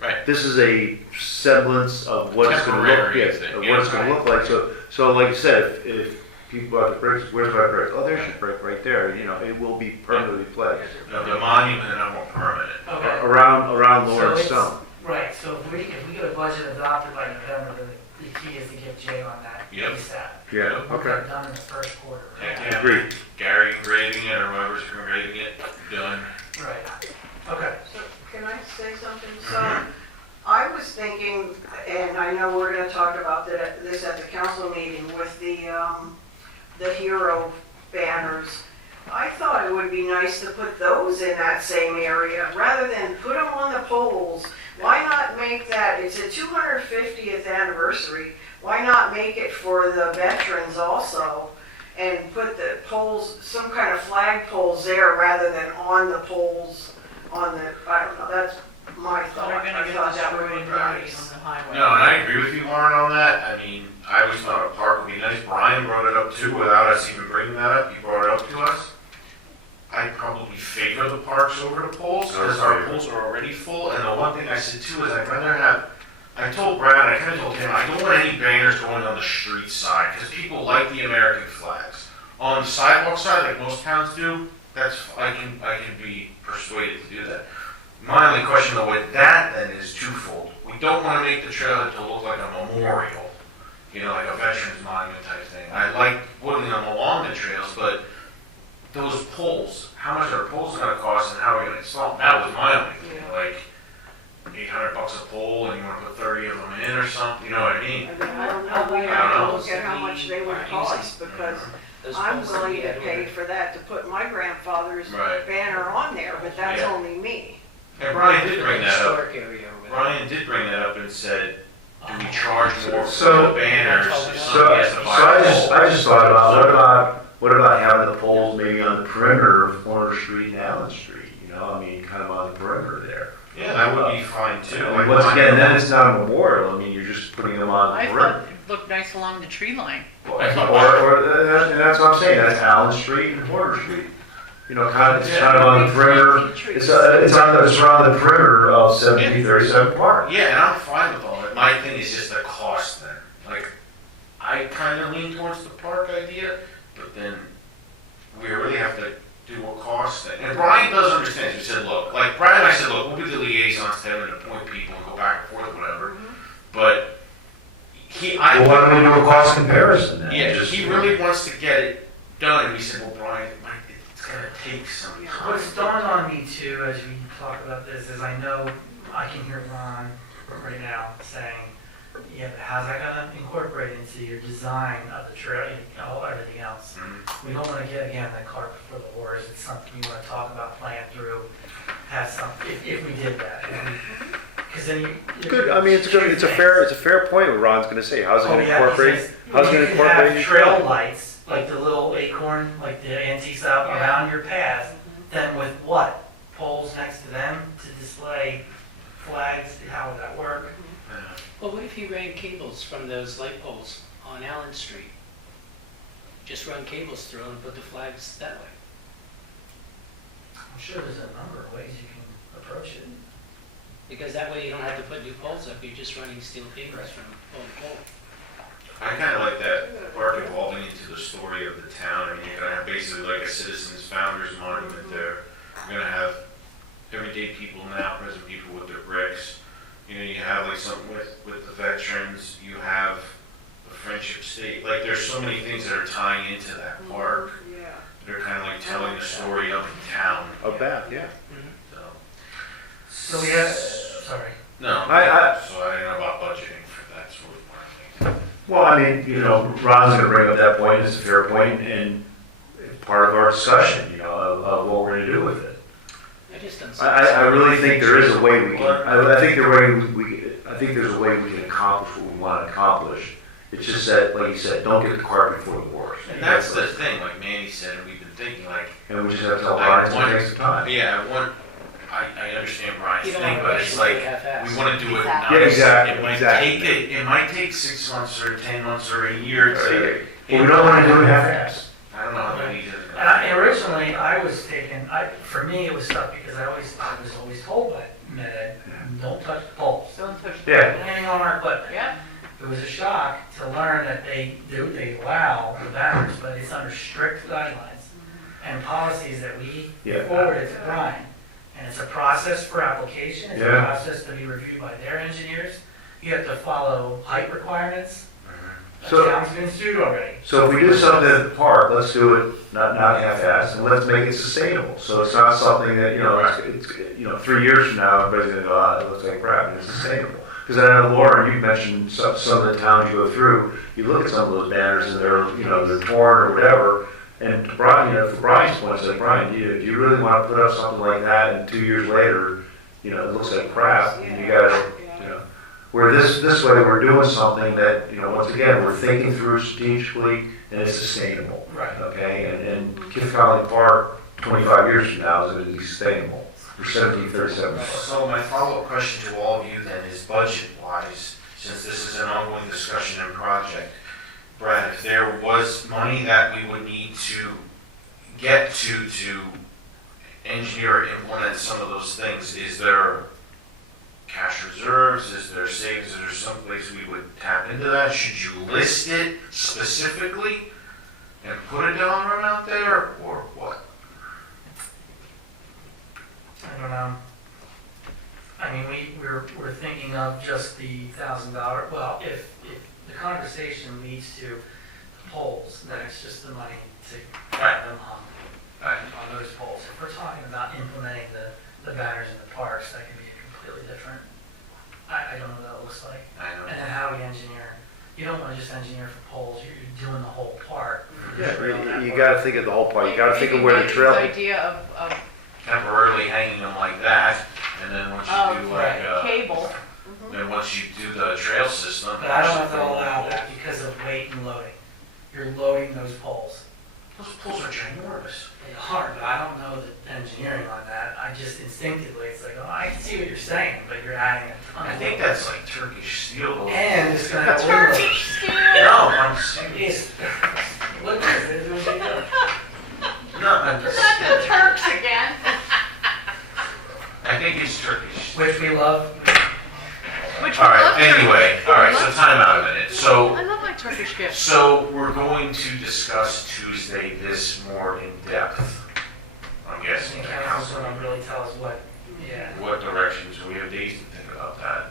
Right. this is a semblance of what it's going to look, Temporary yeah, thing, of yeah. what it's going to look like. So like you said, if people bought the bricks, where's my brick? Oh, there's your brick right there. You know, it will be permanently placed No, the monument, I want permanent. Okay. around So Lawrence it's- Stone. Right, so if we get a budget adopted by November, then the key is to get Jay on that Yep. ASAP. Yeah. We'll get Okay. it done in the first quarter. Yeah, yeah. Agreed. Gary engraving it or whoever's engraving it, done. Right, okay. So can I say something? So I was thinking, and I know we're gonna talk about this at the council meeting with the hero banners. I thought it would be nice to put those in that same area rather than put them on the poles. Why not make that, it's a 250th anniversary. Why not make it for the veterans also? And put the poles, some kind of flag poles there rather than on the poles on the, I don't know, that's my So thought. they're I gonna get thought the that would screw be and dirty nice. on the highway. No, and I agree with you, Lauren, on that. I mean, I always thought a park would be nice. Brian brought it up too without us even bringing that up. He brought it up to us. I probably favor the parks over the poles because our poles are already full. And the one thing I said too is I'd rather have, I told Brad, I kind of told him, I don't want any banners going on the street side because people like the American flags. On the sidewalk side, like most towns do, I can be persuaded to do that. My only question though with that then is twofold. We don't want to make the trailhead to look like a memorial, you know, like a veterans monument type thing. I like putting them along the trails, but those poles, how much are poles going to cost and how are we going to install them? That was my only thing, like $800 a pole and you want to put 30 of them in or something, you know what I mean? I mean, I don't know, we have to look at how much they would cost because Those I'm poles that willing we to had pay ordered. for that to put my grandfather's Right. banner on there, but that's Yeah. only me. And Brian did bring that up. Historic area over there. Brian did bring that up and said, do we charge more for So- the banners? if So, somebody has to buy a pole? I just thought about what about having the poles maybe on the perimeter of Corner Street and Allen Street? You know, I mean, kind of on the perimeter there. Yeah, that would be fine too. I mean, once again, then it's not a memorial. I mean, you're just putting them on I the thought perimeter. it looked nice along the tree line. And that's what I'm saying. That's Allen Street and Corner Street. You know, it's kind of on the perimeter. It's around the perimeter of 1737 Park. Yeah, and I'm fine with all that. My thing is just the cost then. Like, I kind of lean towards the park idea, but then we really have to do a cost thing. And Brian does understand. He said, look, like Brian and I said, look, we'll be the liaisons to him and appoint people and go back and forth, whatever. But I Well, why don't we do a cost comparison then? yeah, Just- he really wants to get it done. And we said, well, Brian, it's going to take some time. What's dawned on me too, as we talk about this, is I know I can hear Ron right now saying, yeah, but how's that gonna incorporate into your design of the trail, everything else? Mhm. We don't wanna get, again, the cart before the horse. It's something you wanna talk about, plan through, have some, if we did that. Because then you. Good. I mean, it's a fair point. What Ron's going to say. How's it going to incorporate? How's it going to incorporate? Have trail lights, like the little acorn, like the antiques out around your path, then with what? Poles next to them to display flags, how would that work? Well, what if you ran cables from those light poles on Allen Street? Just run cables through and put the flags that way. I'm sure there's a number of ways you can approach it. Because that way you don't have to put new poles up, you're just running steel cables from pole to pole. I kind of like that park evolving into the story of the town. I mean, you're going to have basically like a citizens founders monument there. You're going to have everyday people now, present people with their bricks. You know, you have like something with the veterans. You have the friendship state. Like, there's so many things that are tying into that park. Yeah. They're kind of like telling the story of the town. Of that, yeah. So, So we have, sorry. no, so I I don't know about budgeting for that sort of thing. Well, I mean, you know, Ron's going to bring up that point. It's a fair point, and part of our discussion, you know, of what we're going to do with it. I just systems. I really think there is a way we can, I think there's a way we can accomplish what we want to accomplish. It's just that, like you said, don't get the cart before the horse. And that's the thing, like Manny said, and we've been thinking, like, And we just have to tell Brian to take some time. yeah, I understand Brian's You don't thing, want but to it's rush like, it half-assed. we want to do it Exactly. nice. Yeah, exactly, It might exactly. it might take 6 months or 10 months or a year to. But we don't want to do it half-assed. I don't know how many. And originally, I was taken, for me, it was tough because I was always told by Med, don't touch the poles. Don't touch the. Yeah. Landing on our equipment. Yeah, It was a shock to learn that they allow the banners, but it's under strict guidelines and policies that we Yeah. forwarded to Brian. And it's a process for application, it's a Yeah. process to be reviewed by their engineers. You have to follow height requirements. So- The town's been sued already. So if we do something at the park, let's do it not half-assed, and let's make it sustainable. So it's not something that, it's 3 years from now, everybody's gonna go, it looks like crap, and it's sustainable. Because I know, Laura, you mentioned some of the towns you go through, you look at some of those banners and they're torn or whatever. And to Brian, for Brian's point, it's like, Brian, do you really want to put up something like that and 2 years later, it looks like crap, and you gotta, where this way we're doing something that, once again, we're thinking through strategically and it's sustainable. Right. Okay, and Kith Colony Park, 25 years from now, is going to be sustainable. For 1737. So my follow-up question to all of you then is budget-wise, since this is an ongoing discussion and project. Brad, if there was money that we would need to get to engineer or implement some of those things, is there cash reserves? Is there savings? Is there some place we would tap into that? Should you list it specifically and put a dollar amount there, or what? I don't know. I mean, we're thinking of just the $1,000, well, if the conversation leads to the poles, then it's just the money to get them hung on those poles. If we're talking about implementing the banners in the parks, that can be completely different. I don't know what that looks like. I don't know. And then how we engineer. You don't want to just engineer for poles, you're doing the whole park. Yeah, you got to think of the whole part. You got to think of where the Maybe trail. David's idea of Temporarily hanging them like that, and then once you do like, cable. then once you do the trail system. But I don't know if they'll allow that because of weight and loading. You're loading those poles. Those poles are ginormous. They are, but I don't know the engineering on that. I just instinctively, it's like, oh, I can see what you're saying, but you're adding a ton I of think weight. that's like Turkish steel. And it's gonna have Turkish steel. No, I'm serious. Yes. Look at it, it's gonna be good. No, I'm Is that the Turks again? I think it's Turkish. Which we love. Which All we right. love Anyway, Turkish. all right. So time out a minute. So. I love my Turkish gifts. So we're going to discuss Tuesday this more in depth. I'm guessing. And council's gonna really tell us what, What directions, we have days to think about that.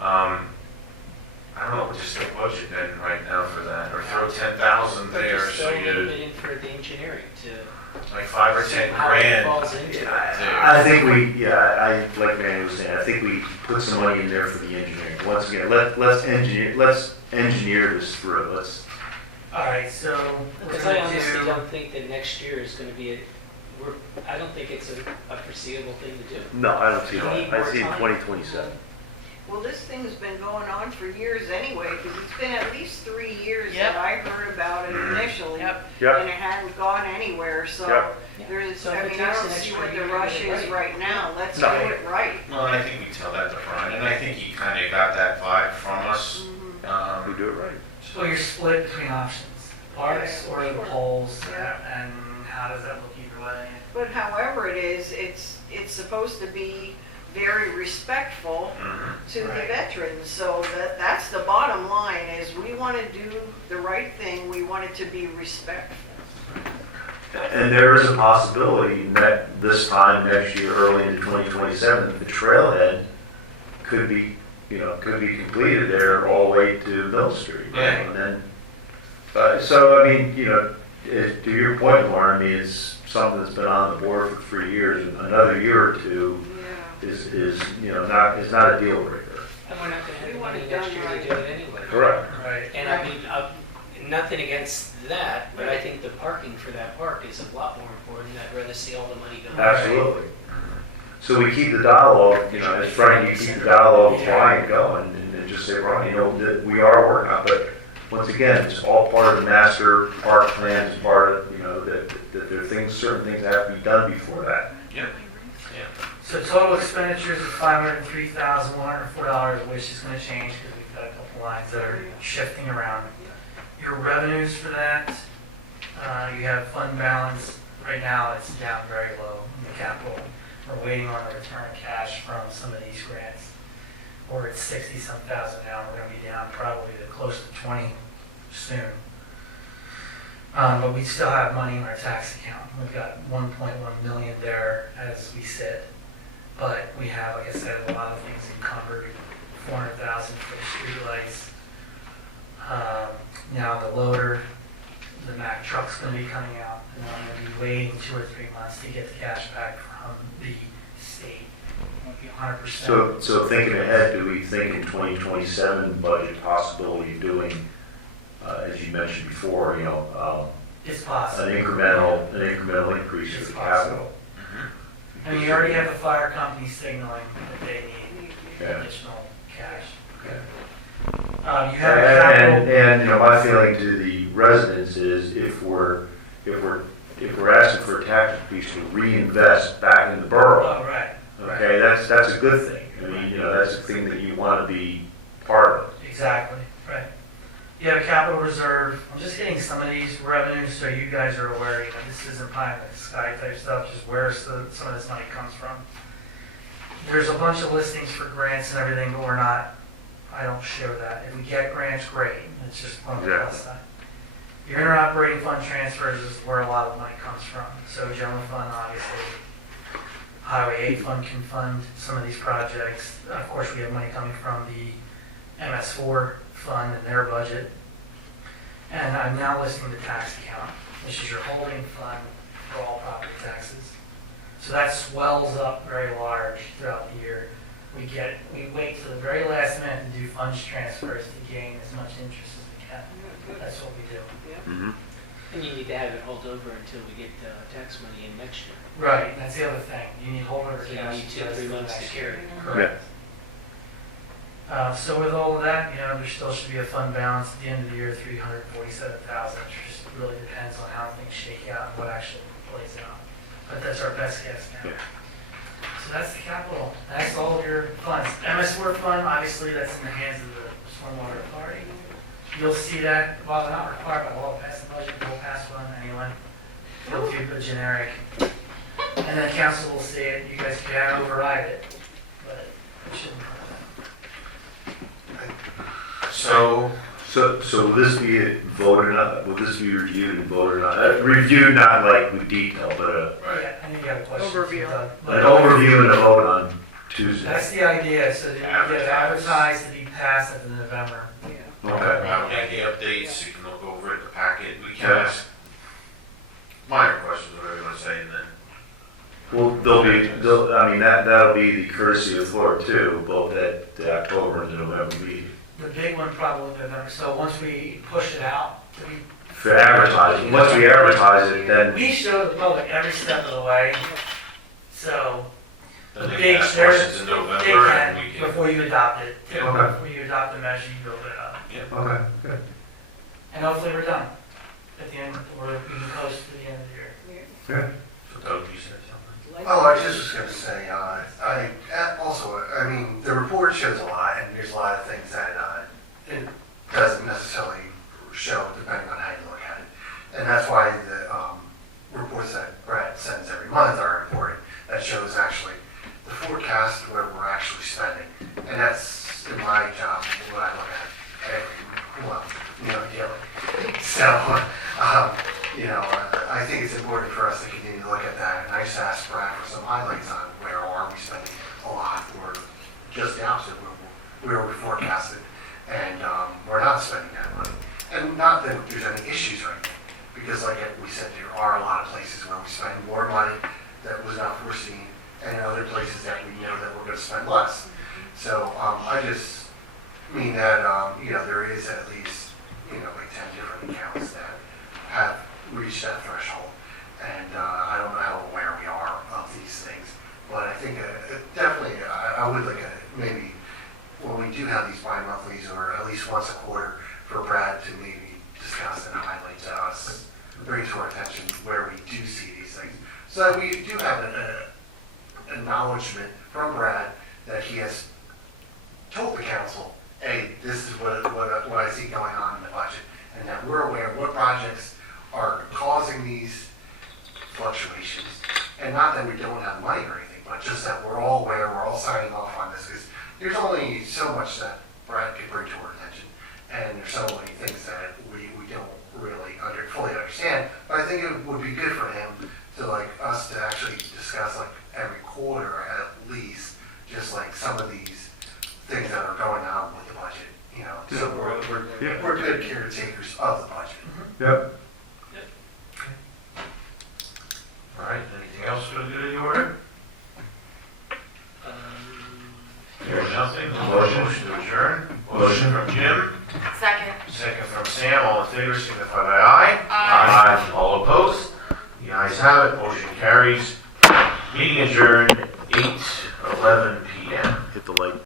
I don't know, we'll just take budget then right now for that, or throw 10,000 there, Just so throw a little you, bit in for the engineering to like 5 or 10 how it grand. falls into. I think I like Manny was saying, I think we put some money in there for the engineering. Once again, let's engineer this through. alright, so we're Because I gonna honestly do, don't think that next year is gonna be I don't think it's a foreseeable thing to do. No, I don't see We that. need I more see time. 2027. Well, this thing's been going on for years anyway, because it's been at least 3 years Yep. that I heard about it initially. Yep. Yep. And it hadn't gone anywhere, so Yep. there's, So if I it mean, I takes don't an see extra what the year to rush get it is right. right now. Let's do No. it right. Well, and I think we tell that to Brian, and I think he kind of got that vibe from us. We do it right. so you're split between options, parks Yeah, or the sure. poles, Yeah. and how does that look either way? But however it is, it's supposed to be very respectful to the Right. veterans. So that's the bottom line, is we want to do the right thing. We want it to be respectful. And there is a possibility that this time next year, early into 2027, the trailhead could be completed there all the way to Mill Street. Yeah. And then, so I mean, to your point, Lauren, I mean, it's something that's been on the board for 3 years. Another year or two Yeah. is not a deal breaker. And we're not gonna have We the want money it next done year to right. do it anyway. Correct. Right. And I mean, nothing against that, but I think the parking for that park is a lot more important. I'd rather see all the money go. Absolutely. So we keep the dialogue, as Frank, you keep the dialogue with Brian going, and just say, Brian, that we are working on, but once again, it's all part of the master park plan, it's part of, that there are things, certain things that have to be done before that. Yep. So total expenditures of $503,104, which is going to change because we've got a couple lines that are shifting around. Your revenues for that, you have fund balance. Right now, it's down very low in the capital. We're waiting on the return of cash from some of these grants. We're at 60-some thousand now. We're going to be down probably to close to 20 soon. But we still have money in our tax account. We've got 1.1 million there as we sit. But we have, like I said, a lot of things encumbered. 400,000 for the streetlights. Now the loader, the Mack truck's going to be coming out, and I'm going to be waiting 2 or 3 months to get the cash back from the state. Won't be 100%. So thinking ahead, do we think in 2027 budget possibility of doing, as you mentioned before, It's possible. an incremental increase to It's the possible. capital? I mean, you already have the fire company signaling that they need Yeah. additional cash. Okay. You have a capital. And my feeling to the residents is if we're asking for a tax increase to reinvest back in the borough, Oh, right. okay, that's a good thing. I mean, that's a thing that you want to be part of. Exactly, right. You have a capital reserve. I'm just getting some of these revenues so you guys are aware, this isn't pie in the sky type stuff, just where some of this money comes from. There's a bunch of listings for grants and everything, but I don't show that. If we get grants, great. It's just on the plus side. Your interoperating fund transfers is where a lot of money comes from. So general fund, obviously. Highway 8 fund can fund some of these projects. Of course, we have money coming from the MS4 fund and their budget. And I'm now listing the tax account, which is your holding fund for all property taxes. So that swells up very large throughout the year. We wait till the very last minute to do funds transfers to gain as much interest as we can. That's what we do. And you need to have it hold over until we get tax money in next year. Right, that's the other thing. You need holdover So you cash. need 2 or 3 months to carry. Correct. So with all of that, there still should be a fund balance at the end of the year, 347,000. It just really depends on how things shake out and what actually plays out. But that's our best guess now. Yeah. So that's the capital. That's all of your funds. MS4 fund, obviously, that's in the hands of the Stormwater Authority. You'll see that, while not required by law, pass the budget, we'll pass one anyway. Feel free to put generic. And then council will see it. You guys can override it, but it shouldn't hurt. So, So will this be voted on, will this be reviewed and voted on? Reviewed not like with detail, but Yeah, I think you have a question. Overview. an overview and a vote on Tuesday. That's the idea, so that you get it advertised to be passed at the November. Okay. I'll get the updates, you can look over it, the packet, we can ask minor questions, whatever you want to say, and then. Well, that'll be the courtesy of Florida too, both at the October and the November meeting. The big one probably November, so once we push it out, For advertising, once we advertise it, then, we show the public every step of the way, so Then they Big can ask share- questions in they November, and can, we can. before you adopt it. Yeah. Okay. Before you adopt the measure, you build it up. okay, good. And hopefully we're done at the end, or we can coast to the end of the year. Good. So Doug, you said something? Oh, I just was going to say, the report shows a lot, and there's a lot of things that it doesn't necessarily show, depending on how you look at it. And that's why the reports that Brett sends every month are important. That shows actually the forecast where we're actually spending. And that's in my job, what I look at daily. So, I think it's important for us to continue to look at that. And I just asked Brad for some highlights on where are we spending a lot, or just the opposite, where we forecasted, and we're not spending that money. And not that there's any issues or anything, because like we said, there are a lot of places where we spend more money that was not foreseen, and other places that we know that we're going to spend less. So I just mean that, there is at least, like 10 different accounts that have reached that threshold. And I don't know how aware we are of these things, but I think So we do have an acknowledgement from Brad that he has told the council, hey, this is what I see going on in the budget, and that we're aware of what projects are causing these fluctuations. And not that we don't have money or anything, but just that we're all aware, we're all signing off on this, because there's only so much that Brad can bring to our attention, and there's so many things that we don't really fully understand. But I think it would be good for him to us to actually discuss every quarter at least, just some of these things that are going on with the budget, So we're good caretakers of the budget. Yep. All right, anything else for the good of the order? Hearing nothing, motion to adjourn. Motion from Jim, Second. second from Sam. All in favor, signify by aye. Aye. All opposed? The ayes have it, motion carries. Meeting adjourned, 8:11 p.m. Hit the light.